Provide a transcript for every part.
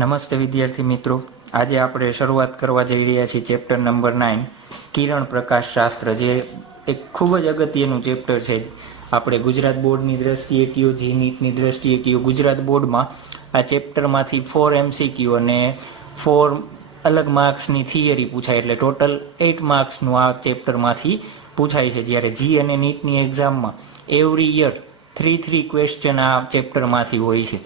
નમસ્તે વિદ્યાર્થી મિત્રો, આજે આપણે શરૂઆત કરવા જઈ રહ્યા છીએ ચેપ્ટર નંબર 9 કિરણ પ્રકાશ શાસ્ત્ર, જે એક ખૂબ જ અગત્યનું ચેપ્ટર છે. આપણે ગુજરાત બોર્ડની દ્રષ્ટિએ કયો, જી નીટની દ્રષ્ટિએ કયો, ગુજરાત બોર્ડમાં આ ચેપ્ટરમાંથી 4 MCQ અને 4 અલગ માર્ક્સની થિયરી પૂછાય, એટલે ટોટલ 8 માર્ક્સનું આ ચેપ્ટરમાંથી પૂછાય છે. જ્યારે જી અને નીટની એક્ઝામમાં એવરી યર 3 ક્વેશ્ચન આ ચેપ્ટરમાંથી હોય છે.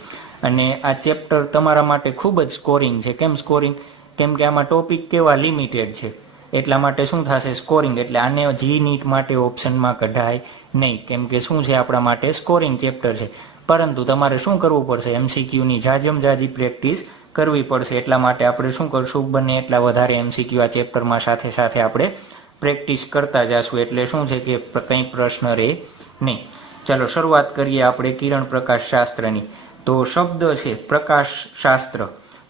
અને આ ચેપ્ટર તમારા માટે ખૂબ જ સ્કોરિંગ છે. કેમ સ્કોરિંગ? કેમ કે આમાં ટોપિક કેવા લિમિટેડ છે, એટલા માટે શું થશે સ્કોરિંગ. એટલે આને જી નીટ માટે ઓપ્શનમાં કઢાય નહીં, કેમ કે શું છે, આપણા માટે સ્કોરિંગ ચેપ્ટર છે. પરંતુ તમારે શું કરવું પડશે? MCQની જાજી પ્રેક્ટિસ કરવી પડશે. એટલા માટે આપણે શું કરશું, બને એટલા વધારે MCQ આ ચેપ્ટરમાં સાથે સાથે આપણે પ્રેક્ટિસ કરતા જશું. એટલે શું છે કે કંઈ પ્રશ્ન રહે નહીં. ચાલો શરૂઆત કરીએ આપણે કિરણ પ્રકાશ શાસ્ત્રની. તો શબ્દ છે પ્રકાશ શાસ્ત્ર.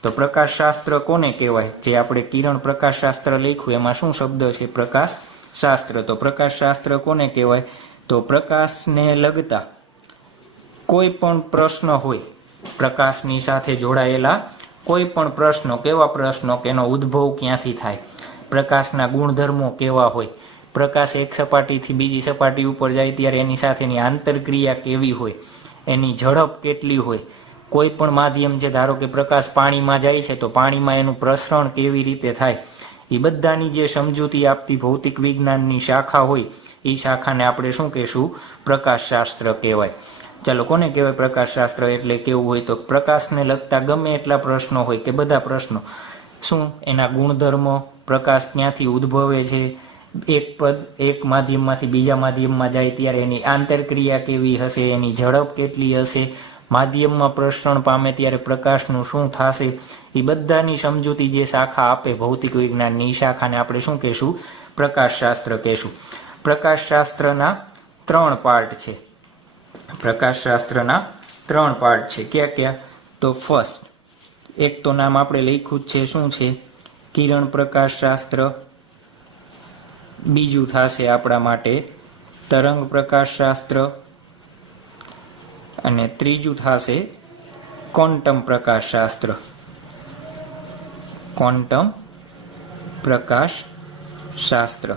તો પ્રકાશ શાસ્ત્ર કોને કહેવાય? જે આપણે કિરણ પ્રકાશ શાસ્ત્ર લખ્યું એમાં શું શબ્દ છે? પ્રકાશ શાસ્ત્ર. તો પ્રકાશ શાસ્ત્ર કોને કહેવાય? તો પ્રકાશને લગતા કોઈ પણ પ્રશ્ન હોય, પ્રકાશની સાથે જોડાયેલા કોઈ પણ પ્રશ્નો, કેવા પ્રશ્નો કે એનો ઉદ્ભવ ક્યાંથી થાય, પ્રકાશના ગુણધર્મો કેવા હોય, પ્રકાશ એક સપાટીથી બીજી સપાટી ઉપર જાય ત્યારે એની સાથેની આંતરક્રિયા કેવી હોય, એની ઝડપ કેટલી હોય, કોઈ પણ માધ્યમ છે, ધારો કે પ્રકાશ પાણીમાં જાય છે તો પાણીમાં એનું પ્રસરણ કેવી રીતે થાય, એ બધાની જે સમજૂતી આપતી ભૌતિક વિજ્ઞાનની શાખા હોય, એ શાખાને આપણે શું કહેશું? પ્રકાશ શાસ્ત્ર કહેવાય. ચાલો, કોને કહેવાય પ્રકાશ શાસ્ત્ર? એટલે કેવું હોય તો પ્રકાશને લગતા ગમે એટલા પ્રશ્નો હોય કે બધા પ્રશ્નો, શું એના ગુણધર્મો, પ્રકાશ ક્યાંથી ઉદ્ભવે છે, એક માધ્યમમાંથી બીજા માધ્યમમાં જાય ત્યારે એની આંતરક્રિયા કેવી હશે, એની ઝડપ કેટલી હશે, માધ્યમમાં પ્રસરણ પામે ત્યારે પ્રકાશનું શું થશે, એ બધાની સમજૂતી જે શાખા આપે ભૌતિક વિજ્ઞાનની, એ શાખાને આપણે શું કહેશું? પ્રકાશ શાસ્ત્ર કહેશું. પ્રકાશ શાસ્ત્રના 3 પાર્ટ છે. પ્રકાશ શાસ્ત્રના 3 પાર્ટ છે. ક્યાં ક્યાં? તો ફર્સ્ટ, એક તો નામ આપણે લખ્યું જ છે, શું છે? કિરણ પ્રકાશ શાસ્ત્ર. બીજું થશે આપણા માટે તરંગ પ્રકાશ શાસ્ત્ર, અને ત્રીજું થશે ક્વોન્ટમ પ્રકાશ શાસ્ત્ર. ક્વોન્ટમ પ્રકાશ શાસ્ત્ર.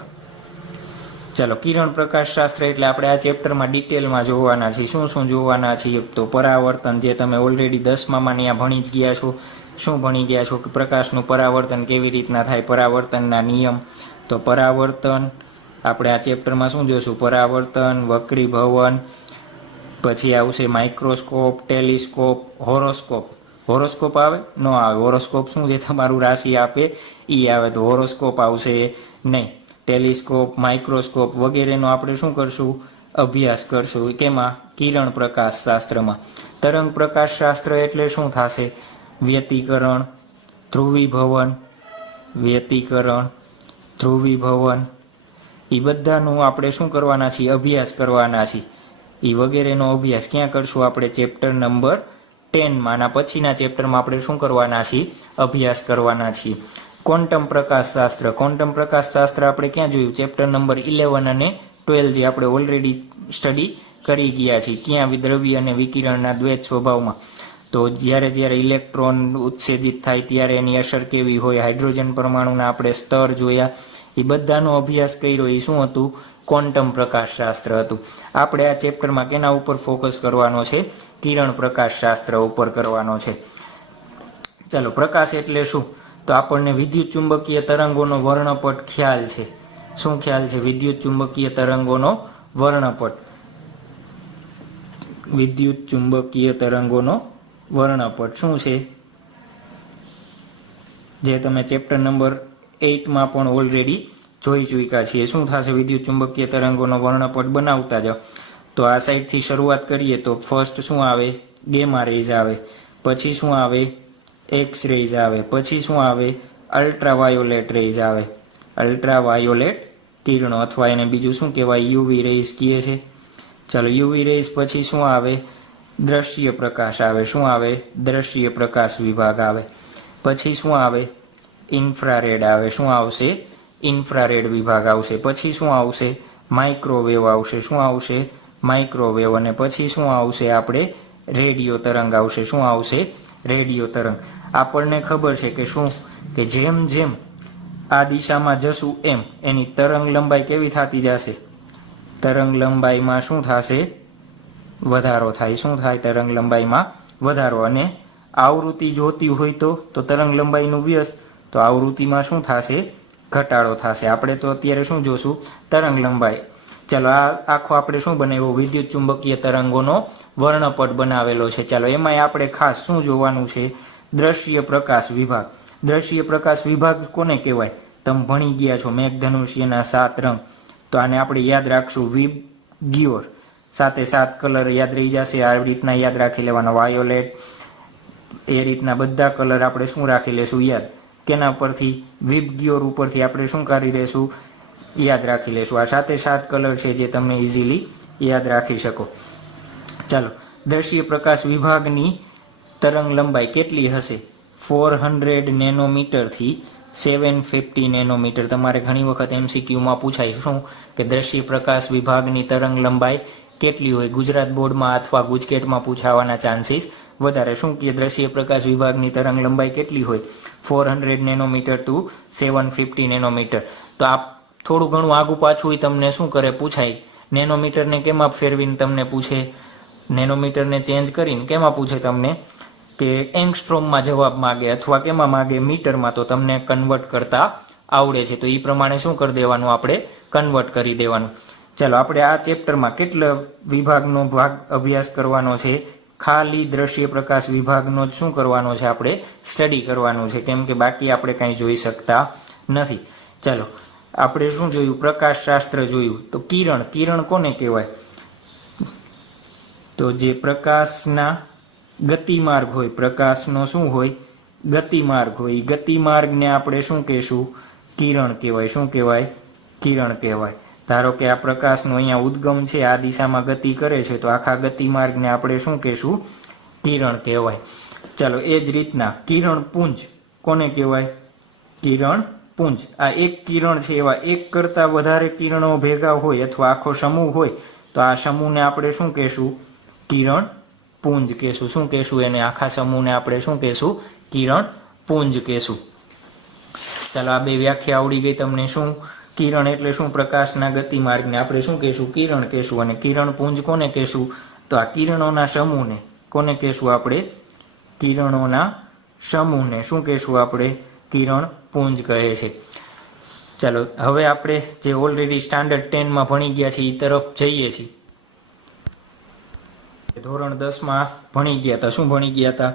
ચાલો, કિરણ પ્રકાશ શાસ્ત્ર એટલે આપણે આ ચેપ્ટરમાં ડિટેલમાં જોવાના છીએ. શું જોવાના છીએ? તો પરાવર્તન, જે તમે ઓલરેડી 10માં ત્યાં ભણી જ ગયા છો. શું ભણી ગયા છો? કે પ્રકાશનું પરાવર્તન કેવી રીતના થાય, પરાવર્તનના નિયમ. તો પરાવર્તન આપણે આ ચેપ્ટરમાં શું જોશું? પરાવર્તન, વક્રીભવન, પછી આવશે માઇક્રોસ્કોપ, ટેલિસ્કોપ, હોરોસ્કોપ. હોરોસ્કોપ આવે? ન આવે. હોરોસ્કોપ શું છે? તમારું રાશિ આપે એ આવે. તો હોરોસ્કોપ આવશે નહીં. ટેલિસ્કોપ, માઇક્રોસ્કોપ વગેરેનો આપણે શું કરશું? અભ્યાસ કરશું. કેમાં? કિરણ પ્રકાશ શાસ્ત્રમાં. તરંગ પ્રકાશ શાસ્ત્ર એટલે શું થશે? વ્યતિકરણ, ધ્રુવીભવન, વ્યતિકરણ, ધ્રુવીભવન, એ બધાનું આપણે શું કરવાના છીએ? અભ્યાસ કરવાના છીએ. એ વગેરેનો અભ્યાસ ક્યાં કરશું? આપણે ચેપ્ટર નંબર 10માં. આના પછીના ચેપ્ટરમાં આપણે શું કરવાના છીએ? અભ્યાસ કરવાના છીએ. ક્વોન્ટમ પ્રકાશ શાસ્ત્ર. ક્વોન્ટમ પ્રકાશ શાસ્ત્ર આપણે ક્યાં જોયું? ચેપ્ટર નંબર 11 અને 12, જે આપણે ઓલરેડી સ્ટડી કરી ગયા છીએ. ક્યાં? દ્રવ્ય અને વિકિરણના દ્વૈત સ્વભાવમાં. તો જ્યારે ઇલેક્ટ્રોન ઉત્સેજિત થાય ત્યારે એની અસર કેવી હોય, હાઇડ્રોજન પરમાણુના આપણે સ્તર જોયા, એ બધાનો અભ્યાસ કર્યો. એ શું હતું? ક્વોન્ટમ પ્રકાશ શાસ્ત્ર હતું. આપણે આ ચેપ્ટરમાં કેના ઉપર ફોકસ કરવાનો છે? કિરણ પ્રકાશ શાસ્ત્ર ઉપર કરવાનો છે. ચાલો, પ્રકાશ એટલે શું? તો આપણને વિદ્યુત ચુંબકીય તરંગોનો વર્ણપટ ખ્યાલ છે. શું ખ્યાલ છે? વિદ્યુત ચુંબકીય તરંગોનો વર્ણપટ. વિદ્યુત ચુંબકીય તરંગોનો વર્ણપટ શું છે? જે તમે ચેપ્ટર નંબર 8માં પણ ઓલરેડી જોઈ ચૂક્યા છીએ. શું થશે? વિદ્યુત ચુંબકીય તરંગોનો વર્ણપટ બનાવતા જાઓ. તો આ સાઈડથી શરૂઆત કરીએ તો ફર્સ્ટ શું આવે? ગેમા રેઝ આવે. પછી શું આવે? એક્સ રેઝ આવે. પછી શું આવે? અલ્ટ્રાવાયોલેટ રેઝ આવે. અલ્ટ્રાવાયોલેટ કિરણો, અથવા એને બીજું શું કહેવાય? યુવી રેઝ કહે છે. ચાલો, યુવી રેઝ પછી શું આવે? દ્રશ્ય પ્રકાશ આવે. શું આવે? દ્રશ્ય પ્રકાશ વિભાગ આવે. પછી શું આવે? ઇન્ફ્રારેડ આવે. શું આવશે? ઇન્ફ્રારેડ વિભાગ આવશે. પછી શું આવશે? માઇક્રોવેવ આવશે. શું આવશે? માઇક્રોવેવ. અને પછી શું આવશે? આપણે રેડિયો તરંગ આવશે. શું આવશે? રેડિયો તરંગ. આપણને ખબર છે કે શું, કે જેમ જેમ આ દિશામાં જશું એમ એની તરંગ લંબાઈ કેવી થતી જશે, તરંગ લંબાઈમાં શું થશે, વધારો થાય. શું થાય? તરંગ લંબાઈમાં વધારો. અને આવૃત્તિ જોતી હોય તો તરંગ લંબાઈનું વ્યસ્ત, તો આવૃત્તિમાં શું થશે, ઘટાડો થશે. આપણે તો અત્યારે શું જોશું, તરંગ લંબાઈ. ચાલો આ આખો આપણે શું બનાવ્યો, વિદ્યુત ચુંબકીય તરંગોનો વર્ણપટ બનાવેલો છે. ચાલો એમાંય આપણે ખાસ શું જોવાનું છે, દ્રશ્ય પ્રકાશ વિભાગ. દ્રશ્ય પ્રકાશ વિભાગ કોને કહેવાય? તમે ભણી ગયા છો મેઘધનુષ્યના 7 રંગ, તો આને આપણે યાદ રાખશું વિબગ્યોર. 7 કલર યાદ રહી જશે. આ રીતના યાદ રાખી લેવાનો, વાયોલેટ, એ રીતના બધા કલર આપણે શું રાખી લેશું યાદ. કેના પરથી? વિબગ્યોર ઉપરથી આપણે શું કરી લેશું, યાદ રાખી લેશું. આ 7 કલર છે જે તમે ઇઝીલી યાદ રાખી શકો. ચાલો, દ્રશ્ય પ્રકાશ વિભાગની તરંગ લંબાઈ કેટલી હશે? 400 નેનોમીટરથી 750 નેનોમીટર. તમારે ઘણી વખત MCQમાં પૂછાય શું, કે દ્રશ્ય પ્રકાશ વિભાગની તરંગ લંબાઈ કેટલી હોય? ગુજરાત બોર્ડમાં અથવા ગુજકેટમાં પૂછાવાના ચાન્સીસ વધારે. શું કે દ્રશ્ય પ્રકાશ વિભાગની તરંગ લંબાઈ કેટલી હોય? 400 નેનોમીટર ટુ 750 નેનોમીટર. તો આ થોડું ઘણું આગું પાછું તમને શું કરે, પૂછાય. નેનોમીટરને કેમાં ફેરવીને તમને પૂછે, નેનોમીટરને ચેન્જ કરીને કેમાં પૂછે તમને, કે એંગસ્ટ્રોમમાં જવાબ માગે અથવા કેમાં માગે, મીટરમાં. તો તમને કન્વર્ટ કરતા આવડે છે, તો એ પ્રમાણે શું કરી દેવાનું, આપણે કન્વર્ટ કરી દેવાનું. ચાલો, આપણે આ ચેપ્ટરમાં કેટલા વિભાગનો ભાગ અભ્યાસ કરવાનો છે? ખાલી દ્રશ્ય પ્રકાશ વિભાગનો જ શું કરવાનો છે, આપણે સ્ટડી કરવાનું છે, કેમ કે બાકી આપણે કાંઈ જોઈ શકતા નથી. ચાલો, આપણે શું જોયું, પ્રકાશ શાસ્ત્ર જોયું. તો કિરણ, કિરણ કોને કહેવાય? તો જે પ્રકાશના ગતિમાર્ગ હોય, પ્રકાશનો શું હોય, ગતિમાર્ગ હોય, ગતિમાર્ગને આપણે શું કહેશું, કિરણ કહેવાય. શું કહેવાય? કિરણ કહેવાય. ધારો કે આ પ્રકાશનો અહીંયા ઉદ્ગમ છે, આ દિશામાં ગતિ કરે છે, તો આખા ગતિમાર્ગને આપણે શું કહેશું, કિરણ કહેવાય. ચાલો, એ જ રીતના કિરણ પુંજ કોને કહેવાય? કિરણ પુંજ. આ એક કિરણ છે, એવા એક કરતાં વધારે કિરણો ભેગા હોય અથવા આખો સમૂહ હોય તો આ સમૂહને આપણે શું કહેશું, કિરણ પુંજ કહેશું. શું કહેશું એને? આખા સમૂહને આપણે શું કહેશું, કિરણ પુંજ કહેશું. ચાલો, આ બે વ્યાખ્યા આવડી ગઈ તમને. શું કિરણ એટલે શું? પ્રકાશના ગતિમાર્ગને આપણે શું કહેશું, કિરણ કહેશું. અને કિરણ પુંજ કોને કહેશું? તો આ કિરણોના સમૂહને કોને કહેશું આપણે, કિરણોના સમૂહને શું કહેશું આપણે, કિરણ પુંજ કહે છે. ચાલો, હવે આપણે જે ઓલરેડી સ્ટાન્ડર્ડ 10માં ભણી ગયા છીએ એ તરફ જઈએ છીએ. ધોરણ 10માં ભણી ગયા હતા. શું ભણી ગયા હતા?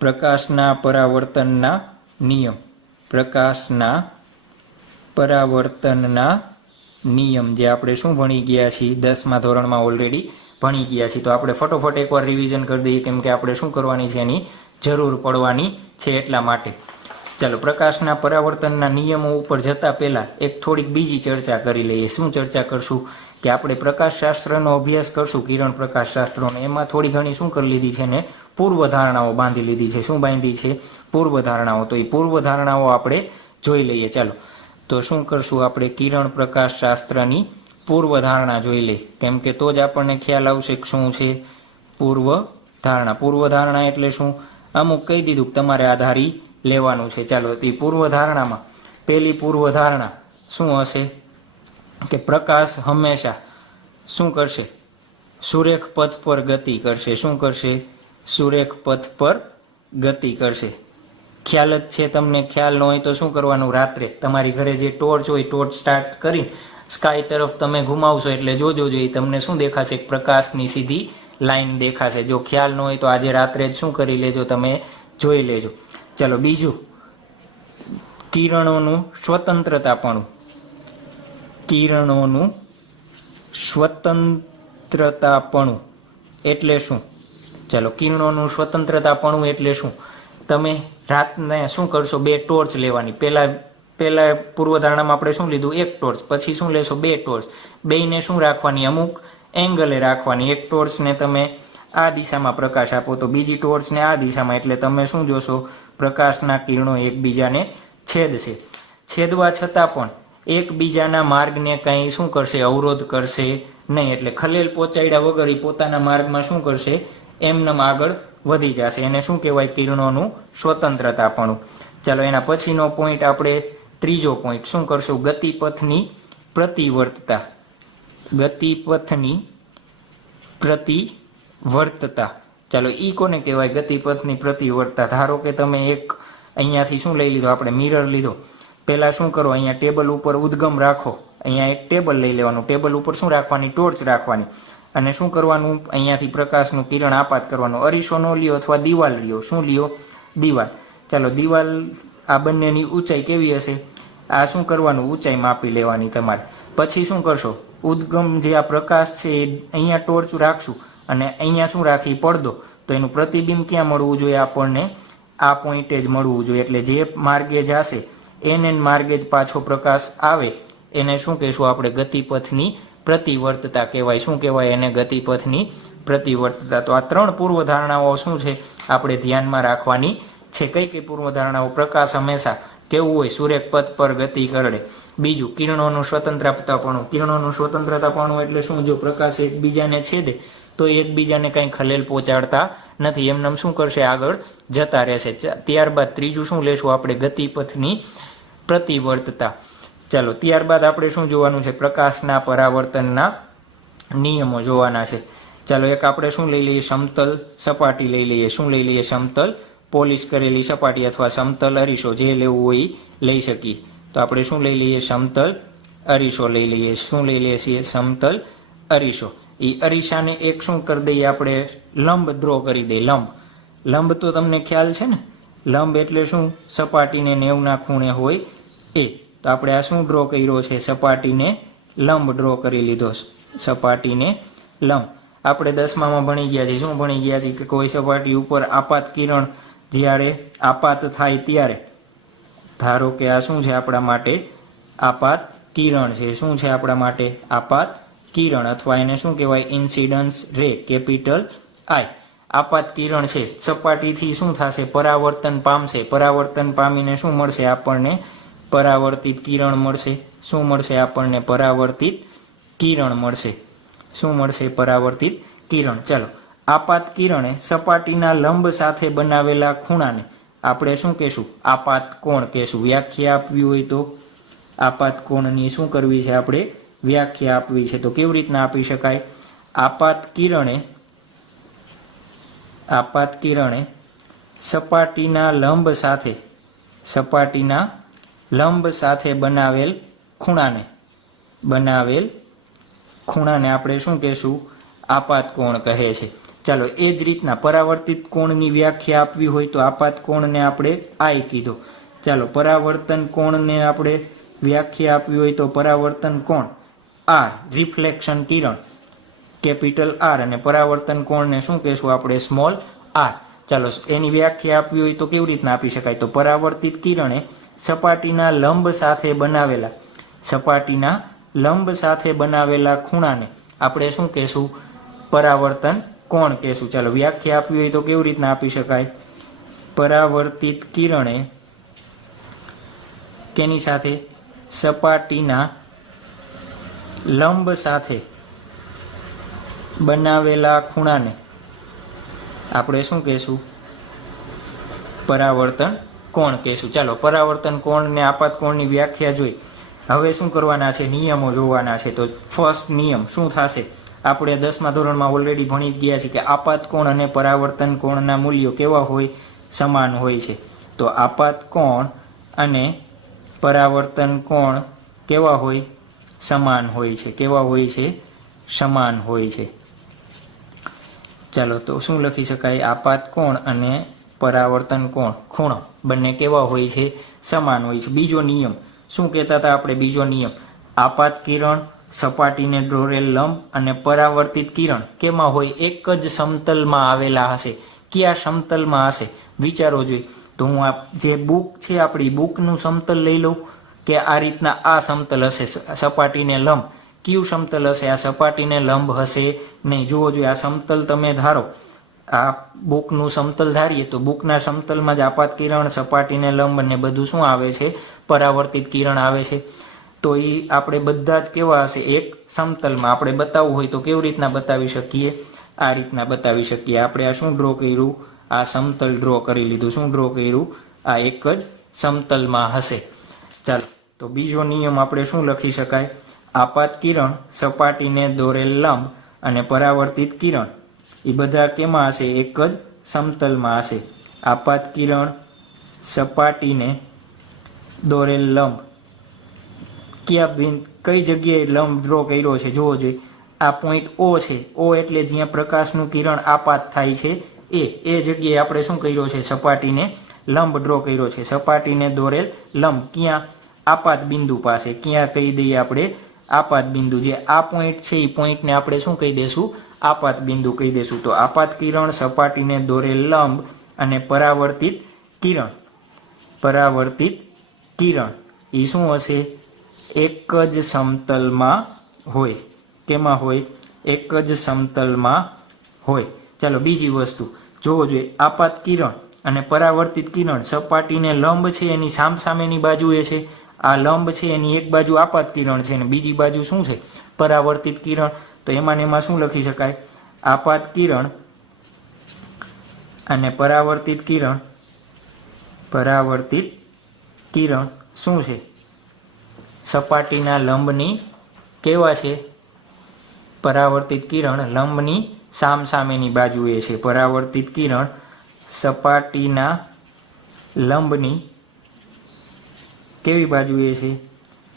પ્રકાશના પરાવર્તનના નિયમ. પ્રકાશના પરાવર્તનના નિયમ જે આપણે શું ભણી ગયા છીએ, 10મા ધોરણમાં ઓલરેડી ભણી ગયા છીએ. તો આપણે ફટોફટ એકવાર રિવિઝન કરી દઈએ, કેમ કે આપણે શું કરવાની છે, એની જરૂર પડવાની છે એટલા માટે. ચાલો, પ્રકાશના પરાવર્તનના નિયમો ઉપર જતા પહેલા એક થોડીક બીજી ચર્ચા કરી લઈએ. શું ચર્ચા કરશું, કે આપણે પ્રકાશશાસ્ત્રનો અભ્યાસ કરશું, કિરણ પ્રકાશશાસ્ત્રનો. એમાં થોડી ઘણી શું કરી લીધી છે ને, પૂર્વધારણાઓ બાંધી લીધી છે. શું બાંધી છે? પૂર્વધારણાઓ. તો એ પૂર્વધારણાઓ આપણે જોઈ લઈએ. ચાલો, તો શું કરશું આપણે, કિરણ પ્રકાશશાસ્ત્રની પૂર્વધારણા જોઈ લઈએ, કેમ કે તો જ આપણને ખ્યાલ આવશે કે શું છે પૂર્વધારણા. પૂર્વધારણા એટલે શું? અમુક કહી દીધું કે તમારે આધારી લેવાનું છે. ચાલો, તે પૂર્વધારણામાં પહેલી પૂર્વધારણા શું હશે, કે પ્રકાશ હંમેશા શું કરશે, સુરેખ પથ પર ગતિ કરશે. શું કરશે? સુરેખ પથ પર ગતિ કરશે. ખ્યાલ જ છે તમને? ખ્યાલ ન હોય તો શું કરવાનું, રાત્રે તમારી ઘરે જે ટોર્ચ હોય, ટોર્ચ સ્ટાર્ટ કરી સ્કાય તરફ તમે ઘુમાવશો એટલે જોજો જોઈએ તમને શું દેખાશે, પ્રકાશની સીધી લાઈન દેખાશે. જો ખ્યાલ ન હોય તો આજે રાત્રે જ શું કરી લેજો, તમે જોઈ લેજો. ચાલો, બીજું, કિરણોનું સ્વતંત્રતાપણું. કિરણોનું સ્વતંત્રતાપણું એટલે શું? ચાલો, કિરણોનું સ્વતંત્રતાપણું એટલે શું? તમે રાતને શું કરશો, બે ટોર્ચ લેવાની. પહેલા પૂર્વધારણામાં આપણે શું લીધું, એક ટોર્ચ. પછી શું લેશો, બે ટોર્ચ. બેયને શું રાખવાની, અમુક એંગલે રાખવાની. એક ટોર્ચને તમે આ દિશામાં પ્રકાશ આપો તો બીજી ટોર્ચને આ દિશામાં, એટલે તમે શું જોશો, પ્રકાશના કિરણો એકબીજાને છેદશે. છેદવા છતાં પણ એકબીજાના માર્ગને કંઈ શું કરશે, અવરોધ કરશે નહીં. એટલે ખલેલ પહોંચાડ્યા વગર એ પોતાના માર્ગમાં શું કરશે, એમનેમ આગળ વધી જશે. એને શું કહેવાય? કિરણોનું સ્વતંત્રતાપણું. ચાલો એના પછીનો પોઈન્ટ આપણે ત્રીજો પોઈન્ટ શું કરશું? ગતિપથની પ્રતિવર્તતા. ગતિપથની પ્રતિવર્તતા. ચાલો ઈ કોને કહેવાય? ગતિપથની પ્રતિવર્તતા. ધારો કે તમે એક અહીંયાથી શું લઈ લીધો? આપણે મિરર લીધો. પહેલા શું કરો? અહીંયા ટેબલ ઉપર ઉદ્ગમ રાખો. અહીંયા એક ટેબલ લઈ લેવાનું. ટેબલ ઉપર શું રાખવાની? ટોર્ચ રાખવાની. અને શું કરવાનું? અહીંયાથી પ્રકાશનું કિરણ આપાત કરવાનું. અરીસો નો લ્યો અથવા દિવાલ લ્યો. શું લ્યો? દિવાલ. ચાલો દિવાલ, આ બંનેની ઊંચાઈ કેવી હશે? આ શું કરવાનું? ઊંચાઈ માપી લેવાની તમારે. પછી શું કરશો? ઉદ્ગમ જે આ પ્રકાશ છે એ અહીંયા ટોર્ચ રાખશું અને અહીંયા શું રાખી? પડદો. તો એનું પ્રતિબિંબ ક્યાં મળવું જોઈએ? આપણને આ પોઈન્ટે જ મળવું જોઈએ. એટલે જે માર્ગે જશે એને માર્ગે જ પાછો પ્રકાશ આવે એને શું કહેશું આપણે? ગતિપથની પ્રતિવર્તતા કહેવાય. શું કહેવાય એને? ગતિપથની પ્રતિવર્તતા. તો આ ત્રણ પૂર્વધારણાઓ શું છે? આપણે ધ્યાનમાં રાખવાની છે. કઈ કઈ પૂર્વધારણાઓ? પ્રકાશ હંમેશા કેવું હોય? સુરેખ પથ પર ગતિ કરડે. બીજું, કિરણોનું સ્વતંત્રતાપણું. કિરણોનું સ્વતંત્રતાપણું એટલે શું? જો પ્રકાશ એકબીજાને છેદે તો એકબીજાને કંઈ ખલેલ પહોંચાડતા નથી. એમને શું કરશે? આગળ જતા રહેશે. ત્યારબાદ ત્રીજું શું લેશું આપણે? ગતિપથની પ્રતિવર્તતા. ચાલો ત્યારબાદ આપણે શું જોવાનું છે? પ્રકાશના પરાવર્તનના નિયમો જોવાના છે. ચાલો એક આપણે શું લઈ લઈએ? સમતલ સપાટી લઈ લઈએ. શું લઈ લઈએ? સમતલ પોલિશ કરેલી સપાટી અથવા સમતલ અરીસો, જે લેવું હોય લઈ શકીએ. તો આપણે શું લઈ લઈએ? સમતલ અરીસો લઈ લઈએ. શું લઈ લઈએ છીએ? સમતલ અરીસો. એ અરીસાને એક શું કરી દઈએ? આપણે લંબ ડ્રો કરી દઈએ. લંબ. લંબ તો તમને ખ્યાલ છે ને? લંબ એટલે શું? સપાટીને 90 ખૂણે હોય એ. તો આપણે આ શું ડ્રો કર્યો છે? સપાટીને લંબ ડ્રો કરી લીધો. સપાટીને લંબ. આપણે 10માં ભણી ગયા છીએ. શું ભણી ગયા છીએ? કે કોઈ સપાટી ઉપર આપાત કિરણ જ્યારે આપાત થાય ત્યારે, ધારો કે આ શું છે આપણા માટે? આપાત કિરણ છે. શું છે આપણા માટે? આપાત કિરણ, અથવા એને શું કહેવાય? ઇન્સિડન્સ રે, કેપિટલ આઈ. આપાત કિરણ છે. સપાટીથી શું થશે? પરાવર્તન પામશે. પરાવર્તન પામીને શું મળશે આપણને? પરાવર્તિત કિરણ મળશે. શું મળશે આપણને? પરાવર્તિત કિરણ મળશે. શું મળશે? પરાવર્તિત કિરણ. ચાલો આપાત કિરણે સપાટીના લંબ સાથે બનાવેલા ખૂણાને આપણે શું કહેશું? આપાત કોણ કહેશું. વ્યાખ્યા આપવી હોય તો આપાત કોણની શું કરવી છે? આપણે વ્યાખ્યા આપવી છે. તો કેવી રીતના આપી શકાય? આપાત કિરણે સપાટીના લંબ સાથે બનાવેલ ખૂણાને આપણે શું કહેશું? આપાત કોણ કહે છે. ચાલો એ જ રીતના પરાવર્તિત કોણની વ્યાખ્યા આપવી હોય તો આપાત કોણને આપણે આઈ કીધો. ચાલો પરાવર્તન કોણને આપણે વ્યાખ્યા આપવી હોય તો પરાવર્તન કોણ આર, રિફ્લેક્શન કિરણ કેપિટલ આર, અને પરાવર્તન કોણને શું કહેશું આપણે? Small R. ચાલો એની વ્યાખ્યા આપવી હોય તો કેવી રીતના આપી શકાય? તો પરાવર્તિત કિરણે સપાટીના લંબ સાથે બનાવેલા ખૂણાને આપણે શું કહેશું? પરાવર્તન કોણ કહેશું. ચાલો વ્યાખ્યા આપવી હોય તો કેવી રીતના આપી શકાય? પરાવર્તિત કિરણે કેની સાથે? સપાટીના લંબ સાથે બનાવેલા ખૂણાને આપણે શું કહેશું? પરાવર્તન કોણ કહેશું. ચાલો પરાવર્તન કોણ ને આપાત કોણની વ્યાખ્યા જોઈ. હવે શું કરવાના છે? નિયમો જોવાના છે. તો ફર્સ્ટ નિયમ શું થશે? આપણે 10મા ધોરણમાં ઓલરેડી ભણી ગયા છીએ કે આપાત કોણ અને પરાવર્તન કોણના મૂલ્યો કેવા હોય? સમાન હોય છે. તો આપાત કોણ અને પરાવર્તન કોણ કેવા હોય? સમાન હોય છે. કેવા હોય છે? સમાન હોય છે. ચાલો તો શું લખી શકાય? આપાત કોણ અને પરાવર્તન કોણ ખૂણો બંને કેવા હોય છે? સમાન હોય છે. બીજો નિયમ શું કહેતા હતા આપણે? બીજો નિયમ, આપાત કિરણ સપાટીને દોરેલ લંબ અને પરાવર્તિત કિરણ કેમાં હોય? એક જ સમતલમાં આવેલા હશે. કયા સમતલમાં હશે? વિચારો જોઈએ. તો હું આ જે બુક છે આપણી બુકનું સમતલ લઈ લઉં કે આ રીતના આ સમતલ હશે સપાટીને લંબ. કયું સમતલ હશે? આ સપાટીને લંબ હશે નહીં. જુઓ જોઈએ, આ સમતલ તમે ધારો, આ બુકનું સમતલ ધારીએ તો બુકના સમતલમાં જ આપાત કિરણ સપાટીને લંબ અને બધું શું આવે છે? પરાવર્તિત કિરણ આવે છે. તો એ આપણે બધા જ કેવા હશે? એક સમતલમાં. આપણે બતાવવું હોય તો કેવી રીતના બતાવી શકીએ? આ રીતના બતાવી શકીએ। આપણે આ શું ડ્રો કર્યું, આ સમતલ ડ્રો કરી લીધું। શું ડ્રો કર્યું, આ એક જ સમતલમાં હશે। ચાલો તો બીજો નિયમ આપણે શું લખી શકાય, આપાત કિરણ સપાટીને દોરેલ લંબ અને પરાવર્તિત કિરણ એ બધા કેમાં હશે, એક જ સમતલમાં હશે। આપાત કિરણ સપાટીને દોરેલ લંબ કઈ જગ્યાએ લંબ ડ્રો કર્યો છે જોવો જોઈએ। આ પોઈન્ટ O છે, O એટલે જ્યાં પ્રકાશનું કિરણ આપાત થાય છે એ જગ્યાએ આપણે શું કર્યો છે, સપાટીને લંબ ડ્રો કર્યો છે। સપાટીને દોરેલ લંબ ક્યાં, આપાત બિંદુ પાસે। ક્યાં કહી દઈએ આપણે, આપાત બિંદુ। જે આ પોઈન્ટ છે એ પોઈન્ટને આપણે શું કહી દેશું, આપાત બિંદુ કહી દેશું। તો આપાત કિરણ સપાટીને દોરેલ લંબ અને પરાવર્તિત કિરણ એ શું હશે, એક જ સમતલમાં હોય। કેમાં હોય, એક જ સમતલમાં હોય। ચાલો બીજી વસ્તુ જોવો જોઈએ, આપાત કિરણ અને પરાવર્તિત કિરણ સપાટીને લંબ છે એની સામસામેની બાજુએ છે। આ લંબ છે એની એક બાજુ આપાત કિરણ છે અને બીજી બાજુ શું છે, પરાવર્તિત કિરણ। તો એમાં શું લખી શકાય, આપાત કિરણ અને પરાવર્તિત કિરણ શું છે, સપાટીના લંબની કેવા છે, પરાવર્તિત કિરણ લંબની સામસામેની બાજુએ છે। પરાવર્તિત કિરણ સપાટીના લંબની કેવી બાજુએ છે,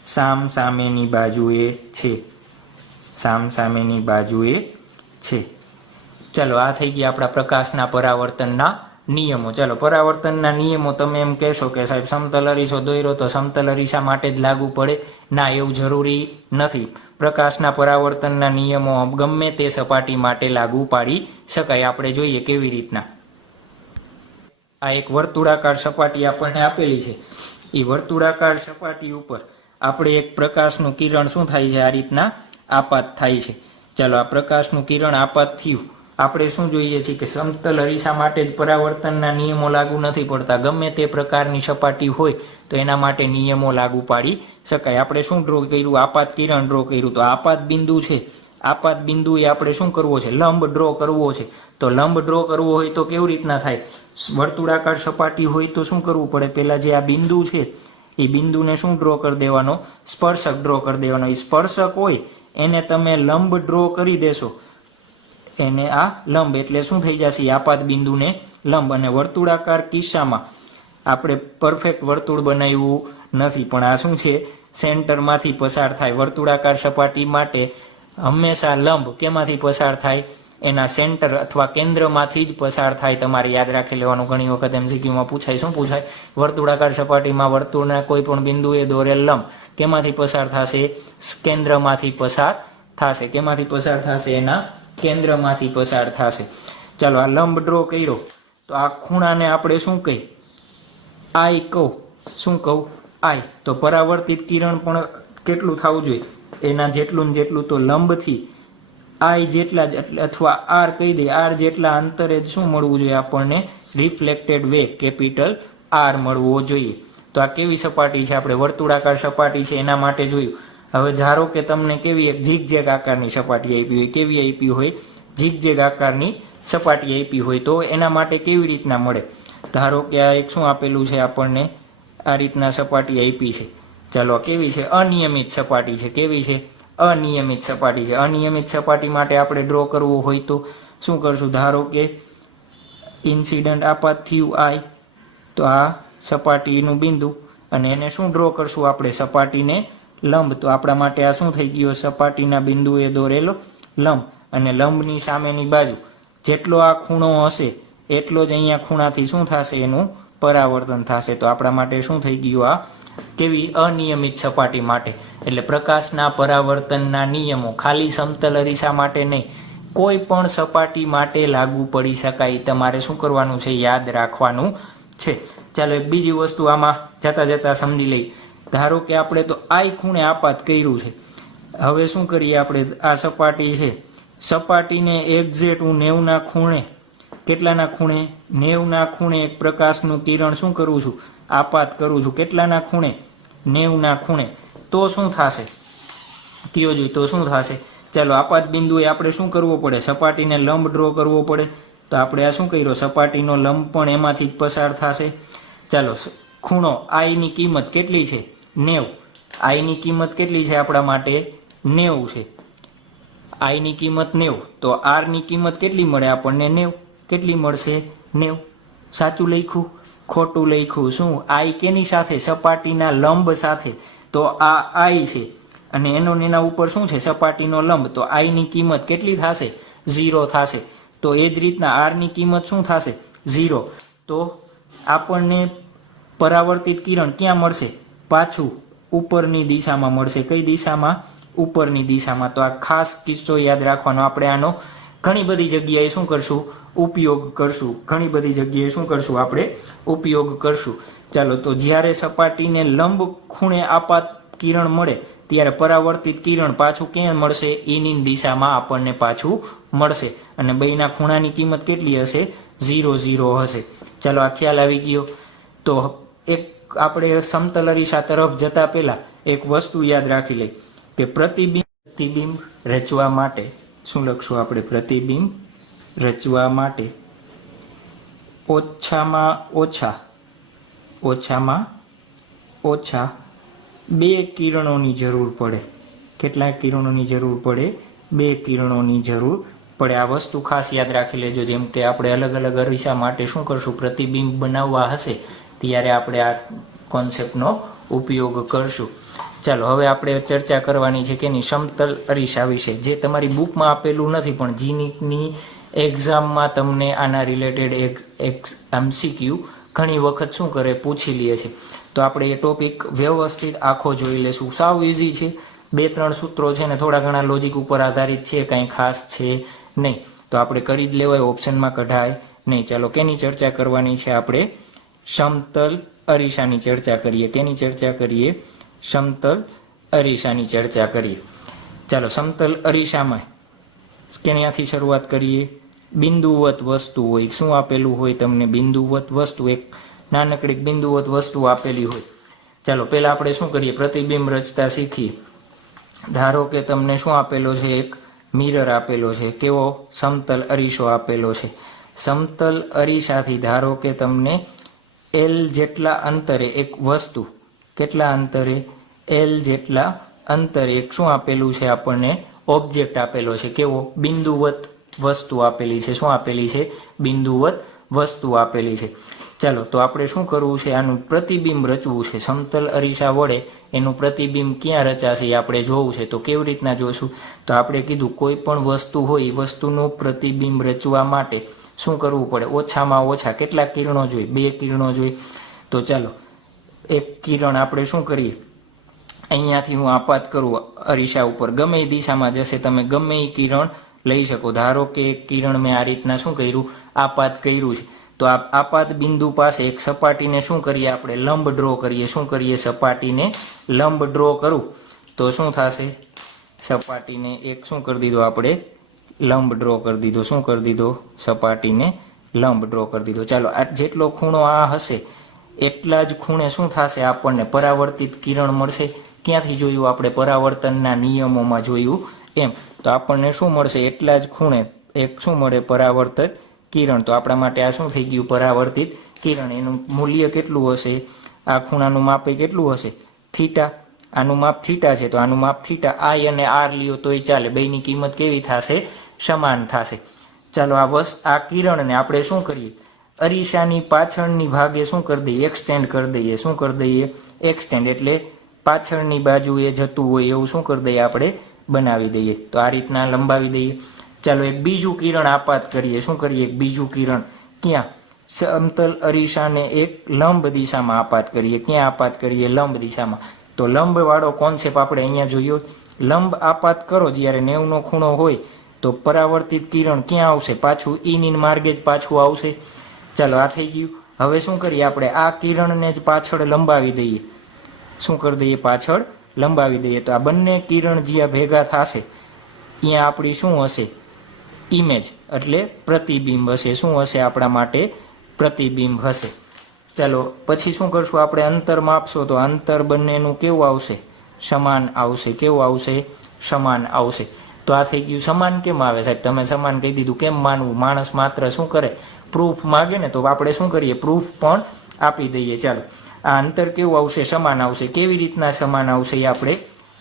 સામસામેની બાજુએ છે। ચાલો આ થઈ ગયા આપણા પ્રકાશના પરાવર્તનના નિયમો। ચાલો પરાવર્તનના નિયમો તમે એમ કહેશો કે સાહેબ સમતલ અરીસો દોર્યો તો સમતલ અરીસા માટે જ લાગુ પડે, ના એવું જરૂરી નથી। પ્રકાશના પરાવર્તનના નિયમો ગમે તે સપાટી માટે લાગુ પાડી શકાય। આપણે જોઈએ કેવી રીતના। આ એક વર્તુળાકાર સપાટી આપણને આપેલી છે, એ વર્તુળાકાર સપાટી ઉપર આપણે એક પ્રકાશનું કિરણ શું થાય છે, આ રીતના આપાત થાય છે। ચાલો આ પ્રકાશનું કિરણ આપાત થયું, આપણે શું જોઈએ છીએ કે સમતલ અરીસા માટે જ પરાવર્તનના નિયમો લાગુ નથી પડતા। ગમે તે પ્રકારની સપાટી હોય તો એના માટે નિયમો લાગુ પાડી શકાય। આપણે શું ડ્રો કર્યું, આપાત કિરણ ડ્રો કર્યું। તો આપાત બિંદુ છે, આપાત બિંદુ એ આપણે શું કરવો છે, લંબ ડ્રો કરવો છે। તો લંબ ડ્રો કરવો હોય તો કેવી રીતના થાય, વર્તુળાકાર સપાટી હોય તો શું કરવું પડે, પહેલા જે આ બિંદુ છે એ બિંદુને શું ડ્રો કરી દેવાનો, સ્પર્શક ડ્રો કરી દેવાનો। એ સ્પર્શક હોય એને તમે લંબ ડ્રો કરી દેશો, એને આ લંબ એટલે શું થઈ જશે, આપાત બિંદુને લંબ। અને વર્તુળાકાર કિસ્સામાં આપણે પરફેક્ટ વર્તુળ બનાવ્યું નથી, પણ આ શું છે, સેન્ટરમાંથી પસાર થાય। વર્તુળાકાર સપાટી માટે હંમેશા લંબ કેમાંથી પસાર થાય, એના સેન્ટર અથવા કેન્દ્રમાંથી જ પસાર થાય। તમારે યાદ રાખી લેવાનું, ઘણી વખત MCQમાં પૂછાય, શું પૂછાય, વર્તુળાકાર સપાટીમાં વર્તુળના કોઈ પણ બિંદુએ દોરેલ લંબ કેમાંથી પસાર થશે, કેન્દ્રમાંથી પસાર થશે। કેમાંથી પસાર થશે, એના કેન્દ્રમાંથી પસાર થશે। ચાલો આ લંબ ડ્રો કર્યો તો આ ખૂણાને આપણે શું કહી, આઈ કહું। શું કહું, આઈ। તો પરાવર્તિત કિરણ પણ કેટલું થવું જોઈએ, એના જેટલું ને જેટલું, તો લંબથી આઈ જેટલા જ અથવા આર કહી દે, આર જેટલા અંતરે જ શું મળવું જોઈએ આપણને, રિફ્લેક્ટેડ વેવ કેપિટલ આર મળવો જોઈએ। તો આ કેવી સપાટી છે, આપણે વર્તુળાકાર સપાટી છે એના માટે જોયું। હવે ધારો કે તમને કેવી એક ઝીગઝેગ આકારની સપાટી આપી હોય, કેવી આપી હોય, ઝીગઝેગ આકારની સપાટી આપી હોય, તો એના માટે કેવી રીતના મળે, ધારો કે આ એક શું આપેલું છે આપણને, આ રીતના સપાટી આપી છે। ચાલો કેવી છે, અનિયમિત સપાટી છે। કેવી છે, અનિયમિત સપાટી છે। અનિયમિત સપાટી માટે આપણે ડ્રો કરવો હોય તો શું કરશું, ધારો કે ઇન્સિડન્ટ આપાત થયું આઈ, તો આ સપાટીનું બિંદુ અને એને શું ડ્રો કરશું આપણે, સપાટીને લંબ। તો આપણા માટે આ શું થઈ ગયો, સપાટીના બિંદુએ દોરેલો લંબ અને લંબની સામેની બાજુ જેટલો આ ખૂણો હશે એટલો જ અહીંયા ખૂણાથી શું થશે, એનું પરાવર્તન થશે। તો આપણા માટે શું થઈ ગયું, આ કેવી અનિયમિત સપાટી માટે। એટલે પ્રકાશના પરાવર્તનના નિયમો ખાલી સમતલ અરીસા માટે નહીં, કોઈ પણ સપાટી માટે લાગુ પડી શકાય। તમારે શું કરવાનું છે, યાદ રાખવાનું છે। ચાલો એક બીજી વસ્તુ આમાં જતા જતા સમજી લઈ। ધારો કે આપણે તો આઈ ખૂણે આપાત કર્યું છે, હવે શું કરીએ આપણે, આ સપાટી છે, સપાટીને એક્ઝેક્ટ હું 90ના ખૂણે, કેટલાના ખૂણે, 90ના ખૂણે એક પ્રકાશનું કિરણ શું કરું છું, આપાત કરું છું। કેટલાના ખૂણે, 90ના ખૂણે। તો શું થશે, કયો જોઈએ, તો શું થશે, ચાલો આપાત બિંદુએ આપણે શું કરવું પડે? સપાટીને લંબ ડ્રો કરવો પડે. તો આપણે આ શું કર્યો? સપાટીનો લંબ પણ એમાંથી જ પસાર થશે. ચાલો ખૂણો આઈની કિંમત કેટલી છે? 90. આઈની કિંમત કેટલી છે આપણા માટે? 90 છે. આઈની કિંમત 90. તો આરની કિંમત કેટલી મળે આપણને? 90. કેટલી મળશે? 90. સાચું લખ્યું? ખોટું લખ્યું? શું? આઈ કેની સાથે? સપાટીના લંબ સાથે. તો આ આઈ છે અને એના ઉપર શું છે? સપાટીનો લંબ. તો આઈની કિંમત કેટલી થશે? 0 થશે. તો એ જ રીતના આરની કિંમત શું થશે? 0. તો આપણને પરાવર્તિત કિરણ ક્યાં મળશે? પાછું ઉપરની દિશામાં મળશે. કઈ દિશામાં? ઉપરની દિશામાં. તો આ ખાસ કિસ્સો યાદ રાખવાનો. આપણે આનો ઘણી બધી જગ્યાએ શું કરશું? ઉપયોગ કરશું. ઘણી બધી જગ્યાએ શું કરશું? આપણે ઉપયોગ કરશું. ચાલો તો જ્યારે સપાટીને લંબ ખૂણે આપાત કિરણ મળે ત્યારે પરાવર્તિત કિરણ પાછું ક્યાં મળશે? એની દિશામાં આપણને પાછું મળશે. અને બેયના ખૂણાની કિંમત કેટલી હશે? 0 0 હશે. ચાલો આ ખ્યાલ આવી ગયો. તો એક આપણે સમતલ અરીસા તરફ જતા પહેલા એક વસ્તુ યાદ રાખી લઈ કે પ્રતિબિંબ રચવા માટે શું લખશું આપણે? પ્રતિબિંબ રચવા માટે ઓછામાં ઓછા 2 કિરણોની જરૂર પડે. કેટલા કિરણોની જરૂર પડે? 2 કિરણોની જરૂર પડે. આ વસ્તુ ખાસ યાદ રાખી લેજો. જેમ કે આપણે અલગ અલગ અરીસા માટે શું કરશું? પ્રતિબિંબ બનાવવા હશે ત્યારે આપણે આ કોન્સેપ્ટનો ઉપયોગ કરશું. ચાલો હવે આપણે ચર્ચા કરવાની છે કેની? સમતલ અરીસા વિશે. જે તમારી બુકમાં આપેલું નથી પણ જીનીટની એક્ઝામમાં તમને આના રિલેટેડ MCQ ઘણી વખત શું કરે? પૂછી લે છે. તો આપણે એ ટોપિક વ્યવસ્થિત આખો જોઈ લેશું. સાવ ઇઝી છે. 2-3 સૂત્રો છે ને થોડા ઘણા લોજિક ઉપર આધારિત છે, કાંઈ ખાસ છે નહીં. તો આપણે કરી જ લેવાય, ઓપ્શનમાં કઢાય નહીં. ચાલો કેની ચર્ચા કરવાની છે? આપણે સમતલ અરીસાની ચર્ચા કરીએ. કેની ચર્ચા કરીએ? સમતલ અરીસાની ચર્ચા કરીએ. ચાલો સમતલ અરીસામાં ક્યાંથી શરૂઆત કરીએ? બિંદુવત વસ્તુ હોય. શું આપેલું હોય તમને? બિંદુવત વસ્તુ. એક નાનકડી બિંદુવત વસ્તુ આપેલી હોય. ચાલો પહેલા આપણે શું કરીએ? પ્રતિબિંબ રચતા શીખીએ. ધારો કે તમને શું આપેલો છે? એક મિરર આપેલો છે. કેવો? સમતલ અરીસો આપેલો છે. સમતલ અરીસાથી ધારો કે તમને L જેટલા અંતરે એક વસ્તુ, કેટલા અંતરે? L જેટલા અંતરે એક શું આપેલું છે આપણને? ઓબ્જેક્ટ આપેલો છે. કેવો? બિંદુવત વસ્તુ આપેલી છે. શું આપેલી છે? બિંદુવત વસ્તુ આપેલી છે. ચાલો તો આપણે શું કરવું છે? આનું પ્રતિબિંબ રચવું છે. સમતલ અરીસા વડે એનું પ્રતિબિંબ ક્યાં રચાશે એ આપણે જોવું છે. તો કેવી રીતના જોશું? તો આપણે કીધું કોઈ પણ વસ્તુ હોય એ વસ્તુનું પ્રતિબિંબ રચવા માટે શું કરવું પડે? ઓછામાં ઓછા કેટલા કિરણો જોઈએ? 2 કિરણો જોઈએ. તો ચાલો એક કિરણ આપણે શું કરીએ? અહીંયાથી હું આપાત કરું અરીસા ઉપર, ગમે એ દિશામાં જશે. તમે ગમે એ કિરણ લઈ શકો. ધારો કે કિરણ મેં આ રીતના શું કર્યું? આપાત કર્યું છે. તો આ આપાત બિંદુ પાસે એક સપાટીને શું કરીએ? આપણે લંબ ડ્રો કરીએ. શું કરીએ? સપાટીને લંબ ડ્રો કરું તો શું થશે? સપાટીને એક શું કરી દીધો? આપણે લંબ ડ્રો કરી દીધો. શું કરી દીધો? સપાટીને લંબ ડ્રો કરી દીધો. ચાલો આ જેટલો ખૂણો આ હશે એટલા જ ખૂણે શું થશે? આપણને પરાવર્તિત કિરણ મળશે. ક્યાંથી જોયું આપણે? પરાવર્તનના નિયમોમાં જોયું એમ. તો આપણને શું મળશે? એટલા જ ખૂણે એક શું મળે? પરાવર્તિત કિરણ. તો આપણા માટે આ શું થઈ ગયું? પરાવર્તિત કિરણ. એનું મૂલ્ય કેટલું હશે? આ ખૂણાનું માપ કેટલું હશે? થીટા. આનું માપ થીટા છે તો આનું માપ થીટા. આઈ અને આર લ્યો તોય ચાલે. બેયની કિંમત કેવી થશે? સમાન થશે. ચાલો આ કિરણને આપણે શું કરીએ? અરીસાની પાછળની ભાગે શું કરી દઈએ? એક્સટેન્ડ કરી દઈએ. શું કરી દઈએ? એક્સટેન્ડ એટલે પાછળની બાજુએ જતું હોય એવું શું કરી દઈએ? આપણે બનાવી દઈએ. તો આ રીતના લંબાવી દઈએ. ચાલો એક બીજું કિરણ આપાત કરીએ. શું કરીએ? એક બીજું કિરણ ક્યાં? સમતલ અરીસાને એક લંબ દિશામાં આપાત કરીએ. ક્યાં આપાત કરીએ? લંબ દિશામાં. તો લંબ વાળો કોન્સેપ્ટ આપણે અહીંયા જોયો. લંબ આપાત કરો જ્યારે 90 નો ખૂણો હોય તો પરાવર્તિત કિરણ ક્યાં આવશે? પાછું ઈની માર્ગે જ પાછું આવશે. ચાલો આ થઈ ગયું. હવે શું કરીએ? આપણે આ કિરણને જ પાછળ લંબાવી દઈએ. શું કરી દઈએ? પાછળ લંબાવી દઈએ. તો આ બંને કિરણ જ્યાં ભેગા થશે ત્યાં આપણી શું હશે? ઇમેજ એટલે પ્રતિબિંબ હશે. શું હશે? આપણા માટે પ્રતિબિંબ હશે. ચાલો પછી શું કરશું? આપણે અંતર માપશો તો અંતર બંનેનું કેવું આવશે? સમાન આવશે. કેવું આવશે? સમાન આવશે. તો આ થઈ ગયું સમાન. કેમ આવે સાહેબ? તમે સમાન કહી દીધું, કેમ માનવું? માણસ માત્ર શું કરે? પ્રૂફ માગે ને તો આપણે શું કરીએ? પ્રૂફ પણ આપી દઈએ. ચાલો, આ અંતર કેવું આવશે? સમાન આવશે. કેવી રીતના સમાન આવશે એ આપણે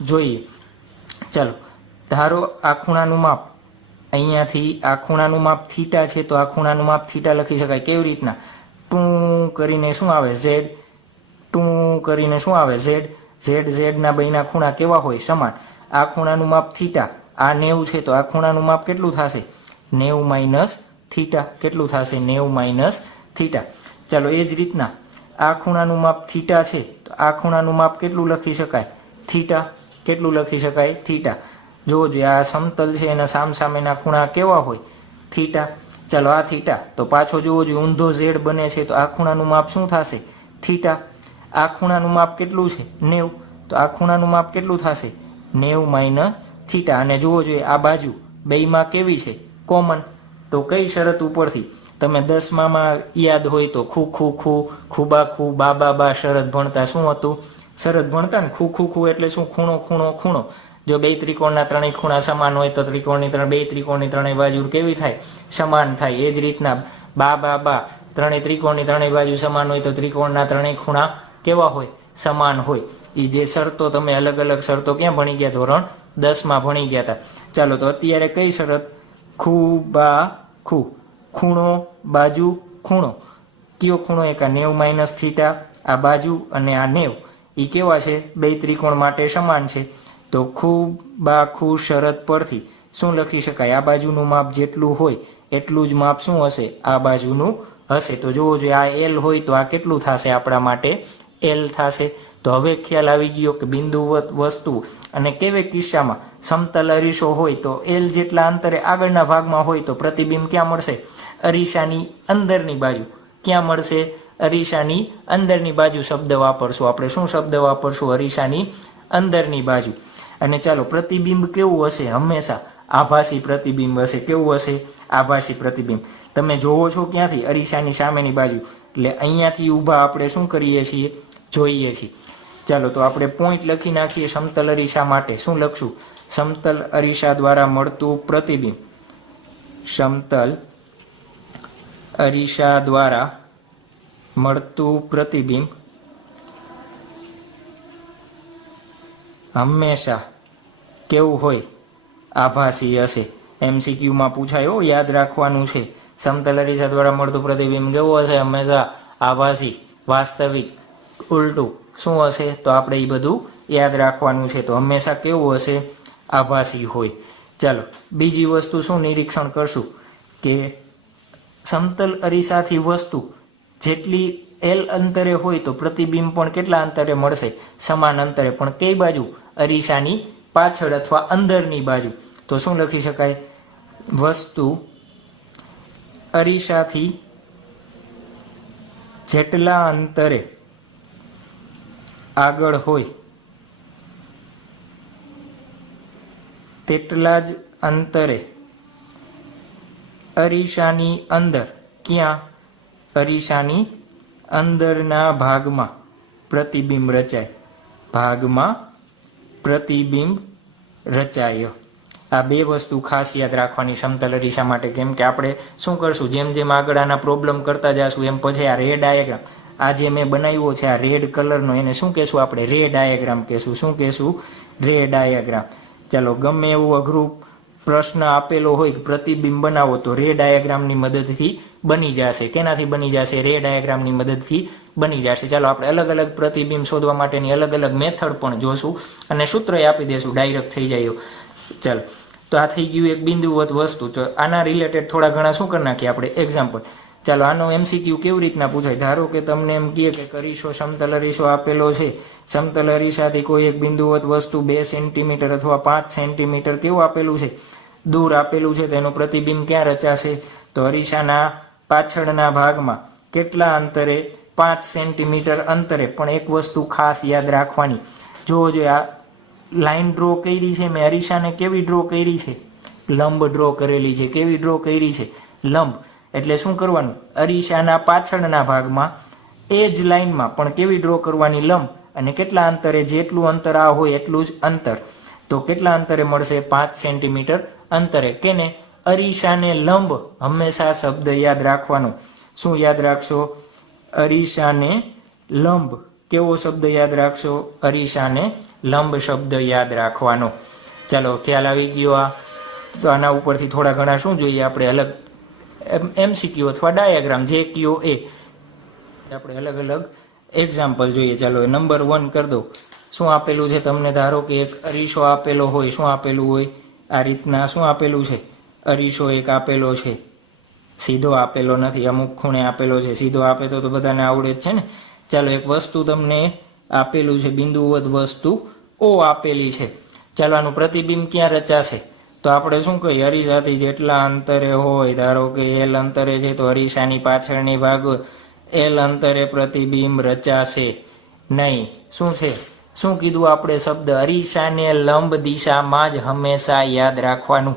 જોઈએ. ચાલો, ધારો આ ખૂણાનું માપ, અહીંયાથી આ ખૂણાનું માપ થીટા છે, તો આ ખૂણાનું માપ થીટા લખી શકાય. કેવી રીતના? ટું કરીને શું આવે? ઝેડ. ટું કરીને શું આવે? ઝેડ. ઝેડના બેના ખૂણા કેવા હોય? સમાન. આ ખૂણાનું માપ થીટા, આ 90 છે, તો આ ખૂણાનું માપ કેટલું થશે? 90 માઇનસ થીટા. કેટલું થશે? 90 માઇનસ થીટા. ચાલો, એ જ રીતના આ ખૂણાનું માપ થીટા છે, તો આ ખૂણાનું માપ કેટલું લખી શકાય? થીટા. કેટલું લખી શકાય? થીટા. જોવો જોઈએ, આ સમતલ છે એના સામસામેના ખૂણા કેવા હોય? થીટા. ચાલો, આ થીટા, તો પાછો જોવો જોઈએ ઊંધો ઝેડ બને છે, તો આ ખૂણાનું માપ શું થશે? થીટા. આ ખૂણાનું માપ કેટલું છે? 90, તો આ ખૂણાનું માપ કેટલું થશે? 90 માઇનસ થીટા. અને જોવો જોઈએ આ બાજુ બેયમાં કેવી છે? કોમન. તો કઈ શરત ઉપરથી? તમે 10માં યાદ હોય તો ખૂ ખૂ ખૂ, ખૂબા ખૂ, બા બા શરત ભણતા. શું હતું? શરત ભણતા ને. ખૂ ખૂ ખૂ એટલે શું? ખૂણો ખૂણો ખૂણો. જો બે ત્રિકોણના ત્રણેય ખૂણા સમાન હોય તો બે ત્રિકોણની ત્રણેય બાજુ કેવી થાય? સમાન થાય. એ જ રીતના બા ત્રણેય ત્રિકોણની ત્રણેય બાજુ સમાન હોય તો ત્રિકોણના ત્રણેય ખૂણા કેવા હોય? સમાન હોય. એ જે શરતો તમે અલગ અલગ શરતો ક્યાં ભણી ગયા? ધોરણ 10માં ભણી ગયા હતા. ચાલો, તો અત્યારે કઈ શરત? ખૂ બા ખૂ, ખૂણો બાજુ ખૂણો. કયો ખૂણો? એક આ 90 માઇનસ થીટા, આ બાજુ અને આ 90 એ કેવા છે? બે ત્રિકોણ માટે સમાન છે. તો ખૂ બા ખૂ શરત પરથી શું લખી શકાય? આ બાજુનું માપ જેટલું હોય એટલું જ માપ શું હશે? આ બાજુનું હશે. તો જોવો જોઈએ, આ એલ હોય તો આ કેટલું થશે આપણા માટે? એલ થશે. તો હવે ખ્યાલ આવી ગયો કે બિંદુવત વસ્તુ અને કેવે કિસ્સામાં સમતલ અરીસો હોય તો એલ જેટલા અંતરે આગળના ભાગમાં હોય તો પ્રતિબિંબ ક્યાં મળશે? અરીસાની અંદરની બાજુ. ક્યાં મળશે? અરીસાની અંદરની બાજુ શબ્દ વાપરશું આપણે. શું શબ્દ વાપરશું? અરીસાની અંદરની બાજુ. અને ચાલો, પ્રતિબિંબ કેવું હશે? હંમેશા આભાસી પ્રતિબિંબ હશે. કેવું હશે? આભાસી પ્રતિબિંબ. તમે જોવો છો ક્યાંથી? અરીસાની સામેની બાજુ. એટલે અહીંયાથી ઊભા આપણે શું કરીએ છીએ? જોઈએ છીએ. ચાલો, તો આપણે પોઈન્ટ લખી નાખીએ સમતલ અરીસા માટે. શું લખશું? સમતલ અરીસા દ્વારા મળતું પ્રતિબિંબ. સમતલ અરીસા દ્વારા મળતું પ્રતિબિંબ હંમેશા કેવું હોય? આભાસી હશે. MCQમાં પૂછાયો, યાદ રાખવાનું છે. સમતલ અરીસા દ્વારા મળતું પ્રતિબિંબ કેવું હશે? હંમેશા આભાસી. વાસ્તવિક ઉલટું શું હશે? તો આપણે એ બધું યાદ રાખવાનું છે. તો હંમેશા કેવું હશે? આભાસી હોય. ચાલો, બીજી વસ્તુ શું નિરીક્ષણ કરશું? કે સમતલ અરીસાથી વસ્તુ જેટલી એલ અંતરે હોય તો પ્રતિબિંબ પણ કેટલા અંતરે મળશે? સમાન અંતરે. પણ કઈ બાજુ? અરીસાની પાછળ અથવા અંદરની બાજુ. તો શું લખી શકાય? વસ્તુ અરીસાથી જેટલા અંતરે આગળ હોય તેટલા જ અંતરે અરીસાની અંદર. ક્યાં? અરીસાની અંદરના ભાગમાં પ્રતિબિંબ રચાય. ભાગમાં પ્રતિબિંબ રચાય. આ બે વસ્તુ ખાસ યાદ રાખવાની સમતલ અરીસા માટે. કેમ કે આપણે શું કરશું? જેમ જેમ આગળ આના પ્રોબ્લેમ કરતા જશું એમ પછી આ રે ડાયાગ્રામ, આ જે મેં બનાવ્યો છે આ રેડ કલરનો, એને શું કહેશું આપણે? રે ડાયાગ્રામ કહેશું. શું કહેશું? રે ડાયાગ્રામ. ચાલો, ગમે એવું અઘરું પ્રશ્ન આપેલો હોય કે પ્રતિબિંબ બનાવો તો રે ડાયાગ્રામની મદદથી બની જશે. કેનાથી બની જશે? રે ડાયાગ્રામની મદદથી બની જશે. ચાલો, આપણે અલગ અલગ પ્રતિબિંબ શોધવા માટેની અલગ અલગ મેથડ પણ જોશું અને સૂત્ર આપી દેશું, ડાયરેક્ટ થઈ જાય. ચાલો, તો આ થઈ ગયું એક બિંદુવત વસ્તુ. તો આના રિલેટેડ થોડા ઘણા શું કરી નાખીએ આપણે? એક્ઝામ્પલ. ચાલો, આનો MCQ કેવી રીતના પૂછાય? ધારો કે તમને એમ કહે કે અરીસો, સમતલ અરીસો આપેલો છે. સમતલ અરીસાથી કોઈ એક બિંદુવત વસ્તુ 2 સેન્ટીમીટર અથવા 5 સેન્ટીમીટર કેવું આપેલું છે? દૂર આપેલું છે. તો એનું પ્રતિબિંબ ક્યાં રચાશે? તો અરીસાના પાછળના ભાગમાં. કેટલા અંતરે? 5 સેન્ટીમીટર અંતરે. પણ એક વસ્તુ ખાસ યાદ રાખવાની. જોવો જોઈએ, આ લાઈન ડ્રો કરી છે મેં. અરીસાને કેવી ડ્રો કરી છે? લંબ ડ્રો કરેલી છે. કેવી ડ્રો કરી છે? લંબ. એટલે શું કરવાનું? અરીસાના પાછળના ભાગમાં એ જ લાઈનમાં પણ કેવી ડ્રો કરવાની? લંબ. અને કેટલા અંતરે? જેટલું અંતર આ હોય એટલું જ અંતર. તો કેટલા અંતરે મળશે? 5 સેન્ટીમીટર અંતરે. કેને? અરીસાને લંબ. હંમેશા શબ્દ યાદ રાખવાનો. શું યાદ રાખશો? અરીસાને લંબ. કેવો શબ્દ યાદ રાખશો? અરીસાને લંબ શબ્દ યાદ રાખવાનો. ચાલો, ખ્યાલ આવી ગયો આ? તો આના ઉપરથી થોડા ઘણા શું જોઈએ આપણે? અલગ MCQ અથવા ડાયાગ્રામ જે કયો એ આપણે અલગ અલગ એક્ઝામ્પલ જોઈએ. ચાલો, નંબર 1 કરી દો. શું આપેલું છે તમને? ધારો કે એક અરીસો આપેલો હોય. શું આપેલું હોય? આ રીતના શું આપેલું છે? અરીસો એક આપેલો છે. સીધો આપેલો નથી, અમુક ખૂણે આપેલો છે. સીધો આપે તો બધાને આવડે જ છે ને. ચાલો, એક વસ્તુ તમને આપેલું છે, બિંદુવત વસ્તુ O આપેલી છે. ચાલો, આનું પ્રતિબિંબ ક્યાં રચાશે? તો આપણે શું કહીએ? અરીસાથી જેટલા અંતરે હોય, ધારો કે L અંતરે છે, તો અરીસાની પાછળની ભાગ L અંતરે પ્રતિબિંબ રચાશે નહીં. શું છે? શું કીધું આપણે શબ્દ? અરીસાને લંબ દિશામાં જ હંમેશા યાદ રાખવાનું.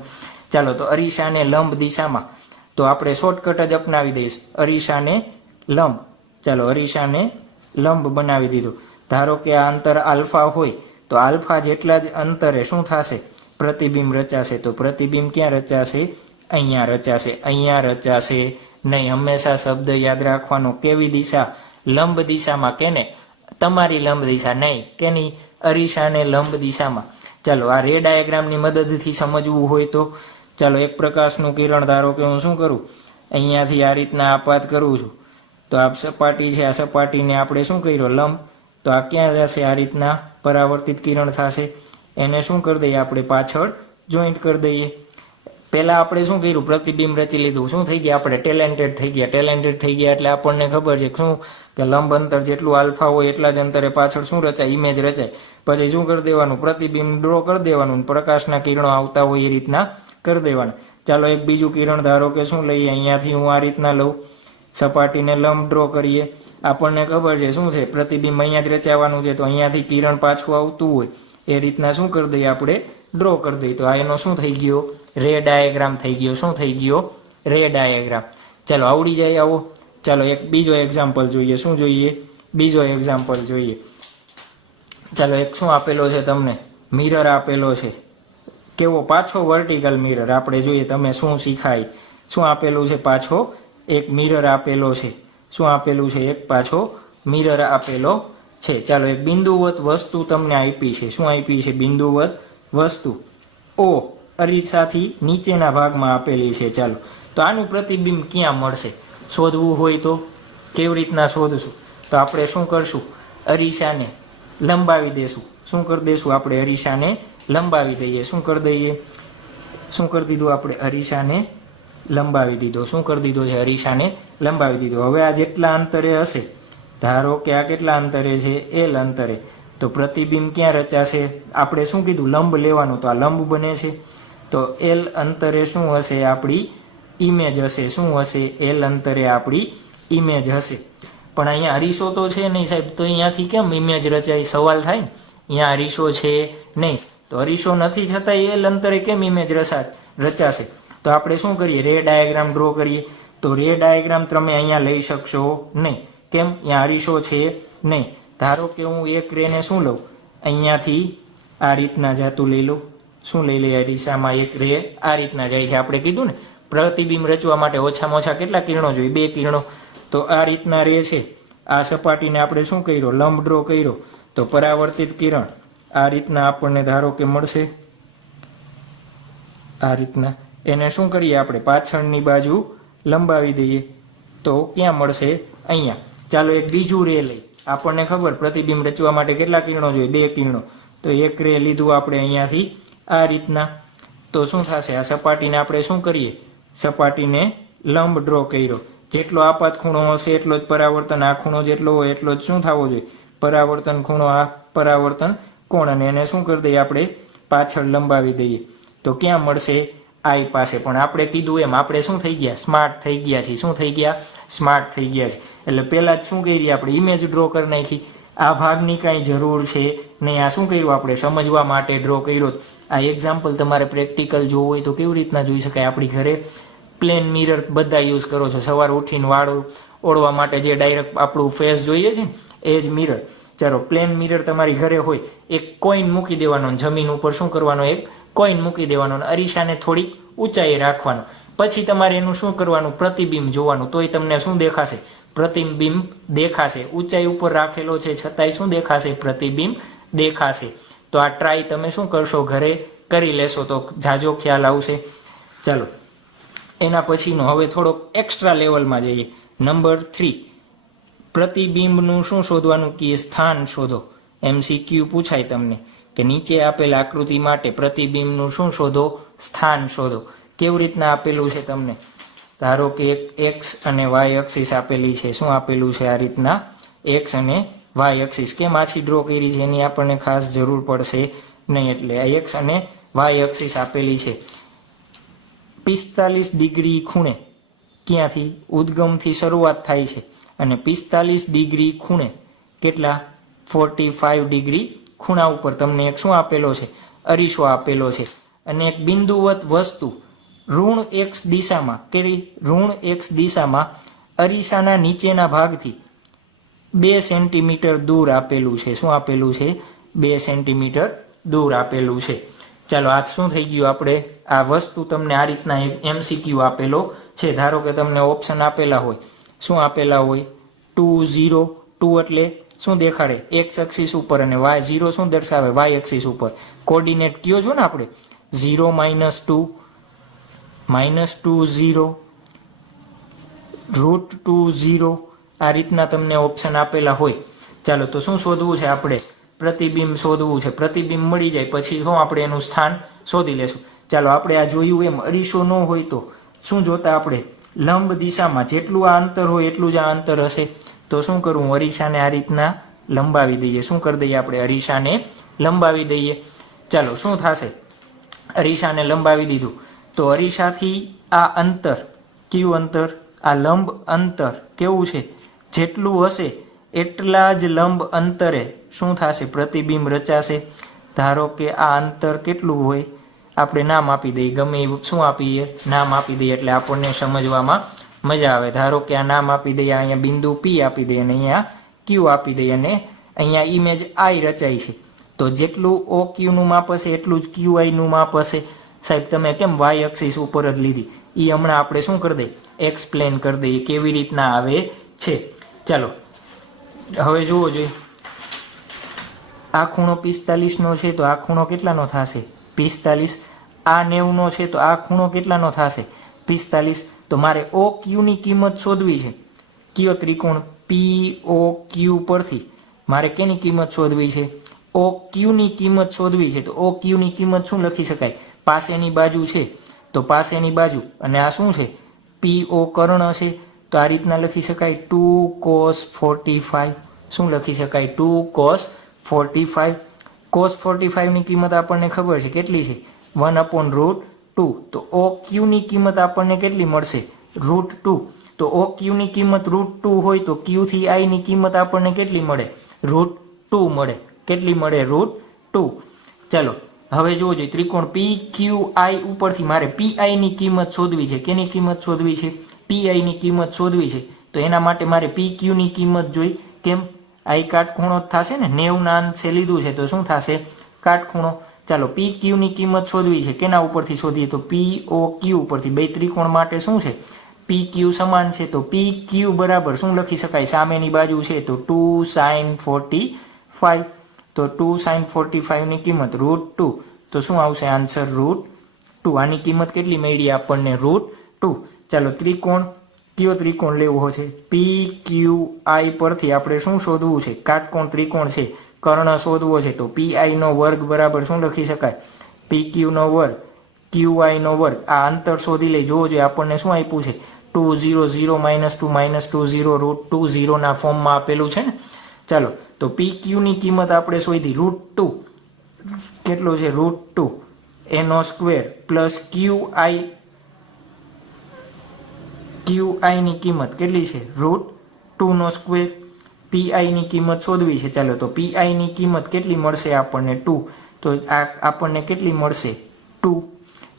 ચાલો, તો અરીસાને લંબ દિશામાં, તો આપણે શોર્ટકટ જ અપનાવી દઈશ. અરીસાને લંબ. ચાલો, અરીસાને લંબ બનાવી દીધો. ધારો કે આ અંતર આલ્ફા હોય, તો આલ્ફા જેટલા જ અંતરે શું થશે? પ્રતિબિંબ રચાશે. તો પ્રતિબિંબ ક્યાં રચાશે? અહીંયા રચાશે. અહીંયા રચાશે નહીં. હંમેશા શબ્દ યાદ રાખવાનો. કેવી દિશા? લંબ દિશામાં. કેને? તમારી લંબ દિશા નહીં. કેની? અરીસાને લંબ દિશામાં. ચાલો, આ રે ડાયાગ્રામની મદદથી સમજવું હોય તો ચાલો, એક પ્રકાશનું કિરણ ધારો કે હું શું કરું? અહીંયાથી આ રીતના આપાત કરું છું. તો આ સપાટી છે, આ સપાટીને આપણે શું કર્યો? લંબ. તો આ ક્યાં જશે? આ રીતના પરાવર્તિત કિરણ થશે. એને શું કરી દઈએ આપણે? પાછળ જોઈન્ટ કરી દઈએ. પહેલા આપણે શું કર્યું? પ્રતિબિંબ રચી લીધું. શું થઈ ગયા આપણે? ટેલેન્ટેડ થઈ ગયા. ટેલેન્ટેડ થઈ ગયા એટલે આપણને ખબર છે શું કે લંબ અંતર જેટલું આલ્ફા હોય એટલા જ અંતરે પાછળ શું રચાય? ઇમેજ રચાય. પછી શું કરી દેવાનું? પ્રતિબિંબ ડ્રો કરી દેવાનું. પ્રકાશના કિરણો આવતા હોય એ રીતના કરી દેવાના. ચાલો, એક બીજું કિરણ ધારો કે શું લઈએ? અહીંયાથી હું આ રીતના લઉં. સપાટીને લંબ ડ્રો કરીએ. આપણને ખબર છે શું છે? પ્રતિબિંબ અહીંયા જ રચાવાનું છે. તો અહીંયાથી કિરણ પાછું આવતું હોય એ રીતના શું કરી દઈએ? આપણે ડ્રો કરી દઈએ. તો આ એનો શું થઈ ગયો? રે ડાયાગ્રામ થઈ ગયો. શું થઈ ગયો? રે ડાયાગ્રામ. ચાલો, આવડી જાય આવો. ચાલો, એક બીજો એક્ઝામ્પલ જોઈએ. શું જોઈએ? બીજો એક્ઝામ્પલ જોઈએ. ચાલો, એક શું આપેલો છે તમને? મિરર આપેલો છે. કેવો? પાછો વર્ટિકલ મિરર. આપણે જોઈએ તમે શું શીખાય. શું આપેલું છે? પાછો એક મિરર આપેલો છે. શું આપેલું છે? એક પાછો મિરર આપેલો છે. ચાલો, એક બિંદુવત વસ્તુ તમને આપી છે. શું આપી છે? બિંદુવત વસ્તુ O અરીસાથી નીચેના ભાગમાં આપેલી છે. ચાલો, તો આનું પ્રતિબિંબ ક્યાં મળશે? શોધવું હોય તો કેવી રીતના શોધશું? તો આપણે શું કરશું? અરીસાને લંબાવી દેશું. શું કરી દેશું? આપણે અરીસાને લંબાવી દઈએ. શું કરી દઈએ? શું કરી દીધું આપણે? અરીસાને લંબાવી દીધો. શું કરી દીધો છે? અરીસાને લંબાવી દીધો. હવે આ જેટલા અંતરે હશે, ધારો કે આ કેટલા અંતરે છે? L અંતરે. તો પ્રતિબિંબ ક્યાં રચાશે? આપણે શું કીધું? લંબ લેવાનું. તો આ લંબ બને છે. તો L અંતરે શું હશે? આપણી ઇમેજ હશે. શું હશે? L અંતરે આપણી ઇમેજ હશે. પણ અહીંયા અરીસો તો છે નહીં સાહેબ, તો અહીંયાથી કેમ ઇમેજ રચાય? સવાલ થાય ને. અહીંયા અરીસો છે નહીં, તો અરીસો નથી છતાં L અંતરે કેમ ઇમેજ રચાશે? તો આપણે શું કરીએ? રે ડાયાગ્રામ ડ્રો કરીએ. તો રે ડાયાગ્રામ તમે અહીંયા લઈ શકશો નહીં. કેમ? અહીંયા અરીસો છે નહીં. ધારો કે હું એક રેને શું લઉં? અહીંયાથી આ રીતના જાતું લઈ લઉં. શું લઈ લઈએ? અરીસામાં એક રે આ રીતના જાય છે. આપણે કીધું ને પ્રતિબિંબ રચવા માટે ઓછામાં ઓછા કેટલા કિરણો જોઈએ? 2 કિરણો. તો આ રીતના રે છે. આ સપાટીને આપણે શું કર્યો? લંબ ડ્રો કર્યો. તો પરાવર્તિત કિરણ આ રીતના આપણને ધારો કે મળશે. આ રીતના એને શું કરીએ? આપણે પાછળની બાજુ લંબાવી દઈએ. તો ક્યાં મળશે? અહીંયા. ચાલો, એક બીજું રે લઈ. આપણને ખબર પ્રતિબિંબ રચવા માટે કેટલા કિરણો જોઈએ? 2 કિરણો. તો એક રે લીધું આપણે અહીંયાથી આ રીતના. તો શું થશે? આ સપાટીને આપણે શું કરીએ? સપાટીને લંબ ડ્રો કર્યો. જેટલો આપાત ખૂણો હશે એટલો જ પરાવર્તન. આ ખૂણો જેટલો હોય એટલો જ શું થવો જોઈએ? પરાવર્તન ખૂણો. આ પરાવર્તન કોણ. અને એને શું કરી દઈએ? આપણે પાછળ લંબાવી દઈએ. તો ક્યાં મળશે? I પાસે. પણ આપણે કીધું એમ આપણે શું થઈ ગયા? સ્માર્ટ થઈ ગયા છીએ. શું થઈ ગયા? સ્માર્ટ થઈ ગયા છે. એટલે પહેલા જ શું કરી? આપણે ઇમેજ ડ્રો કરી નાખી. આ ભાગની કાંઈ જરૂર છે નહીં. આ શું કર્યું? આપણે સમજવા માટે ડ્રો કર્યો. આ એક્ઝામ્પલ તમારે પ્રેક્ટિકલ જોવું હોય તો કેવી રીતના જોઈ શકાય? આપણી ઘરે પ્લેન મિરર બધા યુઝ કરો છો. સવારે ઉઠીને વાળ ઓળવા માટે જે ડાયરેક્ટ આપણું ફેસ જોઈએ છે ને એ જ મિરર. ચાલો પ્લેન મિરર તમારી ઘરે હોય, એક કોઈન મૂકી દેવાનો, જમીન ઉપર શું કરવાનો, એક કોઈન મૂકી દેવાનો, અરીસાને થોડીક ઊંચાઈ રાખવાનો. પછી તમારે એનું શું કરવાનું, પ્રતિબિંબ જોવાનું, તોય તમને શું દેખાશે, પ્રતિબિંબ દેખાશે. ઊંચાઈ ઉપર રાખેલો છે છતાંય શું દેખાશે, પ્રતિબિંબ દેખાશે. તો આ ટ્રાય તમે શું કરશો, ઘરે કરી લેશો તો જાજો ખ્યાલ આવશે. ચાલો એના પછીનો હવે થોડોક એક્સ્ટ્રા લેવલમાં જઈએ. નંબર 3, પ્રતિબિંબનું શું શોધવાનું, કે સ્થાન શોધો. MCQ પૂછાય તમને કે નીચે આપેલ આકૃતિ માટે પ્રતિબિંબનું શું શોધો, સ્થાન શોધો. કેવી રીતના આપેલું છે તમને, ધારો કે એક્સ અને વાય એક્સિસ આપેલી છે. શું આપેલું છે, આ રીતના એક્સ અને વાય એક્સિસ. કેમ આછી ડ્રો કરી છે એની આપણને ખાસ જરૂર પડશે નહીં. એટલે આ એક્સ અને વાય એક્સિસ આપેલી છે. 45 ડિગ્રી ખૂણે ક્યાંથી, ઉદ્ગમથી શરૂઆત થાય છે અને 45 ડિગ્રી ખૂણે કેટલા, 45 ડિગ્રી ખૂણા ઉપર તમને એક શું આપેલો છે, અરીસો આપેલો છે. અને એક બિંદુવત વસ્તુ ઋણ એક્સ દિશામાં, કેવી, ઋણ એક્સ દિશામાં અરીસાના નીચેના ભાગથી 2 સેન્ટીમીટર દૂર આપેલું છે. શું આપેલું છે, 2 સેન્ટીમીટર દૂર આપેલું છે. ચાલો આ શું થઈ ગયું, આપણે આ વસ્તુ તમને આ રીતના MCQ આપેલો છે. ધારો કે તમને ઓપ્શન આપેલા હોય, શું આપેલા હોય, 2 0, 2 એટલે શું દેખાડે, એક્સ એક્સિસ ઉપર, અને વાય 0 શું દર્શાવે, વાય એક્સિસ ઉપર. કોર્ડિનેટ કયો છો ને આપણે, 0 -2, -2 0, √2 0, આ રીતના તમને ઓપ્શન આપેલા હોય. ચાલો તો શું શોધવું છે આપણે, પ્રતિબિંબ શોધવું છે. પ્રતિબિંબ મળી જાય પછી શું આપણે એનું સ્થાન શોધી લેશું. ચાલો આપણે આ જોયું એમ અરીસો ન હોય તો શું જોતા આપણે, લંબ દિશામાં જેટલું આ અંતર હોય એટલું જ આ અંતર હશે. તો શું કરવું, અરીસાને આ રીતના લંબાવી દઈએ. શું કરી દઈએ આપણે, અરીસાને લંબાવી દઈએ. ચાલો શું થશે, અરીસાને લંબાવી દીધું તો અરીસાથી આ અંતર, કયું અંતર, આ લંબ અંતર કેવું છે, જેટલું હશે એટલા જ લંબ અંતરે શું થશે, પ્રતિબિંબ રચાશે. ધારો કે આ અંતર કેટલું હોય, આપણે નામ આપી દઈએ, ગમે એવું શું આપીએ, નામ આપી દઈએ એટલે આપણને સમજવામાં મજા આવે. ધારો કે આ નામ આપી દઈએ, અહીંયા બિંદુ P આપી દઈએ, અને અહીંયા Q આપી દઈએ, અને અહીંયા ઇમેજ I રચાય છે. તો જેટલું OQ નું માપ હશે એટલું જ QI નું માપ હશે. સાહેબ તમે કેમ વાય એક્સિસ ઉપર જ લીધી, એ હમણાં આપણે શું કરી દઈએ, એક્સપ્લેન કરી દઈએ કેવી રીતના આવે છે. ચાલો હવે જુઓ જોઈએ, આ ખૂણો 45 નો છે તો આ ખૂણો કેટલાનો થશે, 45. આ 90 નો છે તો આ ખૂણો કેટલાનો થશે, 45. તો મારે OQ ની કિંમત શોધવી છે. કયો ત્રિકોણ POQ પરથી મારે કેની કિંમત શોધવી છે, OQ ની કિંમત શોધવી છે. તો OQ ની કિંમત શું લખી શકાય, પાસેની બાજુ છે તો પાસેની બાજુ, અને આ શું છે, PO કર્ણ છે તો આ રીતના લખી શકાય 2 cos 45. શું લખી શકાય, 2 cos 45. cos 45 ની કિંમત આપણને ખબર છે કેટલી છે, 1/√2. તો OQ ની કિંમત આપણને કેટલી મળશે, √2. તો OQ ની કિંમત √2 હોય તો Q થી I ની કિંમત આપણને કેટલી મળે, √2 મળે. કેટલી મળે, √2. ચાલો હવે જોવો જોઈએ, ત્રિકોણ PQI ઉપરથી મારે PI ની કિંમત શોધવી છે. કેની કિંમત શોધવી છે, PI ની કિંમત શોધવી છે. તો એના માટે મારે PQ ની કિંમત જોઈ. કેમ, I કાટખૂણો જ થશે ને, 90 ના અંશે લીધું છે તો શું થશે, કાટખૂણો. ચાલો PQ ની કિંમત શોધવી છે, કેના ઉપરથી શોધીએ, તો POQ ઉપરથી. બે ત્રિકોણ માટે શું છે, PQ સમાન છે તો PQ બરાબર શું લખી શકાય, સામેની બાજુ છે તો 2 sin 45. તો 2 sin 45 ની કિંમત √2. તો શું આવશે આન્સર, √2. આની કિંમત કેટલી મળી આપણને, √2. ચાલો ત્રિકોણ, કયો ત્રિકોણ લેવો છે, PQI પરથી આપણે શું શોધવું છે, કાટકોણ ત્રિકોણ છે, કર્ણ શોધવો છે. તો PI નો વર્ગ બરાબર શું લખી શકાય, PQ નો વર્ગ QI નો વર્ગ. આ અંતર શોધી લઈ. જોવો જોઈએ આપણને શું આપ્યું છે, 2 0 0 -2 -2 0 √2 0 ના ફોર્મમાં આપેલું છે ને. ચાલો તો PQ ની કિંમત આપણે શોધી, √2 કેટલો છે, √2 એનો સ્ક્વેર પ્લસ QI ની કિંમત કેટલી છે, √2 નો સ્ક્વેર. PI ની કિંમત શોધવી છે. ચાલો તો PI ની કિંમત કેટલી મળશે આપણને, 2. તો આ આપણને કેટલી મળશે, 2.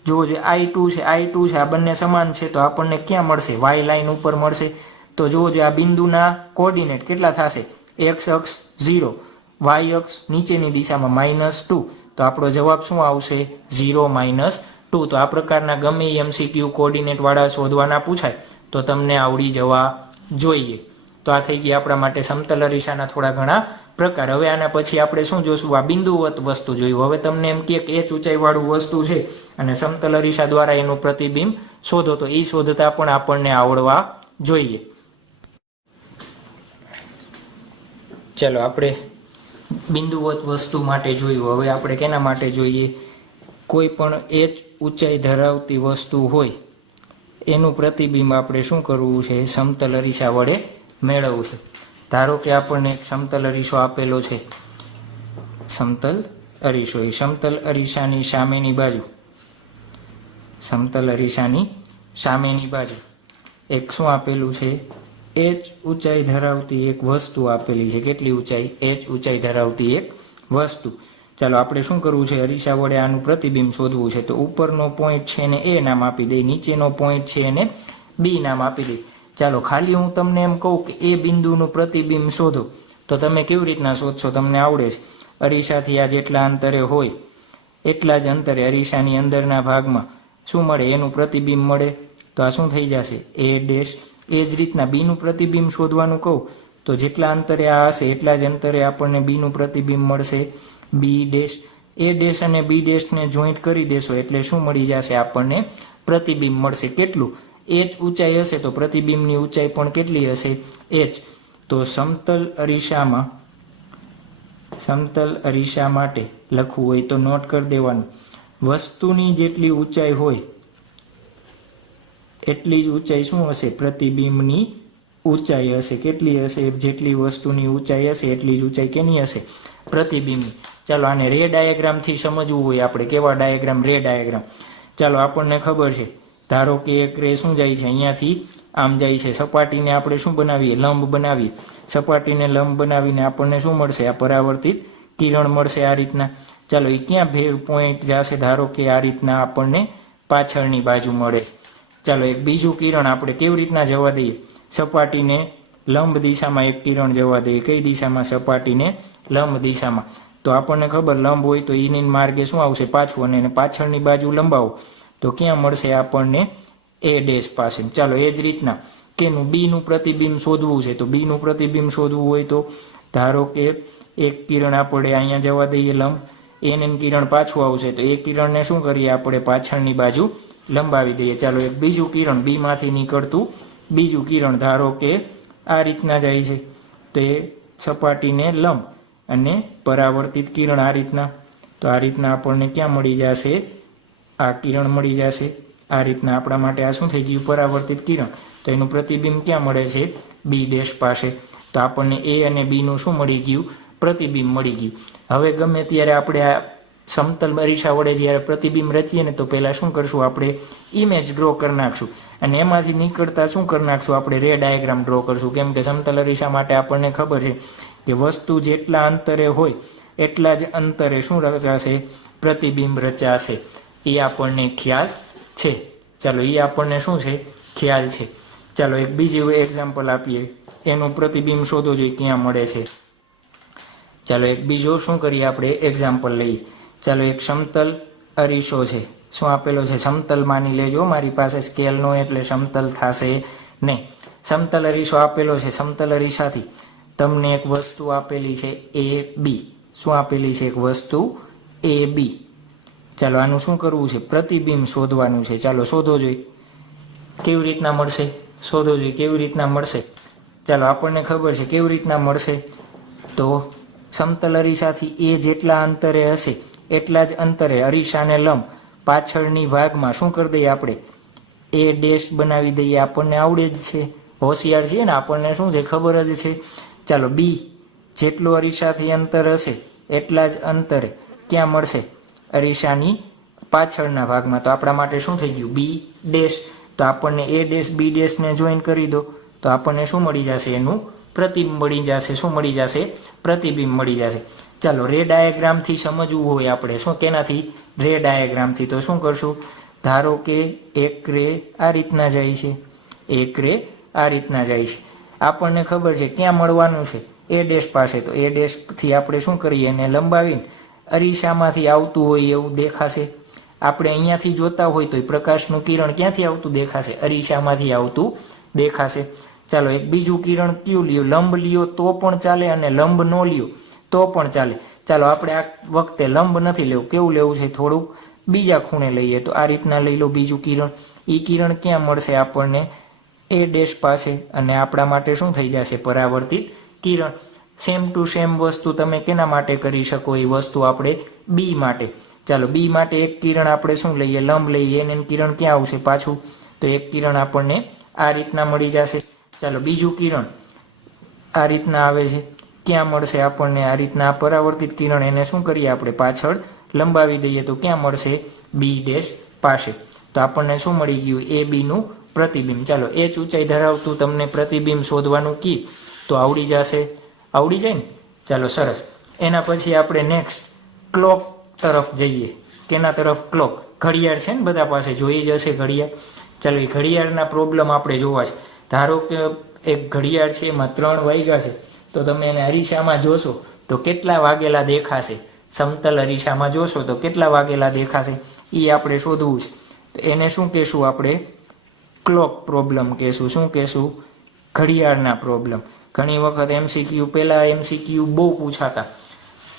જો I2 છે, I2 છે, આ બંને સમાન છે તો આપણને ક્યાં મળશે, Y લાઈન ઉપર મળશે. તો જો આ બિંદુના કોર્ડિનેટ કેટલા થશે, x અક્ષ 0 વાય અક્ષ નીચેની દિશામાં -2, તો આપણો જવાબ શું આવશે? 0 - 2. તો આ પ્રકારના ગમે MCQ કોઓર્ડિનેટ વાળા શોધવાના પૂછાય તો તમને આવડી જવા જોઈએ. તો આ થઈ ગયા આપણા માટે સમતલ અરીસાના થોડા ઘણા પ્રકાર. હવે આના પછી આપણે શું જોશું? આ બિંદુવત વસ્તુ જોયું. હવે તમને એમ કે h ઊંચાઈ વાળું વસ્તુ છે અને સમતલ અરીસા દ્વારા એનું પ્રતિબિંબ શોધો, તો એ શોધતા પણ આપણને આવડવા જોઈએ. ચલો આપણે બિંદુવત વસ્તુ માટે જોયું. હવે આપણે કેના માટે જોઈએ? કોઈ પણ h ઊંચાઈ ધરાવતી વસ્તુ હોય એનું પ્રતિબિંબ આપણે શું કરવું છે? સમતલ અરીસા વડે મેળવવું છે. ધારો કે આપણને એક સમતલ અરીસો આપેલો છે. સમતલ અરીસો, એ સમતલ અરીસાની સામેની બાજુ, સમતલ અરીસાની સામેની બાજુ એક શું આપેલું છે? h ઊંચાઈ ધરાવતી એક વસ્તુ આપેલી છે. કેટલી ઊંચાઈ? h ઊંચાઈ ધરાવતી એક વસ્તુ. ચાલો આપણે શું કરવું છે? અરીસા વડે આનું પ્રતિબિંબ શોધવું છે. તો ઉપરનો પોઈન્ટ છે એને a નામ આપી દે, નીચેનો પોઈન્ટ છે એને b નામ આપી દે. ચાલો ખાલી હું તમને એમ કહું કે એ બિંદુનું પ્રતિબિંબ શોધો, તો તમે કેવી રીતના શોધશો? તમને આવડે છે. અરીસાથી આ જેટલા અંતરે હોય એટલા જ અંતરે અરીસાની અંદરના ભાગમાં શું મળે? એનું પ્રતિબિંબ મળે. તો આ શું થઈ જશે? a dash. એ જ રીતના બીનું પ્રતિબિંબ શોધવાનું કહું તો જેટલા અંતરે આ હશે એટલા જ અંતરે આપણને બીનું પ્રતિબિંબ મળશે, b ડેશ. a ડેશ અને b ડેશને જોઈન્ટ કરી દેશો એટલે શું મળી જશે? આપણને પ્રતિબિંબ મળશે. કેટલું? h ઊંચાઈ હશે તો પ્રતિબિંબની ઊંચાઈ પણ કેટલી હશે? h. તો સમતલ અરીસા માટે લખવું હોય તો નોટ કરી દેવાનું. વસ્તુની જેટલી ઊંચાઈ હોય એટલી જ ઊંચાઈ શું હશે? પ્રતિબિંબની ઊંચાઈ હશે. કેટલી હશે? જેટલી વસ્તુની ઊંચાઈ હશે એટલી જ ઊંચાઈ કેની હશે? પ્રતિબિંબની. ચાલો આને રે ડાયાગ્રામથી સમજવું હોય આપણે. કેવા ડાયાગ્રામ? રે ડાયાગ્રામ. ચાલો આપણને ખબર છે, ધારો કે એક રે શું જાય છે? અહીંયાથી આમ જાય છે. સપાટીને આપણે શું બનાવીએ? લંબ બનાવીએ. સપાટીને લંબ બનાવીને આપણને શું મળશે? આ પરાવર્તિત કિરણ મળશે આ રીતના. ચાલો એ ક્યાં પોઈન્ટ જશે? ધારો કે આ રીતના આપણને પાછળની બાજુ મળે. ચાલો એક બીજું કિરણ આપણે કેવી રીતના જવા દઈએ? સપાટીને લંબ દિશામાં એક કિરણ જવા દઈએ. કઈ દિશામાં? સપાટીને લંબ દિશામાં. તો આપણને ખબર લંબ હોય તો એની માર્ગે શું આવશે? પાછું. અને એને પાછળની બાજુ લંબાવો તો ક્યાં મળશે આપણને? a ડેશ પાસે. ચાલો એ જ રીતના કેનું? બીનું પ્રતિબિંબ શોધવું છે. તો બીનું પ્રતિબિંબ શોધવું હોય તો ધારો કે એક કિરણ આપણે અહીંયા જવા દઈએ લંબ, એને કિરણ પાછું આવશે તો એ કિરણને શું કરીએ? આપણે પાછળની બાજુ લંબાવી દઈએ. ચાલો એક બીજું કિરણ, બી માંથી નીકળતું બીજું કિરણ ધારો કે આ રીતના જાય છે તો એ સપાટીને લંબ અને પરાવર્તિત કિરણ આ રીતના. તો આ રીતના આપણને ક્યાં મળી જશે? આ કિરણ મળી જશે. આ રીતના આપણા માટે આ શું થઈ ગયું? પરાવર્તિત કિરણ. તો એનું પ્રતિબિંબ ક્યાં મળે છે? બી ડેશ પાસે. તો આપણને એ અને બીનું શું મળી ગયું? પ્રતિબિંબ મળી ગયું. હવે ગમે ત્યારે આપણે આ સમતલ અરીસા વડે જ્યારે પ્રતિબિંબ રચીએ ને તો પહેલાં શું કરશું? આપણે ઇમેજ ડ્રો કરી નાખશું અને એમાંથી નીકળતા શું કરી નાખશું? આપણે રે ડાયાગ્રામ ડ્રો કરશું. કેમ કે સમતલ અરીસા માટે આપણને ખબર છે કે વસ્તુ જેટલા અંતરે હોય એટલા જ અંતરે શું રચાશે? પ્રતિબિંબ રચાશે. એ આપણને ખ્યાલ છે. ચાલો એ આપણને શું છે? ખ્યાલ છે. ચાલો એક બીજું એક્ઝામ્પલ આપીએ. એનું પ્રતિબિંબ શોધો જોઈએ ક્યાં મળે છે. ચાલો એક બીજો શું કરીએ? આપણે એક્ઝામ્પલ લઈએ. ચાલો એક સમતલ અરીસો છે. શું આપેલો છે? સમતલ માની લેજો. મારી પાસે સ્કેલ નો એટલે સમતલ થશે નહીં. સમતલ અરીસો આપેલો છે. સમતલ અરીસાથી તમને એક વસ્તુ આપેલી છે a b. શું આપેલી છે? એક વસ્તુ a b. ચાલો આનું શું કરવું છે? પ્રતિબિંબ શોધવાનું છે. ચાલો શોધો જોઈએ. કેવી રીતના મળશે? શોધો જોઈએ કેવી રીતના મળશે. ચાલો આપણને ખબર છે કેવી રીતના મળશે. તો સમતલ અરીસાથી એ જેટલા અંતરે હશે એટલા જ અંતરે અરીસાને લંબ પાછળની ભાગમાં શું કરી દઈએ? આપણે એ ડેશ બનાવી દઈએ. આપણને આવડે જ છે, હોશિયાર છીએ ને, આપણને શું છે? ખબર જ છે. ચાલો બી જેટલું અરીસાથી અંતર હશે એટલા જ અંતરે ક્યાં મળશે? અરીસાની પાછળના ભાગમાં. તો આપણા માટે શું થઈ ગયું? B dash. તો આપણને એ ડેશ બી ડેશને જોઈન કરી દો તો આપણને શું મળી જશે? એનું પ્રતિબિંબ મળી જશે. શું મળી જશે? પ્રતિબિંબ મળી જશે. ચાલો રે ડાયાગ્રામથી સમજવું હોય આપણે શું? કેનાથી? રે ડાયાગ્રામથી. તો શું કરશું? ધારો કે એક રે આ રીતના જાય છે, એક રે આ રીતના જાય છે. આપણને ખબર છે ક્યાં મળવાનું છે? એ ડેશ પાસે, તો એ ડેશથી આપણે શું કરીએ, એને લંબાવીને અરીસામાંથી આવતું હોય એવું દેખાશે. આપણે અહીંયાથી જોતા હોય તો પ્રકાશનું કિરણ ક્યાંથી આવતું દેખાશે, અરીસામાંથી આવતું દેખાશે. ચાલો એક બીજું કિરણ કયું લ્યો, લંબ લ્યો તો પણ ચાલે અને લંબ ન લ્યો તો પણ ચાલે. ચાલો આપણે આ વખતે લંબ નથી લેવું, કેવું લેવું છે, થોડુંક બીજા ખૂણે લઈએ. તો આ રીતના લઈ લો બીજું કિરણ. એ કિરણ ક્યાં મળશે આપણને, એ ડેશ પાસે, અને આપણા માટે શું થઈ જશે, પરાવર્તિત કિરણ. સેમ ટુ સેમ વસ્તુ તમે કેના માટે કરી શકો, એ વસ્તુ આપણે બી માટે. ચાલો બી માટે એક કિરણ આપણે શું લઈએ, લંબ લઈએ, એને કિરણ ક્યાં આવશે પાછું, તો એક કિરણ આપણને આ રીતના મળી જશે. ચાલો બીજું કિરણ આ રીતના આવે છે, ક્યાં મળશે આપણને, આ રીતના પરાવર્તિત કિરણ, એને શું કરીએ આપણે પાછળ લંબાવી દઈએ તો ક્યાં મળશે, બી ડેશ પાસે. તો આપણને શું મળી ગયું, એ બીનું પ્રતિબિંબ. ચાલો એ જ ઊંચાઈ ધરાવતું તમને પ્રતિબિંબ શોધવાનું કી તો આવડી જશે, આવડી જાય ને. ચાલો સરસ. એના પછી આપણે નેક્સ્ટ ક્લોક તરફ જઈએ. કેના તરફ, ક્લોક. ઘડિયાળ છે ને બધા પાસે, જોઈ જશે ઘડિયાળ. ચાલો એ ઘડિયાળના પ્રોબ્લેમ આપણે જોવા છે. ધારો કે એક ઘડિયાળ છે, એમાં 3 વાગ્યા છે, તો તમે એને અરીસામાં જોશો તો કેટલા વાગેલા દેખાશે, સમતલ અરીસામાં જોશો તો કેટલા વાગેલા દેખાશે, એ આપણે શોધવું છે. તો એને શું કહેશું આપણે, ક્લોક પ્રોબ્લેમ કહેશું. શું કહેશું, ઘડિયાળના પ્રોબ્લેમ. ઘણી વખત એમસીક્યુ, પહેલાં એમસીક્યુ બહુ પૂછાતા,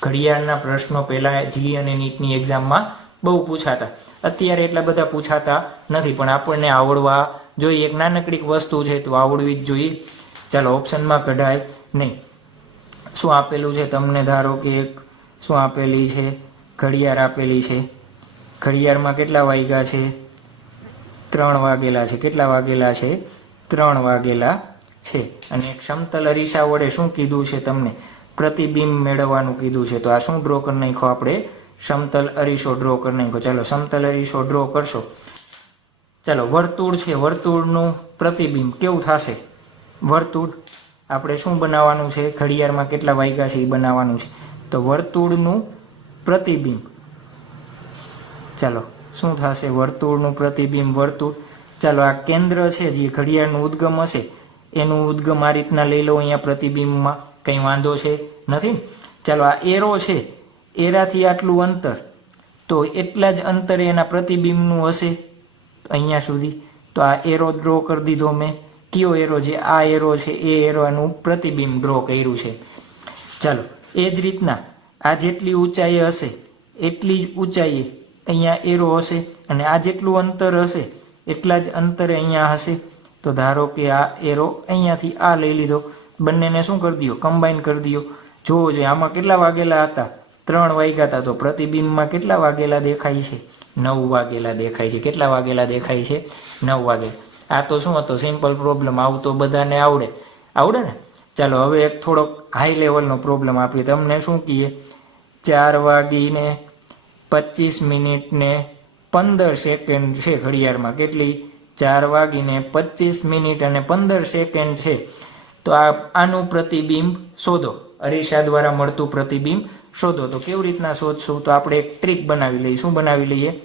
ઘડિયાળના પ્રશ્નો પહેલાં જી અને નીટની એક્ઝામમાં બહુ પૂછાતા. અત્યારે એટલા બધા પૂછાતા નથી, પણ આપણને આવડવા જોઈએ. એક નાનકડી વસ્તુ છે તો આવડવી જ જોઈએ. ચાલો ઓપ્શનમાં કઢાય નહીં. શું આપેલું છે તમને, ધારો કે એક શું આપેલી છે, ઘડિયાળ આપેલી છે. ઘડિયાળમાં કેટલા વાગ્યા છે, 3 વાગેલા છે. કેટલા વાગેલા છે, 3 વાગેલા છે. અને એક સમતલ અરીસા વડે શું કીધું છે તમને, પ્રતિબિંબ મેળવવાનું કીધું છે. તો આ શું ડ્રો કરી નાખો આપણે, સમતલ અરીસો ડ્રો કરી નાખો. ચાલો સમતલ અરીસો ડ્રો કરશો. ચાલો વર્તુળ છે, વર્તુળનું પ્રતિબિંબ કેવું થશે, વર્તુળ આપણે શું બનાવવાનું છે, ઘડિયાળમાં કેટલા વાગ્યા છે એ બનાવવાનું છે. તો વર્તુળનું પ્રતિબિંબ, ચાલો શું થશે, વર્તુળનું પ્રતિબિંબ, વર્તુળ. ચાલો આ કેન્દ્ર છે જે ઘડિયાળનું ઉદ્ગમ હશે, એનું ઉદ્ગમ આ રીતના લઈ લો અહીંયા પ્રતિબિંબમાં, કંઈ વાંધો છે નથી. ચાલો આ એરો છે, એરાથી આટલું અંતર, તો એટલા જ અંતરે એના પ્રતિબિંબનું હશે અહીંયા સુધી. તો આ એરો ડ્રો કરી દીધો મેં. કયો એરો, જે આ એરો છે એ એરોનું પ્રતિબિંબ ડ્રો કર્યું છે. ચાલો એ જ રીતના આ જેટલી ઊંચાઈ હશે એટલી જ ઊંચાઈએ અહીંયા એરો હશે, અને આ જેટલું અંતર હશે એટલા જ અંતરે અહીંયા હશે. તો ધારો કે આ એરો અહીંયાથી આ લઈ લીધો, બંનેને શું કરી દો, કમ્બાઈન કરી દો. જોવો જોઈએ આમાં કેટલા વાગેલા હતા, 3 વાગ્યા હતા. તો પ્રતિબિંબમાં કેટલા વાગેલા દેખાય છે, 9 વાગેલા દેખાય છે. કેટલા વાગેલા દેખાય છે, 9 વાગે. આ તો શું હતો, સિમ્પલ પ્રોબ્લેમ. આવું તો બધાને આવડે, આવડે ને. ચાલો હવે એક થોડોક હાઈ લેવલનો પ્રોબ્લેમ આપીએ. તમને શું કહીએ, 4:25 છે ઘડિયાળમાં. કેટલી, 4:25 અને 15 સેકન્ડ છે. તો આનું પ્રતિબિંબ શોધો, અરીસા દ્વારા મળતું પ્રતિબિંબ શોધો. તો કેવી રીતના શોધશું, તો આપણે એક ટ્રીક બનાવી લઈએ. શું બનાવી લઈએ,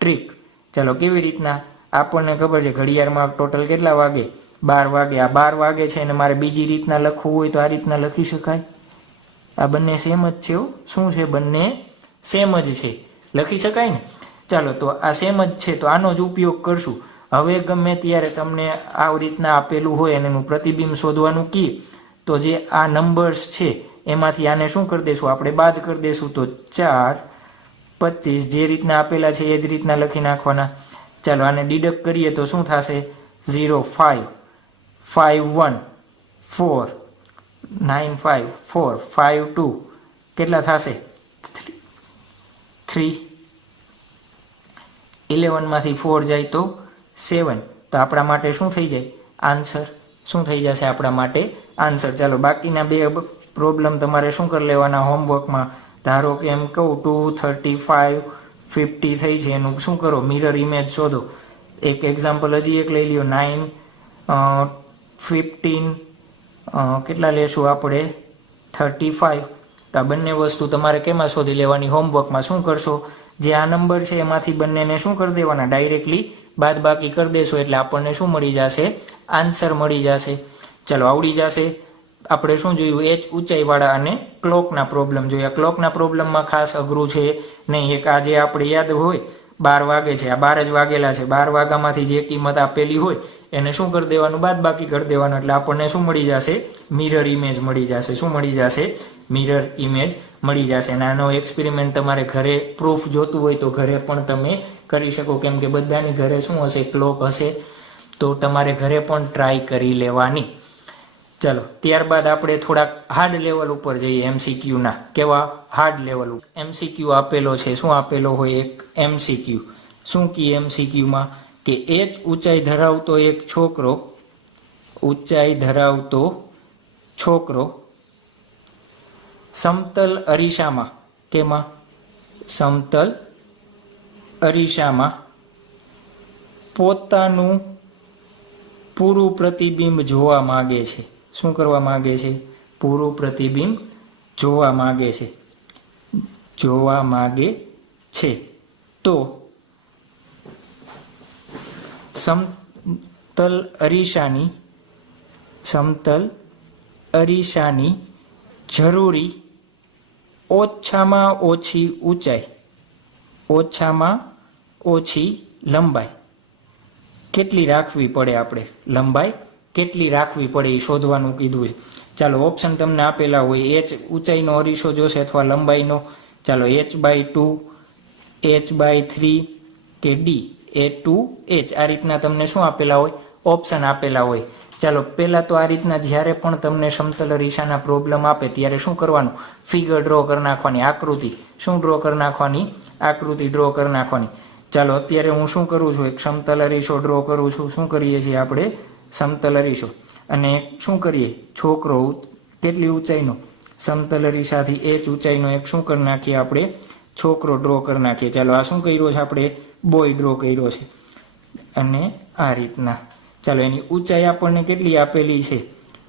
ટ્રીક. ચાલો કેવી રીતના, આપણને ખબર છે ઘડિયાળમાં ટોટલ કેટલા વાગે, 12 વાગે. આ 12 વાગે છે અને મારે બીજી રીતના લખવું હોય તો આ રીતના લખી શકાય. આ બંને સેમ જ છે. શું છે, બંને સેમ જ છે, લખી શકાય ને. ચાલો તો આ સેમ જ છે, તો આનો જ ઉપયોગ કરશું. હવે ગમે ત્યારે તમને આવી રીતના આપેલું હોય અને એનું પ્રતિબિંબ શોધવાનું કીએ, તો જે આ નંબર્સ છે એમાંથી આને શું કરી દેશું, આપણે બાદ કરી દેશું. તો 4:25 જે રીતના આપેલા છે એ જ રીતના લખી નાખવાના. ચાલો આને ડિડક્ટ કરીએ તો શું થશે, 0 5 5 1 4 9 5 4 5 2 કેટલા થશે, 3 11 માંથી 4 જાય તો 7. તો આપણા માટે શું થઈ જાય, આન્સર. શું થઈ જશે આપણા માટે, આન્સર. ચાલો બાકીના 2 પ્રોબ્લેમ તમારે શું કરી લેવાના હોમવર્કમાં. ધારો કે એમ કહું 2 35 50 થઈ છે, એનું શું કરો, મિરર ઇમેજ શોધો. એક એક્ઝામ્પલ હજી એક લઈ લ્યો, 9 15 કેટલા લેશું આપણે, 35. તો આ બંને વસ્તુ તમારે કેમાં શોધી લેવાની, હોમવર્કમાં. શું કરશો, જે આ નંબર છે એમાંથી બંનેને શું કરી દેવાના, ડાયરેક્ટલી બાદ બાકી કરી દેશો એટલે આપણને શું મળી જશે, આન્સર મળી જશે. ચલો આવડી જશે. આપણે શું જોયું, એચ ઊંચાઈવાળા અને ક્લોકના પ્રોબ્લેમ જોયા. ક્લોકના પ્રોબ્લેમમાં ખાસ અઘરું છે નહીં. એક આજે આપણે યાદ હોય 12 વાગે છે, આ 12 જ વાગેલા છે, 12 વાગ્યામાંથી જે કિંમત આપેલી હોય એને શું કરી દેવાનું, બાદબાકી કરી દેવાનું, એટલે આપણને શું મળી જશે, મિરર ઇમેજ મળી જશે. શું મળી જશે, મિરર ઇમેજ મળી જશે. અને આનો એક્સપેરિમેન્ટ તમારે ઘરે પ્રૂફ જોતું હોય તો ઘરે પણ તમે કરી શકો, કેમ કે બધાની ઘરે શું હશે, ક્લોક હશે, તો તમારે ઘરે પણ ટ્રાય કરી લેવાની. ચલો ત્યારબાદ આપણે થોડાક હાર્ડ લેવલ ઉપર જઈએ, MCQ ના. કેવા હાર્ડ લેવલ ઉપર MCQ આપેલો છે, શું આપેલો હોય, એક MCQ. શું કી MCQ માં કે h ઊંચાઈ ધરાવતો એક છોકરો, ઊંચાઈ ધરાવતો છોકરો સમતલ અરીસામાં, કેમાં, સમતલ અરીસામાં પોતાનું પૂરું પ્રતિબિંબ જોવા માંગે છે. શું કરવા માંગે છે, પૂરું પ્રતિબિંબ જોવા માંગે છે, જોવા માંગે છે. તો સમતલ અરીસાની જરૂરી ઓછામાં ઓછી ઊંચાઈ, ઓછામાં ઓછી લંબાઈ કેટલી રાખવી પડે, આપણે લંબાઈ કેટલી રાખવી પડે એ શોધવાનું કીધું છે. ચાલો ઓપ્શન તમને આપેલા હોય, h ઊંચાઈનો અરીસો જોશે અથવા લંબાઈનો. ચાલો h/2, h/3 કે d a2h, આ રીતના તમને શું આપેલા હોય, ઓપ્શન આપેલા હોય. ચાલો પહેલા તો આ રીતના જ્યારે પણ તમને સમતલ અરીસાના પ્રોબ્લેમ આપે ત્યારે શું કરવાનું, ફિગર ડ્રો કરી નાખવાની, આકૃતિ. શું ડ્રો કરી નાખવાની, આકૃતિ ડ્રો કરી નાખવાની. ચાલો અત્યારે હું શું કરું છું, એક સમતલ અરીસો ડ્રો કરું છું. શું કરીએ છીએ આપણે, સમતલ અરીસો. અને શું કરીએ, છોકરો કેટલી ઊંચાઈનો, સમતલ અરીસાથી h ઊંચાઈનો એક શું કરી નાખીએ આપણે, છોકરો ડ્રો કરી નાખીએ. ચાલો આ શું કર્યો છે આપણે, બોય ડ્રો કર્યો છે. અને આ રીતના ચાલો એની ઊંચાઈ આપણને કેટલી આપેલી છે,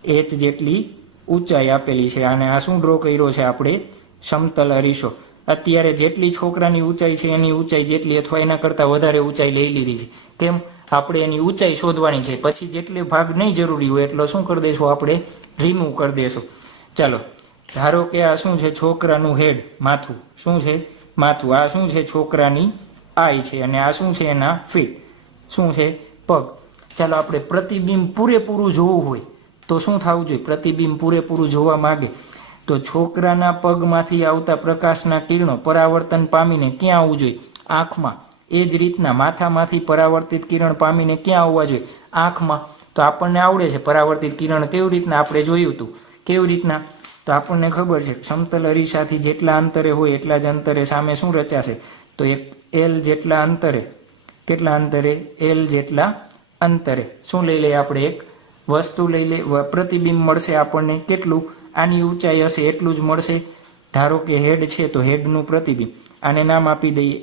h જેટલી ઊંચાઈ આપેલી છે. અને આ શું ડ્રો કર્યો છે આપણે, સમતલ અરીસો. અત્યારે જેટલી છોકરાની ઊંચાઈ છે એની ઊંચાઈ જેટલી અથવા એના કરતાં વધારે ઊંચાઈ લઈ લીધી છે. કેમ, આપણે એની ઊંચાઈ શોધવાની છે. પછી જેટલે ભાગ નહીં જરૂરી હોય એટલો શું કરી દઈશું, આપણે રિમૂવ કરી દઈશું. ચાલો ધારો કે આ શું છે, છોકરાનું હેડ, માથું. શું છે, માથું. આ શું છે, છોકરાની આઈ છે. અને આ શું છે, એના ફીટ. શું છે, પગ. ચાલો આપણે પ્રતિબિંબ પૂરેપૂરું જોવું હોય તો શું થવું જોઈએ, પ્રતિબિંબ પૂરેપૂરું જોવા માંગે તો છોકરાના પગમાંથી આવતા પ્રકાશના કિરણો પરાવર્તન પામીને ક્યાં આવવું જોઈએ, આંખમાં. એ જ રીતના માથામાંથી પરાવર્તિત કિરણ પામીને ક્યાં આવવા જોઈએ, આંખમાં. તો આપણને આવડે છે પરાવર્તિત કિરણ કેવી રીતના આપણે જોયું હતું. કેવી રીતના, તો આપણને ખબર છે સમતલ અરીસાથી જેટલા અંતરે હોય એટલા જ અંતરે સામે શું રચાશે, તો એક L જેટલા અંતરે, કેટલા અંતરે, L જેટલા અંતરે શું લઈ લઈએ આપણે, એક વસ્તુ લઈ લે, પ્રતિબિંબ મળશે આપણને કેટલું, આની ઊંચાઈ હશે એટલું જ મળશે. ધારો કે હેડ છે તો હેડનું પ્રતિબિંબ, આને નામ આપી દઈએ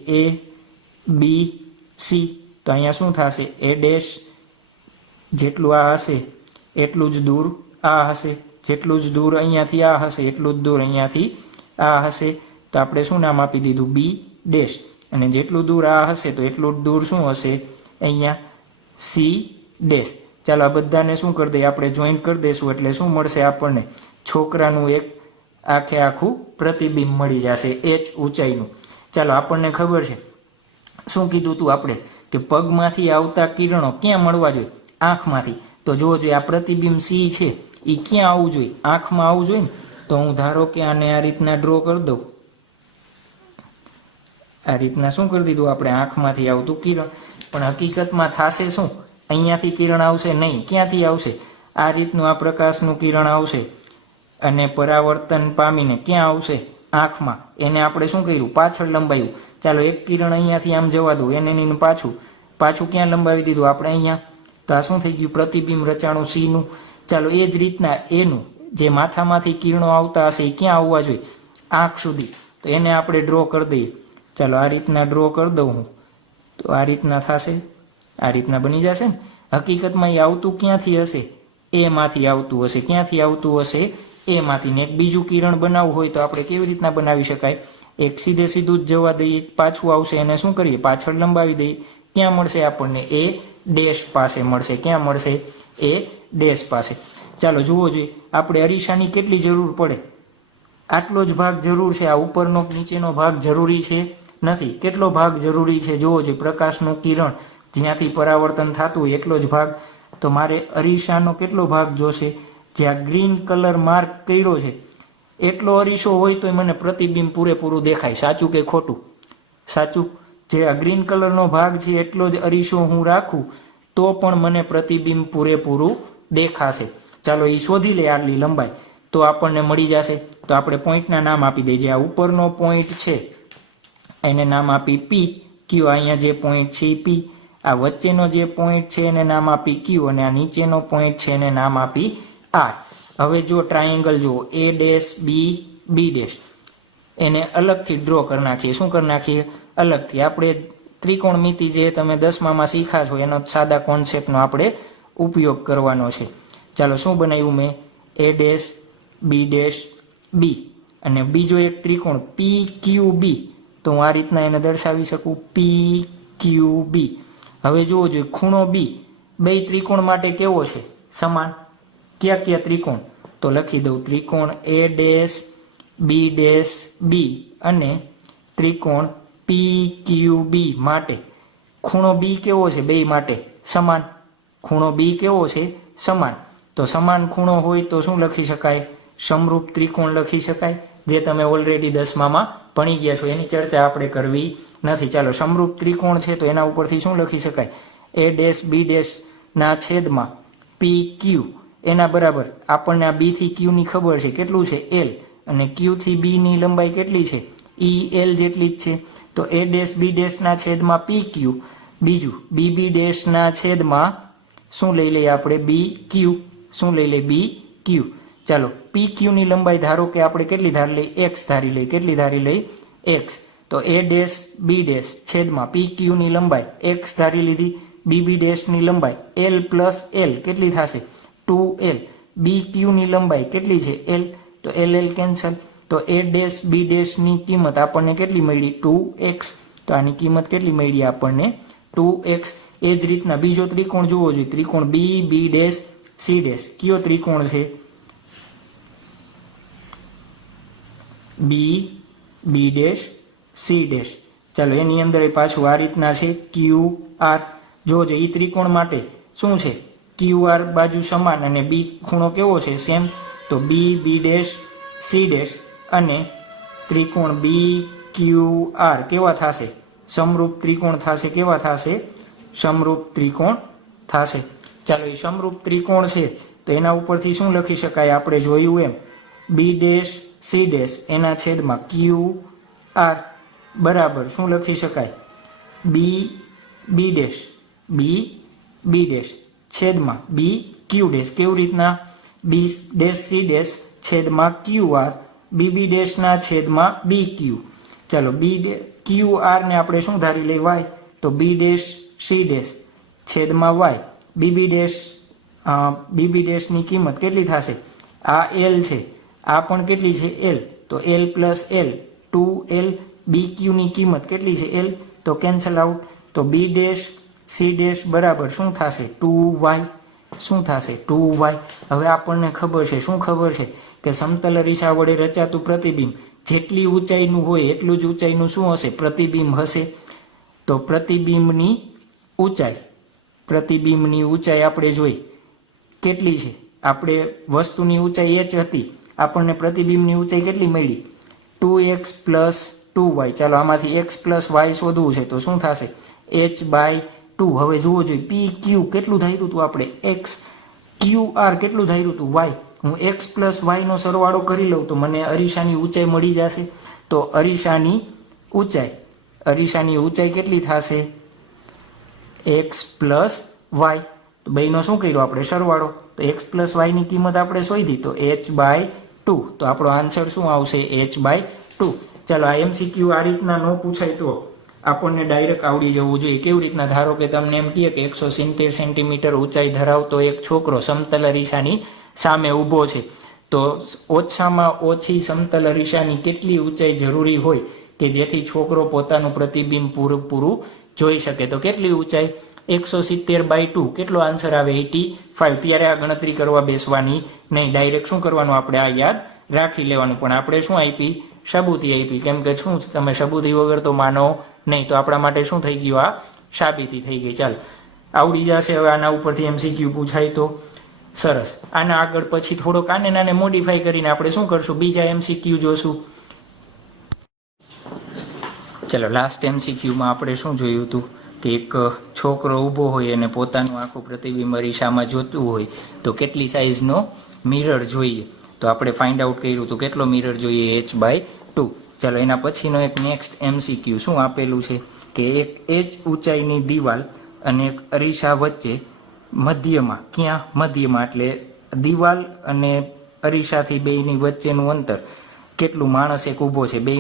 ABC. તો અહીંયા શું થશે, A ડેશ જેટલું આ હશે એટલું જ દૂર આ હશે, જેટલું જ દૂર અહીંયાથી આ હશે એટલું જ દૂર અહીંયાથી આ હશે. તો આપણે શું નામ આપી દીધું, B ડેશ. અને જેટલું દૂર આ હશે તો એટલું જ દૂર શું હશે, અહીંયા C ડેશ. ચાલો આ બધાને શું કરી દઈએ, આપણે જોઈન્ટ કરી દઈશું એટલે શું મળશે આપણને, છોકરાનું એક આખે આખું પ્રતિબિંબ મળી જશે h ઊંચાઈનું. ચાલો આપણને ખબર છે શું કીધું હતું આપણે, કે પગમાંથી આવતા કિરણો ક્યાં મળવા જોઈએ, આંખમાંથી. તો જો આ પ્રતિબિંબ C છે એ ક્યાં આવવું જોઈએ, આંખમાં આવવું જોઈએ ને. તો હું ધારો કે આને આ રીતના ડ્રો કરી દઉં, આ રીતના શું કરી દીધું આપણે, આંખમાંથી આવતું કિરણ. પણ હકીકતમાં થશે શું, અહીંયાથી કિરણ આવશે નહીં, ક્યાંથી આવશે, આ રીતનું આ પ્રકાશનું કિરણ આવશે અને પરાવર્તન પામીને ક્યાં આવશે, આંખમાં. એને આપણે શું કર્યું, પાછળ લંબાવ્યું. ચાલો એક કિરણ અહીંયાથી આમ જવા દો, એને પાછું પાછું ક્યાં લંબાવી દીધું આપણે, અહીંયા. તો આ શું થઈ ગયું, પ્રતિબિંબ રચાણું C નું. ચાલો એ જ રીતના એનું જે માથામાંથી કિરણો આવતા હશે એ ક્યાં આવવા જોઈએ, આંખ સુધી. તો એને આપણે ડ્રો કરી દઈએ. ચાલો આ રીતના ડ્રો કરી દઉં હું, તો આ રીતના થશે, આ રીતના બની જશે ને. હકીકતમાં એ આવતું ક્યાંથી હશે, એમાંથી આવતું હશે. ક્યાંથી આવતું હશે, એમાંથી. ને એક બીજું કિરણ બનાવવું હોય તો આપણે કેવી રીતના બનાવી શકાય, એક સીધે સીધું જ જવા દઈએ, પાછું આવશે એને શું કરીએ, પાછળ લંબાવી દઈએ. ક્યાં મળશે આપણને, A ડેશ પાસે મળશે. ક્યાં મળશે, A ડેશ પાસે. ચાલો જુઓ જોઈએ, આપણે અરીસાની કેટલી જરૂર પડે? આટલો જ ભાગ જરૂર છે, આ ઉપરનો નીચેનો ભાગ જરૂરી છે નથી. કેટલો ભાગ જરૂરી છે જુઓ જોઈએ, પ્રકાશનું કિરણ જ્યાંથી પરાવર્તન થતું હોય એટલો જ ભાગ. તો મારે અરીસાનો કેટલો ભાગ જોશે? જે આ ગ્રીન કલર માર્ક કર્યો છે એટલો અરીસો હોય તો મને પ્રતિબિંબ પૂરેપૂરું દેખાય. સાચું કે ખોટું? સાચું. જે આ ગ્રીન કલરનો ભાગ છે એટલો જ અરીસો હું રાખું તો પણ મને પ્રતિબિંબ પૂરેપૂરું દેખાશે. ચાલો એ શોધી લે આટલી લંબાઈ તો આપણને મળી જશે. તો આપણે પોઈન્ટના નામ આપી દઈએ. જે આ ઉપરનો પોઈન્ટ છે એને નામ આપી પી ક્યુ. અહીંયા જે પોઈન્ટ છે એ પી. આ વચ્ચેનો જે પોઈન્ટ છે એને નામ આપી ક્યુ અને આ નીચેનો પોઈન્ટ છે એને નામ આપી આર. હવે જો ટ્રાયેંગલ જુઓ, એ ડેશ બી બી ડેશ, એને અલગથી ડ્રો કરી નાખીએ. શું કરી નાખીએ? અલગથી. આપણે ત્રિકોણમિતિ જે તમે 10મામાં શીખ્યા છો એનો સાદા કોન્સેપ્ટનો આપણે ઉપયોગ કરવાનો છે. ચાલો શું બનાવ્યું મેં? એ ડેશ બી ડેશ બી અને બીજો એક ત્રિકોણ પી ક્યુ બી. તો હું આ રીતના એને દર્શાવી શકું, પી ક્યુ બી. હવે જુઓ જોઈએ, ખૂણો બી બે ત્રિકોણ માટે કેવો છે? સમાન. ક્યાં ક્યાં ત્રિકોણ? તો લખી દઉં, ત્રિકોણ એ ડેશ બી ડેશ બી અને ત્રિકોણ પી ક્યુ બી માટે ખૂણો બી કેવો છે? બે માટે સમાન. ખૂણો બી કેવો છે? સમાન. તો સમાન ખૂણો હોય તો શું લખી શકાય? સમરૂપ ત્રિકોણ લખી શકાય, જે તમે ઓલરેડી 10મામાં ભણી ગયા છો, એની ચર્ચા આપણે કરવી નથી. ચાલો, સમરૂપ ત્રિકોણ છે તો એના ઉપરથી શું લખી શકાય? એ ડેશ બી ડેશ ના છેદમાં પી ક્યુ એના બરાબર. આપણને આ બી થી ક્યુ ની ખબર છે કેટલું છે? એલ. અને ક્યુ થી બી ની લંબાઈ કેટલી છે? ઈ એલ જેટલી જ છે. તો એ ડેશ બી ડેશ ના છેદમાં પી ક્યુ. બીજું બી બી ડેશ ના છેદમાં શું લઈ લઈએ આપણે? બી ક્યુ. શું લઈ લઈએ? બી ક્યુ. ચાલો, પી ક્યુ ની લંબાઈ ધારો કે આપણે કેટલી ધારી લઈ? એક્સ ધારી લઈ. કેટલી ધારી લઈ? એક્સ. તો એ ડેશ બી ડેશ છેદમાં પી ક્યુ ની લંબાઈ એક્સ ધારી લીધી. બી બી ડેશ ની લંબાઈ એલ પ્લસ એલ કેટલી થશે? 2l. બી ક્યુ ની લંબાઈ કેટલી છે? એલ. તો એલ એલ કેન્સલ. તો એ ડેશ બી ડેશ ની કિંમત આપણને કેટલી મળી? 2x. તો આની કિંમત કેટલી મળી આપણને? 2x. એ જ રીતના બીજો ત્રિકોણ જોવો જોઈએ, ત્રિકોણ બી બી ડેશ સી ડેશ. કયો ત્રિકોણ છે? બી બી ડેશ સી ડેશ. ચાલો, એની અંદર પાછું આ રીતના છે ક્યુ આર. જોજો, એ ત્રિકોણ માટે શું છે? ક્યુ આર બાજુ સમાન અને બી ખૂણો કેવો છે? સેમ. તો બી બી ડેશ સી ડેશ અને ત્રિકોણ બી ક્યુ આર કેવા થશે? સમરૂપ ત્રિકોણ થશે. કેવા થશે? સમરૂપ ત્રિકોણ થશે. ચાલો, એ સમરૂપ ત્રિકોણ છે તો એના ઉપરથી શું લખી શકાય? આપણે જોયું એમ બી ડેશ સી ડેશ એના છેદમાં ક્યુ આર બરાબર શું લખી શકાય? બી બી ડેશ બી બી ડેશ છેદમાં બી ક્યુ ડેશ. કેવી રીતના? બી ડેશ સી ડેશ છેદમાં ક્યુ આર બી બી ડેશ ના છેદમાં બી ક્યુ. ચાલો, બી ક્યુ આર ને આપણે શું ધારી લઈ? વાય. તો બી ડેશ સી ડેશ છેદમાં વાય. બીબી ડેશ ની કિંમત કેટલી થશે? આ એલ છે, આ પણ કેટલી છે? એલ. તો એલ પ્લસ એલ 2l. બી ક્યુ ની કિંમત કેટલી છે? એલ. તો કેન્સલ આઉટ. તો બી ડેશ સી ડેશ બરાબર શું થશે? 2y. શું થશે? 2y. હવે આપણને ખબર છે, શું ખબર છે? કે સમતલ અરીસા વડે રચાતું પ્રતિબિંબ જેટલી ઊંચાઈનું હોય એટલું જ ઊંચાઈનું શું હશે? પ્રતિબિંબ હશે. તો પ્રતિબિંબની ઊંચાઈ આપણે જોઈ કેટલી છે? આપણે વસ્તુની ઊંચાઈ h હતી, આપણને પ્રતિબિંબની ઊંચાઈ કેટલી મળી? 2x plus 2y. ચાલો, આમાંથી x પ્લસ y શોધવું છે તો શું થશે? h/2. હવે જુઓ જોઈએ, પી ક્યુ કેટલું ધાર્યું હતું આપણે? x. ક્યુ આર કેટલું ધાર્યું હતું? y. હું x પ્લસ y નો સરવાળો કરી લઉં તો મને અરીસાની ઊંચાઈ મળી જશે. તો અરીસાની ઊંચાઈ કેટલી થશે? x plus y. તો બેનો શું કર્યો આપણે? સરવાળો. તો x પ્લસ વાય ની કિંમત આપણે શોધી તો h/2. તો આપણો આન્સર શું આવશે? h/2. ચાલો, આ MCQ આ રીતના ન પૂછાય તો આપણને ડાયરેક્ટ આવડી જવું જોઈએ. કેવી રીતના? ધારો કે તમને એમ કહે કે 170 સેન્ટીમીટર ઊંચાઈ ધરાવતો એક છોકરો સમતલ અરીસાની સામે ઊભો છે, તો ઓછામાં ઓછી સમતલ અરીસાની કેટલી ઊંચાઈ જરૂરી હોય કે જેથી છોકરો પોતાનું પ્રતિબિંબ પૂરું જોઈ શકે? તો કેટલી ઊંચાઈ? 170/2 કેટલો આન્સર આવે 85। ત્યારે આ ગણતરી કરવા બેસવાની નહીં, ડાયરેક્ટ શું કરવાનું આપણે આ યાદ રાખી લેવાનું। પણ આપણે શું આપી, સાબુતી આપી, કેમ કે શું તમે સાબુતી વગર તો માનો નહીં, તો આપણા માટે શું થઈ ગયું, આ સાબિતી થઈ ગઈ। ચાલો આવડી જશે હવે આના ઉપરથી MCQ પૂછાય તો સરસ। આના આગળ પછી થોડોક આને નાને મોડિફાઈ કરીને આપણે શું કરશું, બીજા MCQ જોશું। ચલો લાસ્ટ MCQમાં આપણે શું જોયું હતું કે એક છોકરો ઊભો હોય અને પોતાનું આખું પ્રતિબિંબ અરીસામાં જોતું હોય તો કેટલી સાઇઝનો મિરર જોઈએ, તો આપણે ફાઇન્ડ આઉટ કર્યું હતું કેટલો મિરર જોઈએ, h/2। ચાલો એના પછીનો એક નેક્સ્ટ MCQ શું આપેલું છે કે એક h ઊંચાઈની દિવાલ અને એક અરીસા વચ્ચે મધ્યમાં, ક્યાં મધ્યમાં એટલે દિવાલ અને અરીસાથી બેયની વચ્ચેનું અંતર કેટલું, માણસ એક ઊભો છે, બે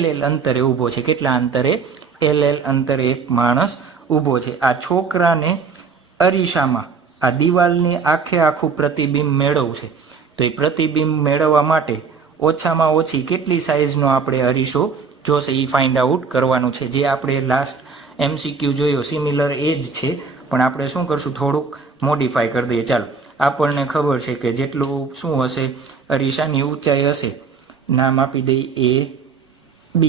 LL અંતરે ઊભો છે, કેટલા અંતરે, LL અંતરે એક માણસ ઊભો છે। આ છોકરાને અરીસામાં આ દિવાલને આખું પ્રતિબિંબ મેળવવું છે, તો એ પ્રતિબિંબ મેળવવા માટે ઓછામાં ઓછી કેટલી સાઇઝનો આપણે અરીસો જોશે એ ફાઇન્ડ આઉટ કરવાનું છે। જે આપણે લાસ્ટ MCQ જોયો સિમિલર એ જ છે, પણ આપણે શું કરશું, થોડુંક મોડિફાઈ કરી દઈએ। ચાલો આપણને ખબર છે કે જેટલું શું હશે, અરીસાની ઊંચાઈ હશે, નામ આપી દઈએ AB,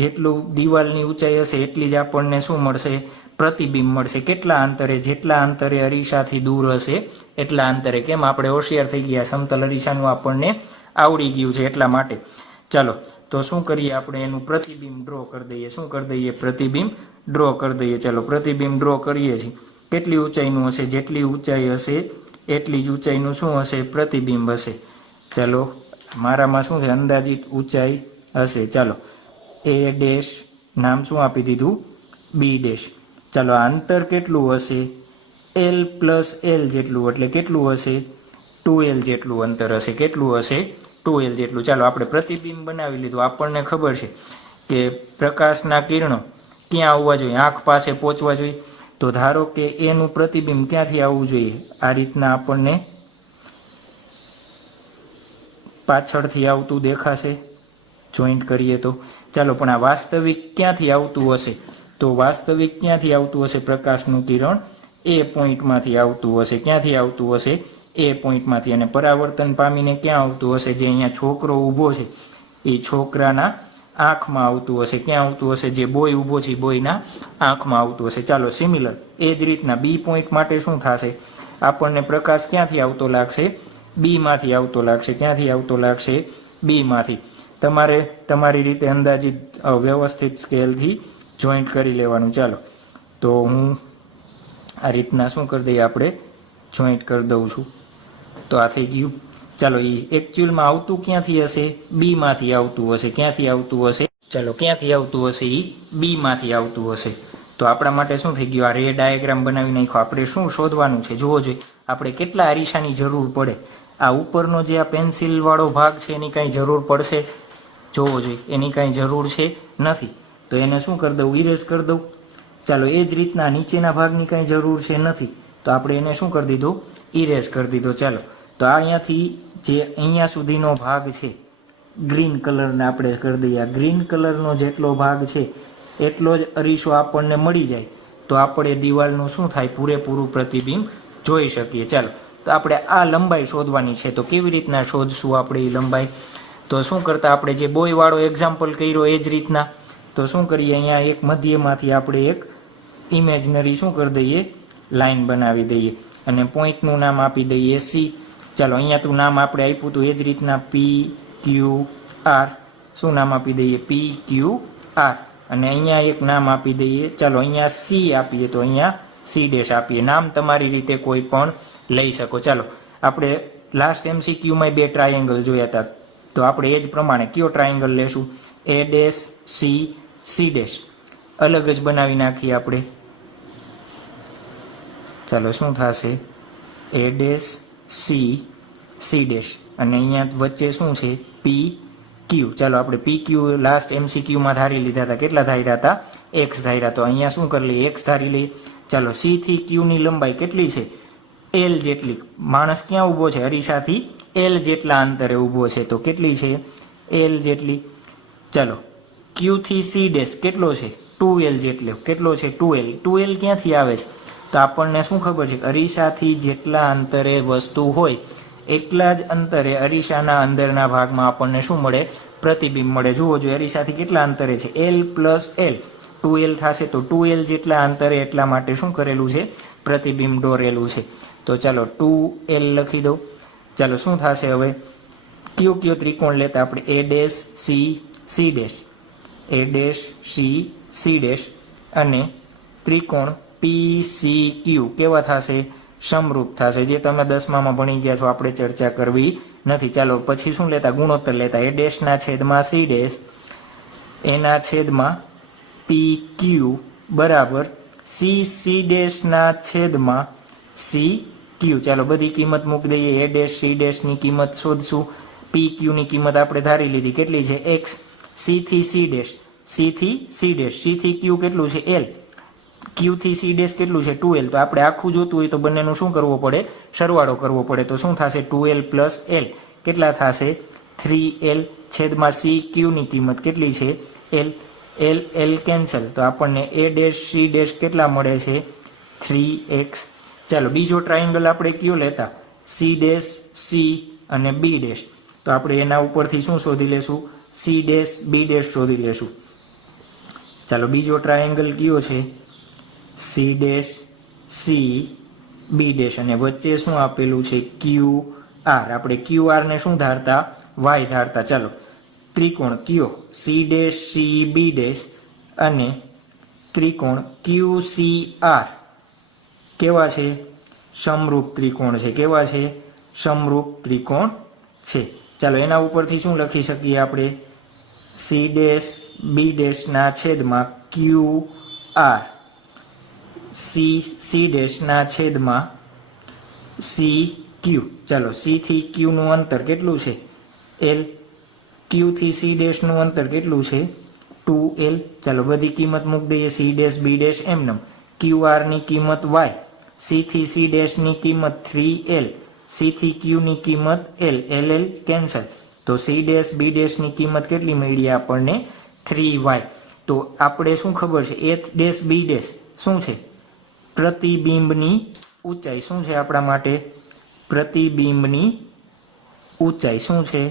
જેટલું દિવાલની ઊંચાઈ હશે એટલી જ આપણને શું મળશે, પ્રતિબિંબ મળશે। કેટલા અંતરે, જેટલા અંતરે અરીસાથી દૂર હશે એટલા અંતરે। કેમ આપણે હોશિયાર થઈ ગયા, સમતલ અરીસાનું આપણને આવડી ગયું છે એટલા માટે। ચાલો તો શું કરીએ, આપણે એનું પ્રતિબિંબ ડ્રો કરી દઈએ। શું કરી દઈએ, પ્રતિબિંબ ડ્રો કરી દઈએ। ચાલો પ્રતિબિંબ ડ્રો કરીએ છીએ, કેટલી ઊંચાઈનું હશે, જેટલી ઊંચાઈ હશે એટલી જ ઊંચાઈનું શું હશે, પ્રતિબિંબ હશે। ચાલો મારામાં શું છે, અંદાજિત ઊંચાઈ હશે। ચાલો A' નામ શું આપી દીધું, B'। ચાલો આ અંતર કેટલું હશે, L+L જેટલું, એટલે કેટલું હશે, 2L જેટલું અંતર હશે। કેટલું હશે, 2L જેટલું। ચાલો આપણે પ્રતિબિંબ બનાવી લીધું। આપણને ખબર છે કે પ્રકાશના કિરણો ક્યાં આવવા જોઈએ, આંખ પાસે પહોંચવા જોઈએ, તો ધારો કે એનું પ્રતિબિંબ ક્યાંથી આવવું જોઈએ, આ રીતના આપણને પાછળથી આવતું દેખાશે, જોઈન્ટ કરીએ તો। ચાલો પણ આ વાસ્તવિક ક્યાંથી આવતું હશે, તો વાસ્તવિક ક્યાંથી આવતું હશે, પ્રકાશનું કિરણ એ પોઈન્ટમાંથી આવતું હશે। ક્યાંથી આવતું હશે, એ પોઈન્ટમાંથી। અને પરાવર્તન પામીને ક્યાં આવતું હશે, જે અહીંયા છોકરો ઊભો છે એ છોકરાના આંખમાં આવતું હશે। ક્યાં આવતું હશે, જે બોય ઊભો છે બોયના આંખમાં આવતું હશે। ચાલો સિમિલર એ જ રીતના B પોઈન્ટ માટે શું થશે, આપણને પ્રકાશ ક્યાંથી આવતો લાગશે, B માંથી આવતો લાગશે। ક્યાંથી આવતો લાગશે, B માંથી। તમારે તમારી રીતે અંદાજિત વ્યવસ્થિત સ્કેલથી જોઈન્ટ કરી લેવાનું। ચાલો તો હું આ રીતના શું કરી દઈએ, આપણે જોઈન્ટ કરી દઉં છું, તો આ થઈ ગયું। ચાલો એ એકચ્યુઅલમાં આવતું ક્યાંથી હશે, B માંથી આવતું હશે। ક્યાંથી આવતું હશે, ચાલો ક્યાંથી આવતું હશે, એ B માંથી આવતું હશે। તો આપણા માટે શું થઈ ગયું, આ રે ડાયાગ્રામ બનાવી નાખ્યો। આપણે શું શોધવાનું છે, જોવો જોઈએ આપણે કેટલા અરીસાની જરૂર પડે। આ ઉપરનો જે આ પેન્સિલ વાળો ભાગ છે એની કાંઈ જરૂર પડશે, જોવો જોઈએ એની કાંઈ જરૂર છે નથી, તો એને શું કરી દઉં, ઇરેઝ કરી દઉં। ચાલો એ જ રીતના નીચેના ભાગની કાંઈ જરૂર છે નથી, તો આપણે એને શું કરી દીધું, ઇરેઝ કરી દીધો। ચાલો તો આ અહીંયાથી જે અહીંયા સુધીનો ભાગ છે ગ્રીન કલરને આપણે કરી દઈએ, આ ગ્રીન કલરનો જેટલો ભાગ છે એટલો જ અરીસો આપણને મળી જાય તો આપણે દિવાલનું શું થાય, પૂરેપૂરું પ્રતિબિંબ જોઈ શકીએ। ચાલો તો આપણે આ લંબાઈ શોધવાની છે, તો કેવી રીતના શોધશું આપણે એ લંબાઈ, તો શું કરતા આપણે જે બોય વાળો એક્ઝામ્પલ કર્યો એ જ રીતના, તો શું કરીએ, અહીંયા એક મધ્યમાંથી આપણે એક ઇમેજનરી શું કરી દઈએ, લાઈન બનાવી દઈએ અને પોઈન્ટનું નામ આપી દઈએ C। ચાલો અહીંયા તું નામ આપણે આપ્યું હતું એ જ રીતના PQR, શું નામ આપી દઈએ, PQR, અને અહીંયા એક નામ આપી દઈએ, ચાલો અહીંયા C આપીએ તો અહીંયા C' આપીએ। નામ તમારી રીતે કોઈ પણ લઈ શકો। ચાલો આપણે લાસ્ટ MCQમાં બે ટ્રાયેંગલ જોયા હતા, તો આપણે એ જ પ્રમાણે કયો ટ્રાયેંગલ લેશું, A', C, C', અલગ જ બનાવી નાખીએ આપણે। ચાલો શું થશે, A', C, C', અને અહીંયા વચ્ચે શું છે, PQ। ચાલો આપણે PQ લાસ્ટ MCQમાં ધારી લીધા હતા, કેટલા ધાર્યા હતા, X ધાર્યા, તો અહીંયા શું કરી લઈએ, X ધારી લઈએ। ચાલો C થી Q ની લંબાઈ કેટલી છે, L જેટલી। માણસ ક્યાં ઊભો છે, અરીસાથી L જેટલા અંતરે ઊભો છે, તો કેટલી છે, L જેટલી। ચાલો Q થી C' કેટલો છે, 2L જેટલો, કેટલો છે, 2L। 2L ક્યાંથી આવે છે, તો આપણને શું ખબર છે, અરીસાથી જેટલા અંતરે વસ્તુ હોય એટલા જ અંતરે અરીસાના અંદરના ભાગમાં આપણને શું મળે, પ્રતિબિંબ મળે. જુઓ જો અરીસાથી કેટલા અંતરે છે, L પ્લસ L, 2L થશે, તો 2L જેટલા અંતરે એટલા માટે શું કરેલું છે, પ્રતિબિંબ દોરેલું છે. તો ચાલો 2L લખી દો. ચાલો શું થશે હવે, કયો કયો ત્રિકોણ લેતા આપણે, A dash C C dash, A dash C C dash અને ત્રિકોણ PCQ કેવા થશે, સમરૂપ થશે. જે તમે 10મામાં ભણી ગયા છો, આપણે ચર્ચા કરવી નથી. ચાલો પછી શું લેતા, ગુણોત્તર લેતા. A ડેશના છેદમાં સી ડેશ એના છેદમાં PQ બરાબર સી ડેશના છેદમાં CQ. ચાલો બધી કિંમત મૂકી દઈએ. A ડેશ સી ડેશની કિંમત શોધશું. PQ ની કિંમત આપણે ધારી લીધી, કેટલી છે, X. C થી C ડેશ, C થી C ડેશ, C થી Q કેટલું છે, L. Q થી C ડેશ કેટલું છે, 2L. તો આપણે આખું જોતું હોય તો બંનેનું શું કરવું પડે, સરવાળો કરવો પડે. તો શું થશે, 2L પ્લસ L કેટલા થશે, 3L છેદમાં CQ ની કિંમત કેટલી છે, L. L L કેન્સલ, તો આપણને A ડેશ C ડેશ કેટલા મળે છે, 3X. ચાલો બીજો ટ્રાયેંગલ આપણે કયો લેતા, C ડેશ C અને B ડેશ. તો આપણે એના ઉપરથી શું શોધી લેશું, C ડેશ B ડેશ શોધી લેશું. ચાલો બીજો ટ્રાયેંગલ કયો છે, C dash C B dash અને વચ્ચે શું આપેલું છે, QR. આપણે QR ને શું ધારતા, Y ધારતા. ચાલો ત્રિકોણ કયો, C dash C B dash અને ત્રિકોણ QCR કેવા છે, સમરૂપ ત્રિકોણ છે. કેવા છે, સમરૂપ ત્રિકોણ છે. ચાલો એના ઉપરથી શું લખી શકીએ આપણે, C ડેશ B ડેશના છેદમાં QR, C ડેશના છેદમાં CQ. ચાલો C થી Q નું અંતર કેટલું છે, L. Q થી C ડેશનું અંતર કેટલું છે, 2L. ચાલો બધી કિંમત મૂકી દઈએ. C ડેશ B ડેશ એમનેમ, QR ની કિંમત Y, C થી C ડેશની કિંમત 3L, C થી Q ની કિંમત L, LL કેન્સલ. તો C ડેશ B ડેશની કિંમત કેટલી મળી આપણને, 3Y. તો આપણે શું ખબર છે, A ડેશ B ડેશ શું છે, પ્રતિબિંબની ઊંચાઈ. શું છે આપણા માટે, પ્રતિબિંબની ઊંચાઈ. શું છે,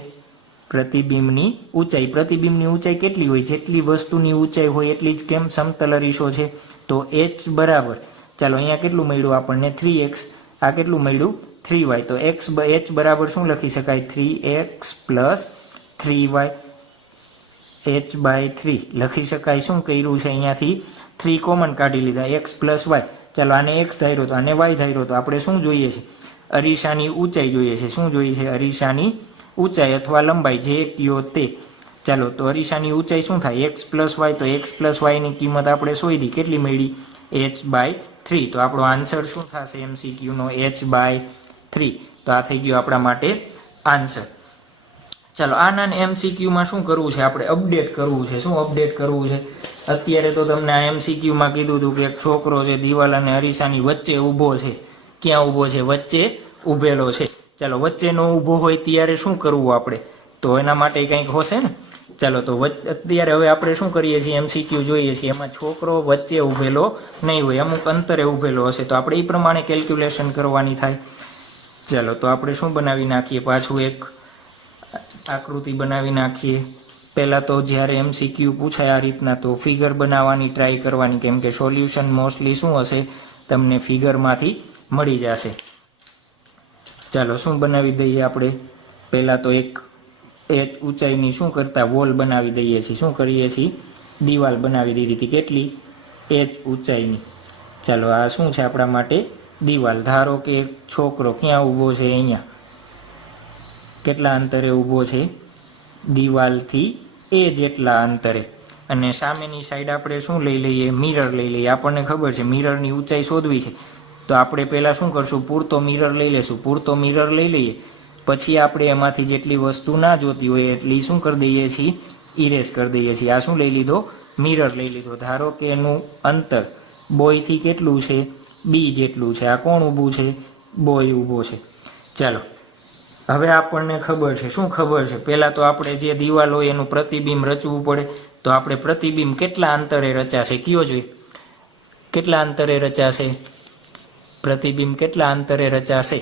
પ્રતિબિંબની ઊંચાઈ. પ્રતિબિંબની ઊંચાઈ કેટલી હોય, જેટલી વસ્તુની ઊંચાઈ હોય એટલી જ કેમ સમતલ અરીસો છે. તો H બરાબર, ચાલો અહીંયા કેટલું મળ્યું આપણને, 3X. આ કેટલું મળ્યું, 3Y. તો H બરાબર શું લખી શકાય, 3X પ્લસ 3Y, H/3 લખી શકાય. શું કર્યું છે, અહીંયાથી 3 કોમન કાઢી લીધા, X પ્લસ Y. ચાલો આને X ધાર્યો તો આને Y ધાર્યો તો આપણે શું જોઈએ છે, અરીસાની ઊંચાઈ જોઈએ છે. શું જોઈએ છે, અરીસાની ઊંચાઈ અથવા લંબાઈ, જે કયો તે. ચાલો તો અરીસાની ઊંચાઈ શું થાય, X પ્લસ Y. તો X પ્લસ Y ની કિંમત આપણે શોધી, કેટલી મળી, H/3. તો આપણો આન્સર શું થશે MCQ નો, H/3. તો આ થઈ ગયો આપણા માટે આન્સર. ચાલો આના MCQમાં શું કરવું છે, આપણે અપડેટ કરવું છે. શું અપડેટ કરવું છે, અત્યારે તો તમને આ MCQમાં કીધું હતું કે એક છોકરો છે દિવાલ અને અરીસાની વચ્ચે ઊભો છે. ક્યાં ઊભો છે, વચ્ચે ઊભેલો છે. ચાલો વચ્ચેનો ઊભો હોય ત્યારે શું કરવું આપણે, તો એના માટે કંઈક હશે ને. ચાલો તો અત્યારે હવે આપણે શું કરીએ છીએ, MCQ જોઈએ છીએ, એમાં છોકરો વચ્ચે ઊભેલો નહીં હોય, અમુક અંતરે ઊભેલો હશે. તો આપણે એ પ્રમાણે કેલ્ક્યુલેશન કરવાની થાય. ચાલો તો આપણે શું બનાવી નાખીએ, પાછું એક આકૃતિ બનાવી નાખીએ. પહેલાં તો જ્યારે MCQ પૂછાય આ રીતના તો ફિગર બનાવવાની ટ્રાય કરવાની, કેમ કે સોલ્યુશન મોસ્ટલી શું હશે, તમને ફિગરમાંથી મળી જશે. ચાલો શું બનાવી દઈએ આપણે, પહેલાં તો એક H ઊંચાઈની શું કરતા વોલ બનાવી દઈએ છીએ. શું કરીએ છીએ, દિવાલ બનાવી દીધી હતી, કેટલી, H ઊંચાઈની. ચાલો આ શું છે આપણા માટે, દિવાલ. ધારો કે છોકરો ક્યાં ઊભો છે, અહીંયા કેટલા અંતરે ઊભો છે, દિવાલથી A જેટલા અંતરે. અને સામેની સાઈડ આપણે શું લઈ લઈએ, મિરર લઈ લઈએ. આપણને ખબર છે મિરરની ઊંચાઈ શોધવી છે, તો આપણે પહેલાં શું કરશું, પૂરતો મિરર લઈ લેશું. પૂરતો મિરર લઈ લઈએ પછી આપણે એમાંથી જેટલી વસ્તુ ના જોતી હોય એટલી શું કરી દઈએ છીએ, ઇરેઝ કરી દઈએ છીએ. આ શું લઈ લીધો, મિરર લઈ લીધો. ધારો કે એનું અંતર બોયથી કેટલું છે, B જેટલું છે. આ કોણ ઊભું છે, બોય ઊભો છે. ચાલો હવે આપણને ખબર છે, શું ખબર છે, પહેલાં તો આપણે જે દિવાલ હોય એનું પ્રતિબિંબ રચવું પડે. તો આપણે પ્રતિબિંબ કેટલા અંતરે રચાશે કયો જોઈએ, કેટલા અંતરે રચાશે, પ્રતિબિંબ કેટલા અંતરે રચાશે?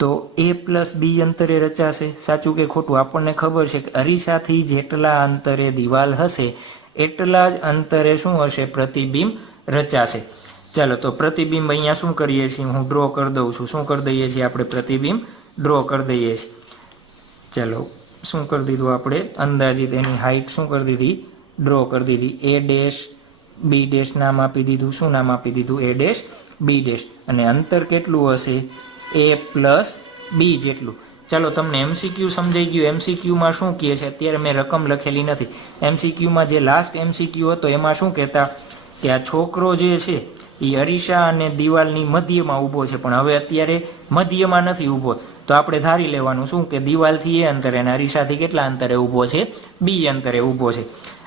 તો a+b અંતરે રચાશે. સાચું કે ખોટું? આપણને ખબર છે કે અરીસાથી જેટલા અંતરે દિવાલ હશે એટલા જ અંતરે શું હશે? પ્રતિબિંબ રચાશે. ચાલો તો પ્રતિબિંબ અહીંયા શું કરીએ છીએ? હું ડ્રો કરી દઉં છું. શું કરી દઈએ છીએ આપણે? પ્રતિબિંબ ડ્રો કરી દઈએ છીએ. ચાલો શું કરી દીધું આપણે? અંદાજિત એની હાઈટ શું કરી દીધી? ડ્રો કરી દીધી. a' b' નામ આપી દીધું. શું નામ આપી દીધું? a' b'. અને અંતર કેટલું હશે? a+b જેટલું. ચાલો તમને એમસીક્યુ સમજાઈ ગયું. એમસીક્યુમાં શું કહે છે? અત્યારે મેં રકમ લખેલી નથી. એમસીક્યુમાં જે લાસ્ટ એમસીક્યુ હતો એમાં શું કહેતા કે આ છોકરો જે છે એ અરીસા અને દિવાલની મધ્યમાં ઊભો છે, પણ હવે અત્યારે મધ્યમાં નથી ઊભો. તો આપણે ધારી લેવાનું શું કે દિવાલથી એ અંતરે અને અરીસાથી કેટલા અંતરે ઊભો છે? b અંતરે ઊભો છે.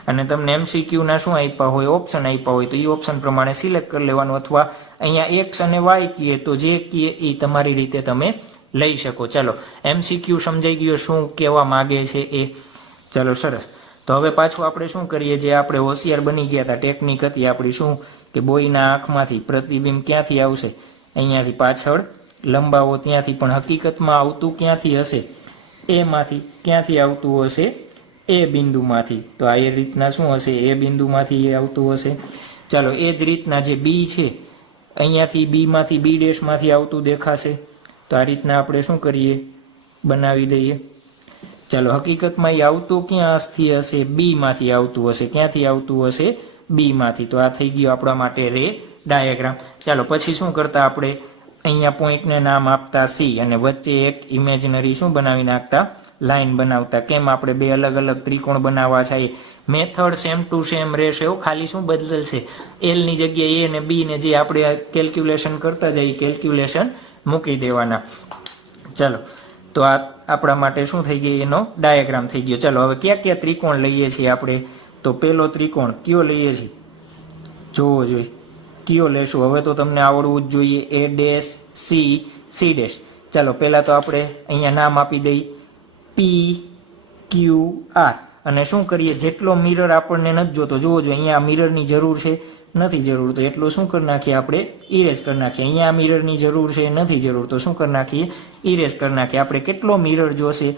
અને તમને એમસીક્યુના શું આપ્યા હોય? ઓપ્શન આપ્યા હોય તો એ ઓપ્શન પ્રમાણે સિલેક્ટ કરી લેવાનું, અથવા અહીંયા એક્સ અને વાય કીએ તો જે કીએ એ તમારી રીતે તમે લઈ શકો. ચાલો એમસીક્યુ સમજાઈ ગયો શું કહેવા માગે છે એ. ચાલો સરસ. તો હવે પાછું આપણે શું કરીએ? જે આપણે હોશિયાર બની ગયા હતા, ટેકનિક હતી આપણી શું કે બોયના આંખમાંથી પ્રતિબિંબ ક્યાંથી આવશે? અહીંયાથી પાછળ લંબાવો ત્યાંથી, પણ હકીકતમાં આવતું ક્યાંથી હશે? એમાંથી. ક્યાંથી આવતું હશે? એ બિંદુમાંથી. તો આ એ રીતના શું હશે? એ બિંદુમાંથી એ આવતું હશે. ચાલો એ જ રીતના જે બી છે અહીંયાથી બીમાંથી b' આવતું દેખાશે. તો આ રીતના આપણે શું કરીએ? બનાવી દઈએ. ચાલો હકીકતમાં એ આવતું ક્યાંથી હશે? બીમાંથી આવતું હશે. ક્યાંથી આવતું હશે? બીમાંથી. તો આ થઈ ગયો આપણા માટે રે ડાયાગ્રામ. ચાલો પછી શું કરતા આપણે? અહીંયા પોઈન્ટને નામ આપતા સી અને વચ્ચે એક ઇમેજનરી શું બનાવી નાખતા? લાઈન બનાવતા. કેમ? આપણે બે અલગ અલગ ત્રિકોણ બનાવવા છે. મેથડ સેમ ટુ સેમ રહેશે. એવું ખાલી શું બદલશે? એલની જગ્યાએ એ અને બી ને જે આપણે કેલ્ક્યુલેશન કરતા જઈએ કેલ્ક્યુલેશન મૂકી દેવાના. ચાલો તો આ આપણા માટે શું થઈ ગયું? એનો ડાયાગ્રામ થઈ ગયો. ચાલો હવે ક્યાં ક્યાં ત્રિકોણ લઈએ છીએ આપણે? તો પેલો ત્રિકોણ કયો લઈએ છીએ? જોવો જોઈએ કયો લેશું. હવે તો તમને આવડવું જ જોઈએ. a' c c'. ચાલો પહેલા તો આપણે અહીંયા નામ આપી દઈએ p-q-r અને શું કરીએ? જેટલો મિરર આપણને નથી જોતો, જોવો જોઈએ અહીંયા મિરરની જરૂર છે, નથી જરૂર, તો એટલું શું કરી નાખીએ? આપણે ઇરેઝ કરી નાખીએ. અહીંયા મિરરની જરૂર છે, નથી જરૂર, તો શું કરી નાખીએ? ઇરેઝ કરી નાખીએ. આપણે કેટલો મિરર જોશે?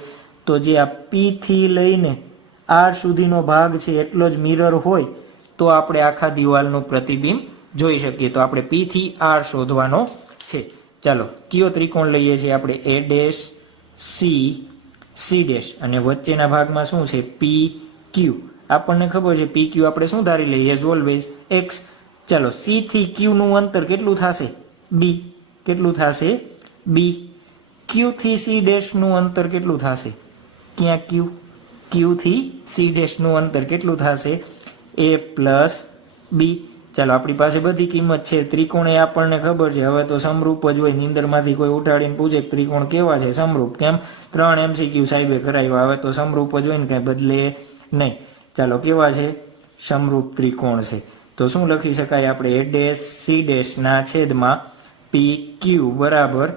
તો જે આ p થી લઈને r સુધીનો ભાગ છે એટલો જ મિરર હોય તો આપણે આખા દિવાલનું પ્રતિબિંબ જોઈ શકીએ. તો આપણે p થી r શોધવાનો છે. ચાલો કયો ત્રિકોણ લઈએ છીએ આપણે? a' c' અને વચ્ચેના ભાગમાં શું છે? p q. આપણને ખબર છે p q આપણે શું ધારી લઈએ? As always x. ચાલો c થી q નું અંતર કેટલું થશે? b. કેટલું થશે? b. q થી c' નું અંતર કેટલું થશે? ક્યાં q? q થી c' નું અંતર કેટલું થશે? a+b. ચાલો આપણી પાસે બધી કિંમત છે. ત્રિકોણ એ આપણને ખબર છે. હવે તો સમરૂપ જ હોય. નીંદરમાંથી કોઈ ઉઠાડીને પૂછે ત્રિકોણ કેવા છે? સમરૂપ. કેમ? 3 MCQ સાહેબે કરાવ્યા. હવે તો સમરૂપ જ હોય ને, કઈ બદલે નહીં. ચાલો કેવા છે? સમરૂપ ત્રિકોણ છે. તો શું લખી શકાય આપણે? a' c' ના છેદમાં pq બરાબર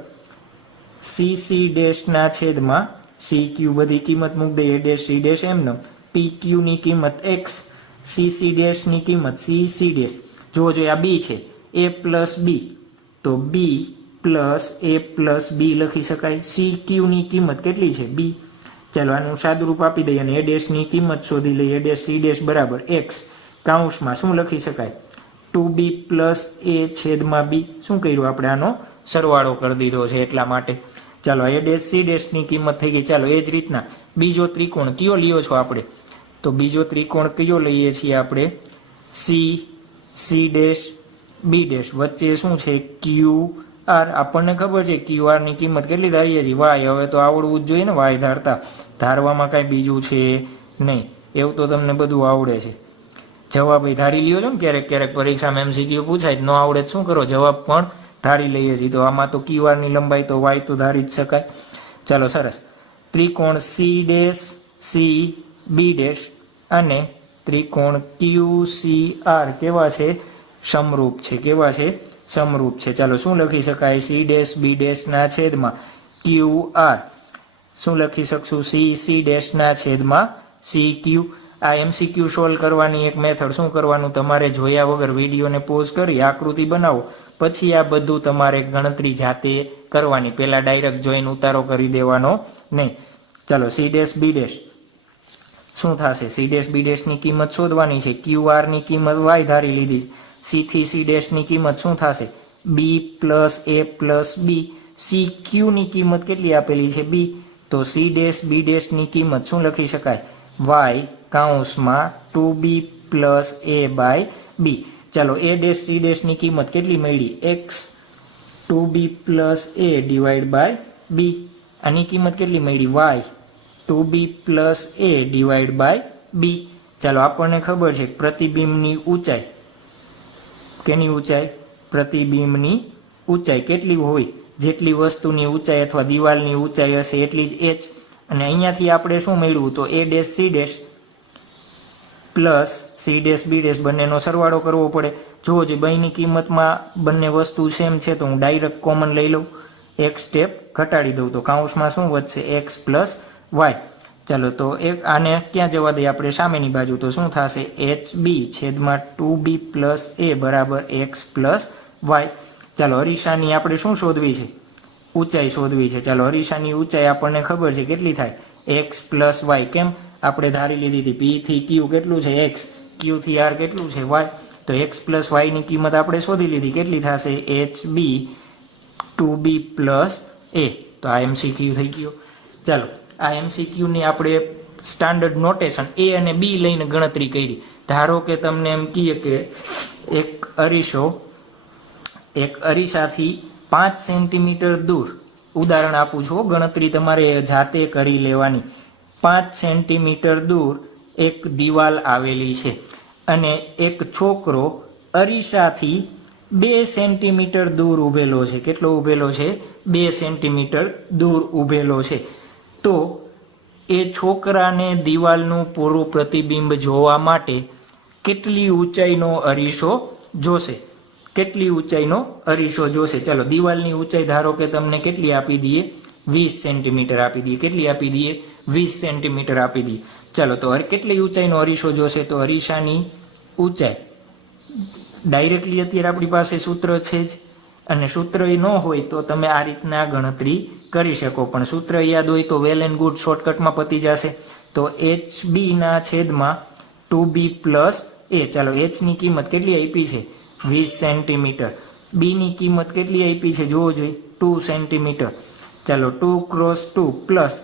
cc' ના છેદમાં cq. બધી કિંમત મૂકી દઈએ. a' c' એમને. pq ની કિંમત x, cc' ની કિંમત cc'. જો આ b છે, a+b, તો b+a+b લખી શકાય. cq ની કિંમત કેટલી છે? b. ચાલો આનું સાદુરૂપ આપી દઈએ અને a' ની કિંમત શોધી લઈએ. a' c' બરાબર x કાઉન્સમાં શું લખી શકાય? 2b + a છેદમાં b. શું કર્યું આપણે? આનો સરવાળો કરી દીધો છે એટલા માટે. ચાલો a' c' ની કિંમત થઈ ગઈ. ચાલો એ જ રીતના બીજો ત્રિકોણ કયો લ્યો છો આપણે? તો બીજો ત્રિકોણ કયો લઈએ છીએ આપણે? c' b'. વચ્ચે શું છે? qr. આપણને ખબર છે qr ની કિંમત કેટલી ધારીએ છીએ? y. હવે તો આવડવું જ જોઈએ ને y ધારતા. ધારવામાં કાંઈ બીજું છે નહીં. એવું તો તમને બધું આવડે છે. જવાબ એ ધારી લ્યો છો ને ક્યારેક ક્યારેક પરીક્ષામાં MCQ પૂછાય ન આવડે શું કરો? જવાબ પણ ધારી લઈએ છીએ. તો આમાં તો qr ની લંબાઈ તો y તો ધારી જ શકાય. ચાલો સરસ. ત્રિકોણ c', અને ત્રિકોણ QCR કેવા છે? સમરૂપ છે. કેવા છે? સમરૂપ છે. ચાલો શું લખી શકાય? c', b' ના છેદમાં QR. શું લખી શકશું? cc' ના છેદમાં CQ. આ MCQ સોલ્વ કરવાની એક મેથડ શું કરવાનું, તમારે જોયા વગર વિડીયોને પોઝ કરી આકૃતિ બનાવો, પછી આ બધું તમારે ગણતરી જાતે કરવાની, પહેલા ડાયરેક્ટ જોઈને ઉતારો કરી દેવાનો નહીં. ચાલો સી ડેશ બી ડેશ શું થશે, સી ડેશ બી ડેશ ની કિંમત શોધવાની છે. QR ની કિંમત y ધારી લીધી. સી થી સી ડેશ ની કિંમત શું થશે, b plus a plus b. CQ ની કિંમત કેટલી આપેલી છે, b. તો સી ડેશ બી ડેશ ની કિંમત શું લખી શકાય, y કૌંસમાં 2b plus a by b. ચાલો a ડેશ સી ડેશ ની કિંમત કેટલી મળી, x 2b plus a divide by b. આની કિંમત કેટલી મળી, y 2b plus a divide by b. ચાલો આપણને ખબર છે પ્રતિબિંબની ઊંચાઈ, કેની ઊંચાઈ, પ્રતિબિંબની ઊંચાઈ કેટલી હોય, જેટલી વસ્તુની ઊંચાઈ અથવા દિવાલની ઊંચાઈ હશે એટલી જ h. અને અહીંયાથી આપણે શું મેળવ્યું, તો a dash C dash plus C dash B dash બંનેનો સરવાળો કરવો પડે. જુઓ જે બંનેની કિંમતમાં બંને વસ્તુ સેમ છે તો હું ડાયરેક્ટ કોમન લઈ લઉં, એક સ્ટેપ ઘટાડી દઉં તો કૌંસમાં શું વધશે, x પ્લસ y. ચાલો તો એક આને ક્યાં જવા દઈએ આપણે, સામેની બાજુ, તો શું થશે, hb છેદમાં 2b પ્લસ a બરાબર x પ્લસ y. ચાલો અરીસાની આપણે શું શોધવી છે, ઊંચાઈ શોધવી છે. ચાલો અરીસાની ઊંચાઈ આપણને ખબર છે કેટલી થાય, x પ્લસ y. કેમ, આપણે ધારી લીધી હતી p થી q કેટલું છે x, q થી r કેટલું છે y. તો x પ્લસ y ની કિંમત આપણે શોધી લીધી, કેટલી થશે, hb 2b પ્લસ a. તો આ MCQ થઈ ગયો. ચાલો આ MCQ ની આપણે સ્ટાન્ડર્ડ નોટેશન a અને b લઈને ગણતરી કરી. ધારો કે તમને એમ કહીએ કે એક અરીસાથી 5 સેન્ટીમીટર દૂર, ઉદાહરણ આપું છું, ગણતરી તમારે જાતે કરી લેવાની. 5 સેન્ટીમીટર દૂર એક દિવાલ આવેલી છે અને એક છોકરો અરીસાથી 2 સેન્ટીમીટર દૂર ઊભેલો છે. કેટલો ઊભેલો છે, 2 સેન્ટીમીટર દૂર ઊભેલો છે. તો એ છોકરાને દિવાલનું પૂરું પ્રતિબિંબ જોવા માટે કેટલી ઊંચાઈનો અરીસો જોશે, કેટલી ઊંચાઈનો અરીસો જોશે. ચાલો દિવાલની ઊંચાઈ ધારો કે તમને કેટલી આપી દઈએ, 20 સેન્ટીમીટર આપી દઈએ. કેટલી આપી દઈએ, 20 સેન્ટીમીટર આપી દઈએ. ચાલો તો કેટલી ઊંચાઈનો અરીસો જોશે, તો અરીસાની ઊંચાઈ ડાયરેક્ટલી અત્યારે આપણી પાસે સૂત્ર છે જ, અને સૂત્ર ન હોય તો તમે આ રીતના ગણતરી કરી શકો, પણ સૂત્ર યાદ હોય તો વેલ એન્ડ ગુડ, શોર્ટકટમાં પતી જશે. તો hb ના છેદમાં 2b પ્લસ a. ચાલો h ની કિંમત કેટલી આપી છે, 20 સેન્ટીમીટર. b ની કિંમત કેટલી આપી છે, જોવો જોઈએ, 2 સેન્ટીમીટર. ચાલો 2 ક્રોસ 2 પ્લસ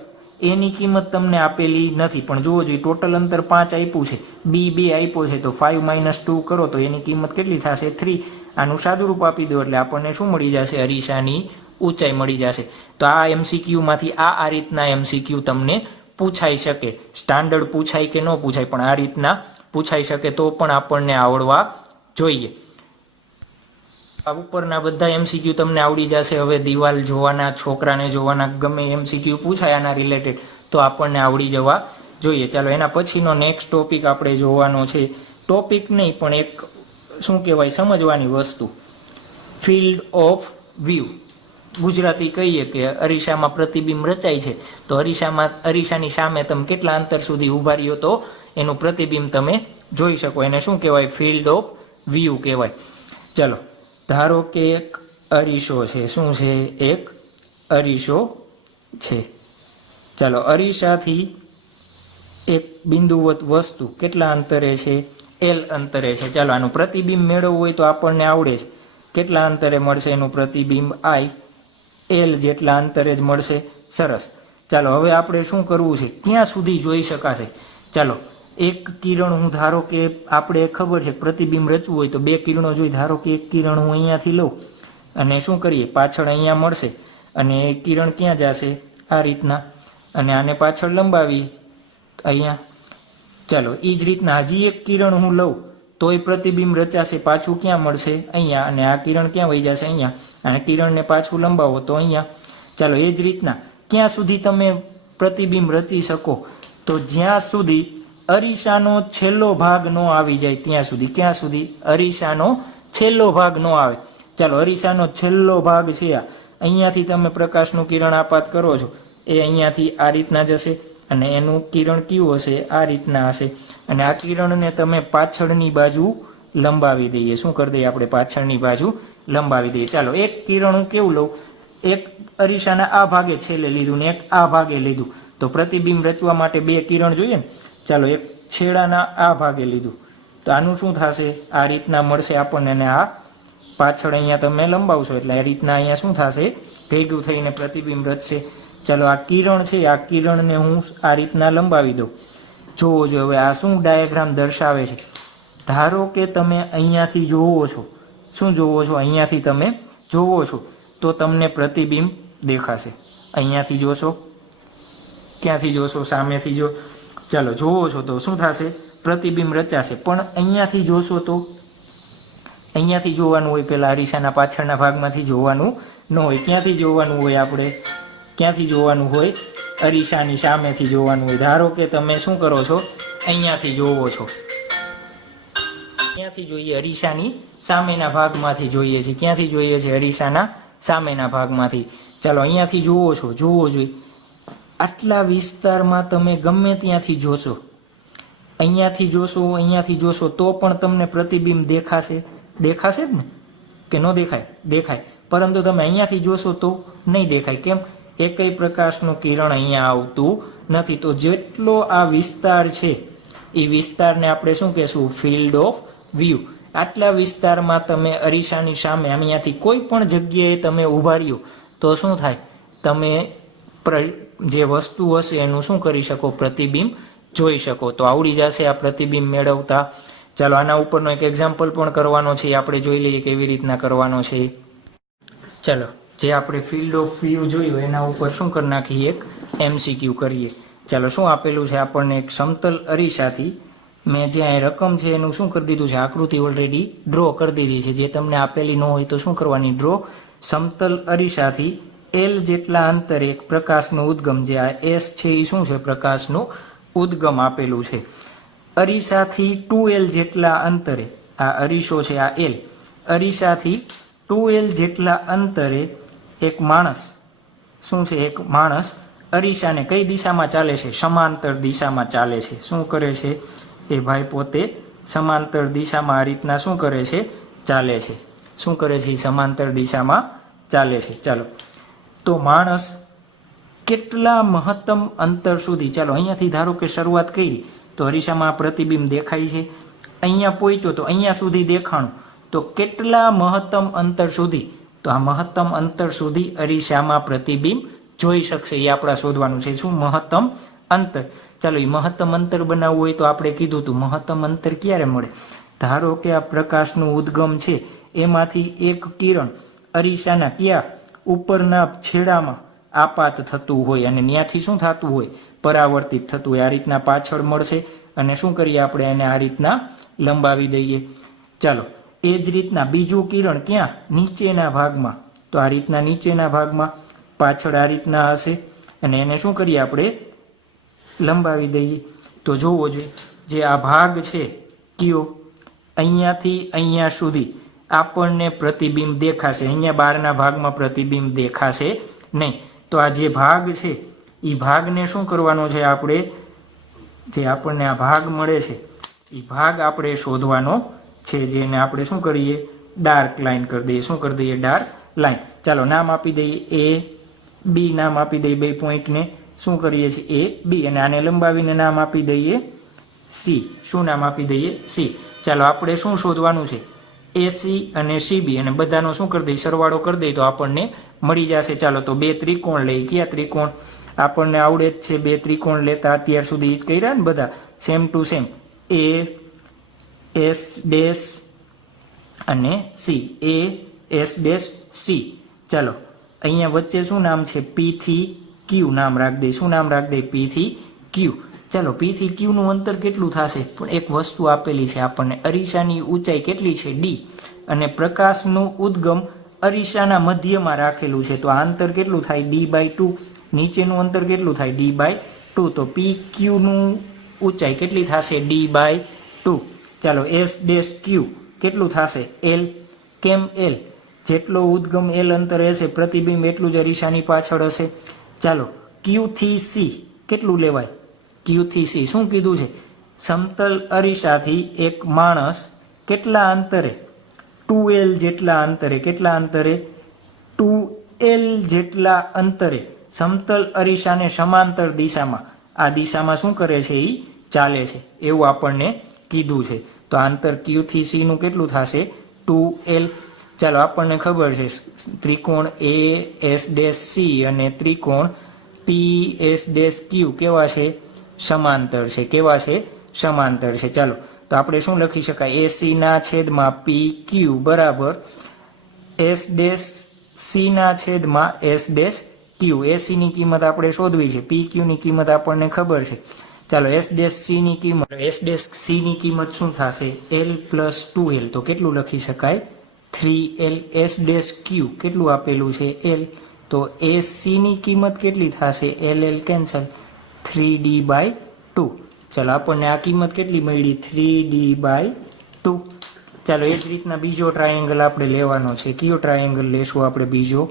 a ની કિંમત તમને આપેલી નથી, પણ જોવો જોઈએ ટોટલ અંતર 5 આપ્યું છે, b 2 આપ્યો છે, તો 5 માઇનસ 2 કરો તો એની કિંમત કેટલી થશે, 3. આનું સાદુરૂપ આપી દો એટલે આપણને શું મળી જશે, અરીસાની ઊંચાઈ મળી જશે. તો આ MCQ માંથી આ રીતના MCQ તમને પૂછાઈ શકે. સ્ટાન્ડર્ડ પૂછાય કે ન પૂછાય, પણ આ રીતના પૂછાઈ શકે તો પણ આપણને આવડવા જોઈએ. આ ઉપરના બધા MCQ તમને આવડી જશે. હવે દિવાલ જોવાના, છોકરાને જોવાના, ગમે MCQ પૂછાય આના રિલેટેડ તો આપણને આવડી જવા જોઈએ. ચાલો એના પછીનો નેક્સ્ટ ટોપિક આપણે જોવાનો છે. ટોપિક નહીં પણ એક શું કહેવાય, સમજવાની વસ્તુ, ફિલ્ડ ઓફ વ્યૂ. ગુજરાતી કહીએ કે અરીસામાં પ્રતિબિંબ રચાય છે, તો અરીસાની સામે તમે કેટલા અંતર સુધી ઊભા રહ્યો તો એનું પ્રતિબિંબ તમે જોઈ શકો. એને શું કહેવાય, ફિલ્ડ ઓફ વ્યૂ કહેવાય. ચલો ધારો કે એક અરીસો છે, શું છે, એક અરીસો છે. ચાલો અરીસાથી એક બિંદુવત વસ્તુ કેટલા અંતરે છે, L અંતરે છે. ચાલો આનું પ્રતિબિંબ મેળવવું હોય તો આપણને આવડે છે, કેટલા અંતરે મળશે એનું પ્રતિબિંબ, I L જેટલા અંતરે જ મળશે. સરસ. ચાલો હવે આપણે શું કરવું છે, ક્યાં સુધી જોઈ શકાશે. ચાલો એક કિરણ, હું ધારો કે આપણે ખબર છે પ્રતિબિંબ રચવું હોય તો 2 કિરણો જોઈ. ધારો કે એક કિરણ હું અહીંયાથી લઉં અને શું કરીએ, પાછળ અહીંયા મળશે અને એ કિરણ ક્યાં જશે, આ રીતના, અને આને પાછળ લંબાવી અહીંયા. ચાલો એ જ રીતના હજી એક કિરણ હું લઉં તોય પ્રતિબિંબ રચાશે, પાછું ક્યાં મળશે, અહીંયા, અને આ કિરણ ક્યાં વહી જશે, અહીંયા, અને કિરણને પાછું લંબાવો તો અહીંયા. ચાલો એ જ રીતના ક્યાં સુધી તમે પ્રતિબિંબ રચી શકો, તો જ્યાં સુધી અરીસાનો છેલ્લો ભાગ ન આવી જાય ત્યાં સુધી. ક્યાં સુધી, અરીસાનો છેલ્લો ભાગ ન આવે. ચાલો અરીસાનો છેલ્લો ભાગ છે આ, અહીંયાથી તમે પ્રકાશનું કિરણ આપાત કરો છો, એ અહીંયાથી આ રીતના જશે અને એનું કિરણ કેવું હશે, આ રીતના હશે. અને આ કિરણને તમે પાછળની બાજુ લંબાવી દઈએ. શું કરી દઈએ આપણે? પાછળની બાજુ લંબાવી દઈએ. ચાલો એક કિરણ હું કેવું લઉં, એક અરીસાના આ ભાગે છેલ્લે લીધું ને એક આ ભાગે લીધું, તો પ્રતિબિંબ રચવા માટે બે કિરણ જોઈએ ને. ચાલો એક છેડાના આ ભાગે લીધું, તો આનું શું થશે? આ રીતના મળશે આપણને. અને આ પાછળ અહીંયા તમે લંબાવશો એટલે આ રીતના અહીંયા શું થશે? ભેગું થઈને પ્રતિબિંબ રચશે. ચાલો આ કિરણ છે, આ કિરણને હું આ રીતના લંબાવી દઉં. જોવો જો હવે આ શું ડાયાગ્રામ દર્શાવે છે. ધારો કે તમે અહીંયાથી જોવો છો. શું જોવો છો? અહીંયાથી તમે જોવો છો તો તમને પ્રતિબિંબ દેખાશે. અહીંયાથી જોશો, ક્યાંથી જોશો? સામેથી જો. ચાલો જોવો છો તો શું થશે? પ્રતિબિંબ રચાશે. પણ અહીંયાથી જોશો તો અહીંયાથી જોવાનું હોય, પહેલાં અરીસાના પાછળના ભાગમાંથી જોવાનું ન હોય. ક્યાંથી જોવાનું હોય? આપણે ક્યાંથી જોવાનું હોય? અરીસાની સામેથી જોવાનું હોય. ધારો કે તમે શું કરો છો? અહીંયાથી જોવો છો, ક્યાંથી જોઈએ? અરીસાની સામેના ભાગમાંથી જોઈએ છે. ક્યાંથી જોઈએ છે? અરીસાના સામેના ભાગમાંથી. ચાલો અહીંયાથી જોવો છો, જોવો જોઈએ. આટલા વિસ્તારમાં તમે ગમે ત્યાંથી જોશો, અહીંયાથી જોશો, અહીંયાથી જોશો તો પણ તમને પ્રતિબિંબ દેખાશે. દેખાશે જ ને, કે ન દેખાય? દેખાય. પરંતુ તમે અહીંયાથી જોશો તો નહીં દેખાય. કેમ? એકય પ્રકાશનું કિરણ અહીંયા આવતું નથી. તો જેટલો આ વિસ્તાર છે એ વિસ્તારને આપણે શું કહેશું? Field of view. આટલા વિસ્તારમાં તમે અરીસાની સામે અહીંયાથી કોઈ પણ જગ્યાએ તમે ઊભા રહ્યો તો શું થાય? તમે જે વસ્તુ હશે એનું શું કરી શકો? પ્રતિબિંબ જોઈ શકો. તો આવડી જશે આ પ્રતિબિંબ મેળવતા. ચાલો આના ઉપરનો એક એક્ઝામ્પલ પણ કરવાનો છે, આપણે જોઈ લઈએ કેવી રીતના કરવાનો છે. ચાલો જે આપણે ફિલ્ડ ઓફ વ્યૂ જોયું એના ઉપર શું કરી નાખીએ? એક MCQ કરીએ. ચાલો શું આપેલું છે આપણને? એક સમતલ અરીસાથી મેં જે અહીં રકમ છે એનું શું કરી દીધું છે? આકૃતિ ઓલરેડી ડ્રો કરી દીધી છે. જે તમને આપેલી ન હોય તો શું કરવાની? ડ્રો. સમતલ અરીસાથી L જેટલા અંતરે એક પ્રકાશનું ઉદ્ગમ, જે આ S છે એ શું છે? પ્રકાશનું ઉદ્ગમ આપેલું છે. અરીસાથી 2L જેટલા અંતરે, આ અરીસો છે આ L, અરીસાથી 2L જેટલા અંતરે એક માણસ શું છે? એક માણસ અરીસાને કઈ દિશામાં ચાલે છે? સમાંતર દિશામાં ચાલે છે. શું કરે છે? એ ભાઈ પોતે સમાંતર દિશામાં આ રીતના શું કરે છે? ચાલે છે. શું કરે છે? સમાંતર દિશામાં ચાલે છે. ચાલો તો માણસ કેટલા મહત્તમ અંતર સુધી, ચાલો અહીંયાથી ધારો કે શરૂઆત કરી તો અરીસામાં પ્રતિબિંબ દેખાય છે. અહીંયા પહોંચ્યો તો અહીંયા સુધી દેખાણું, તો કેટલા મહત્તમ અંતર સુધી? તો આ મહત્તમ અંતર સુધી અરીસામાં પ્રતિબિંબ જોઈ શકશે. એ આપણે શોધવાનું છે. શું? મહત્તમ અંતર. ચાલો એ મહત્તમ અંતર બનાવવું હોય તો આપણે કીધું હતું મહત્તમ અંતર ક્યારે મળે? ધારો કે આ પ્રકાશનું ઉદ્ગમ છે એમાંથી એક કિરણ અરીસાના ક્યાં? ઉપરના છેડામાં આપાત થતું હોય અને ત્યાંથી શું થતું હોય? પરાવર્તિત થતું હોય. આ રીતના પાછળ મળશે અને શું કરીએ આપણે? એને આ રીતના લંબાવી દઈએ. ચાલો એ જ રીતના બીજું કિરણ ક્યાં? નીચેના ભાગમાં. તો આ રીતના નીચેના ભાગમાં પાછળ આ રીતના હશે અને એને શું કરીએ આપણે? લંબાવી દઈએ. તો જોવો જોઈએ જે આ ભાગ છે કયો? અહીંયાથી અહીંયા સુધી આપણને પ્રતિબિંબ દેખાશે. અહીંયા બહારના ભાગમાં પ્રતિબિંબ દેખાશે નહીં. તો આ જે ભાગ છે એ ભાગને શું કરવાનો છે આપણે? જે આપણને આ ભાગ મળે છે એ ભાગ આપણે શોધવાનો છે. જેને આપણે શું કરીએ? ડાર્ક લાઈન કરી દઈએ. શું કરી દઈએ? Dark line. ચાલો નામ આપી દઈએ A B. નામ આપી દઈએ બે પોઈન્ટને. શું કરીએ છીએ? A B. અને આને લંબાવીને નામ આપી દઈએ C. શું નામ આપી દઈએ? C. ચાલો આપણે શું શોધવાનું છે? AC અને CB અને બધાનો શું કરી દઈએ? સરવાળો કરી દઈએ તો આપણને મળી જશે. ચાલો તો બે ત્રિકોણ લઈ. કયા ત્રિકોણ? આપણને આવડે જ છે બે ત્રિકોણ લેતા, અત્યાર સુધી જ કર્યા ને બધા, same to same. A S dash અને C. A S dash C. ચાલો અહીંયા વચ્ચે શું નામ છે? P થી Q નામ રાખી દઈએ. શું નામ રાખી દઈએ? P થી Q. ચાલો P થી Q નું અંતર કેટલું થશે? પણ એક વસ્તુ આપેલી છે આપણને. અરીસાની ઊંચાઈ કેટલી છે? D. અને પ્રકાશનું ઉદ્ગમ અરીસાના મધ્યમાં રાખેલું છે. તો આ અંતર કેટલું થાય? D/2. નીચેનું અંતર કેટલું થાય? D/2. તો PQ નું ઊંચાઈ કેટલી થશે? D/2. ચાલો S ડેશ Q કેટલું થશે? L. કેમ L? જેટલો ઉદ્ગમ L અંતર હશે પ્રતિબિંબ એટલું જ અરીસાની પાછળ હશે. ચાલો Q થી C કેટલું લેવાય? Q થી C શું કીધું છે? સમતલ અરીસાથી એક માણસ કેટલા અંતરે 2L જેટલા અંતરે કેટલા અંતરે 2L જેટલા અંતરે સમતલ અરીસાને સમાંતર દિશામાં આ દિશામાં શું કરે છે એ ચાલે છે એવું આપણને કીધું છે. તો આ અંતર Q થી C નું કેટલું થશે 2L. ચાલો આપણને ખબર છે ત્રિકોણ ASC અને ત્રિકોણ PSQ કેવા છે સમાંતર છે. કેવા છે સમાંતર છે. ચાલો તો આપણે શું લખી શકાય AC ના છેદમાં PQ બરાબર S' C ના છેદમાં S' Q. AC ની કિંમત આપણે શોધવી છે, PQ ની કિંમત આપણને ખબર છે. ચાલો S' C ની કિંમત S' C ની કિંમત શું થશે L + 2L. તો કેટલું લખી શકાય 3L. S' Q કેટલું આપેલું છે L. તો AC ની કિંમત કેટલી થશે LL કેન્સલ 3D/2. ચાલો આપણને આ કિંમત કેટલી મળી 3D/2. ચાલો એ જ રીતના બીજો ટ્રાયેંગલ આપણે લેવાનો છે. કયો ટ્રાયેંગલ લેશું આપણે બીજો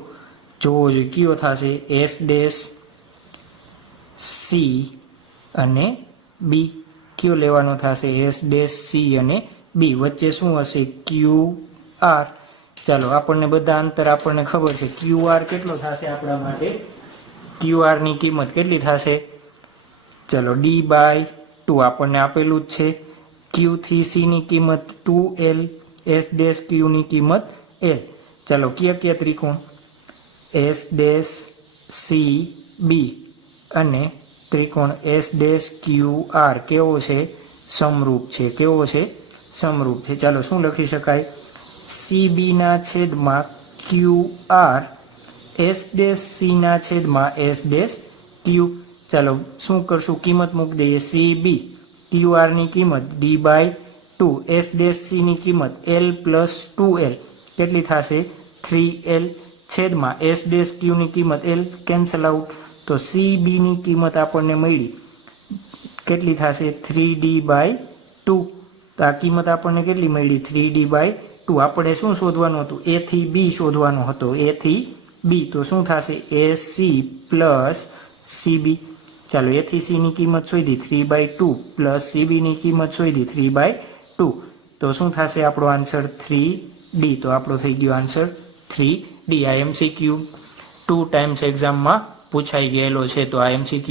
જોવો જોઈએ કયો થશે S' C અને B. કયો લેવાનો થશે S' C અને B. વચ્ચે શું હશે QR. ચાલો આપણને બધા અંતર આપણને ખબર છે. QR કેટલો થશે આપણા માટે QR ની કિંમત કેટલી થશે ચલો D/2 આપણને આપેલું જ છે. Q થી C ની કિંમત 2L. S' Q ની કિંમત L. ચાલો કયા ત્રિકોણ S', C, B અને ત્રિકોણ S', QR કેવો છે સમરૂપ છે. કેવો છે સમરૂપ છે. ચાલો શું લખી શકાય CB ના છેદમાં QR S', C ના છેદમાં S', Q. ચાલો શું કરશું કિંમત મૂકી દઈએ CB QR ની કિંમત D/2 S', C ની કિંમત L + 2L કેટલી થશે 3L છેદમાં S', Q ની કિંમત L કેન્સલ આઉટ. તો CB ની કિંમત આપણને મળી કેટલી થશે 3D/2. તો આ કિંમત આપણને કેટલી મળી 3D/2. આપણે શું શોધવાનું હતું A થી B શોધવાનું હતું A થી B. તો શું થશે AC + CB. ચાલો A થી C ની કિંમત શોધી 3/2 + CB ની કિંમત શોધી 3/2. તો શું થશે આપણો આન્સર 3D. તો આપણો થઈ ગયો આન્સર 3D. આ MCQ 2 ટાઈમ્સ એક્ઝામમાં પૂછાઈ ગયેલો છે. તો આ MCQ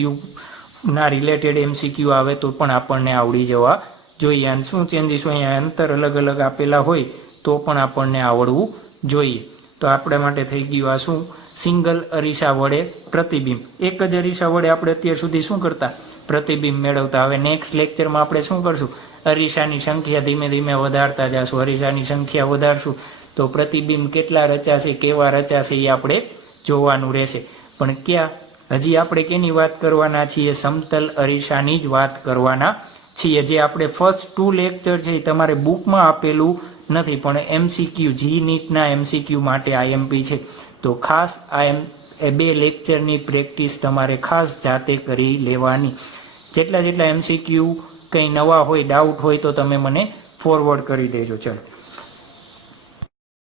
ના રિલેટેડ MCQ આવે તો પણ આપણને આવડી જવા જોઈએ. અને શું ચેન્જીસ હોય અહીંયા અંતર અલગ અલગ આપેલા હોય તો પણ આપણને આવડવું જોઈએ. તો આપણા માટે થઈ ગયું આ શું સિંગલ અરીસા વડે પ્રતિબિંબ. એક જ અરીસા વડે આપણે અત્યાર સુધી શું કરતા પ્રતિબિંબ મેળવતા. હવે નેક્સ્ટ લેક્ચરમાં આપણે શું કરશું અરીસાની સંખ્યા ધીમે ધીમે વધારતા જશું. અરીસાની સંખ્યા વધારશું તો પ્રતિબિંબ કેટલા રચાશે કેવા રચાશે એ આપણે જોવાનું રહેશે. પણ ક્યાં હજી આપણે કેની વાત કરવાના છીએ સમતલ અરીસાની જ વાત કરવાના છીએ. જે આપણે ફર્સ્ટ 2 લેક્ચર છે તમારે બુકમાં આપેલું નથી પણ MCQ જી નીટના MCQ માટે IMP છે. તો ખાસ આ 2 લેક્ચરની પ્રેક્ટિસ તમારે ખાસ જાતે કરી લેવાની. જેટલા MCQ કંઈ નવા હોય ડાઉટ હોય તો તમે મને ફોરવર્ડ કરી દેજો. ચલો.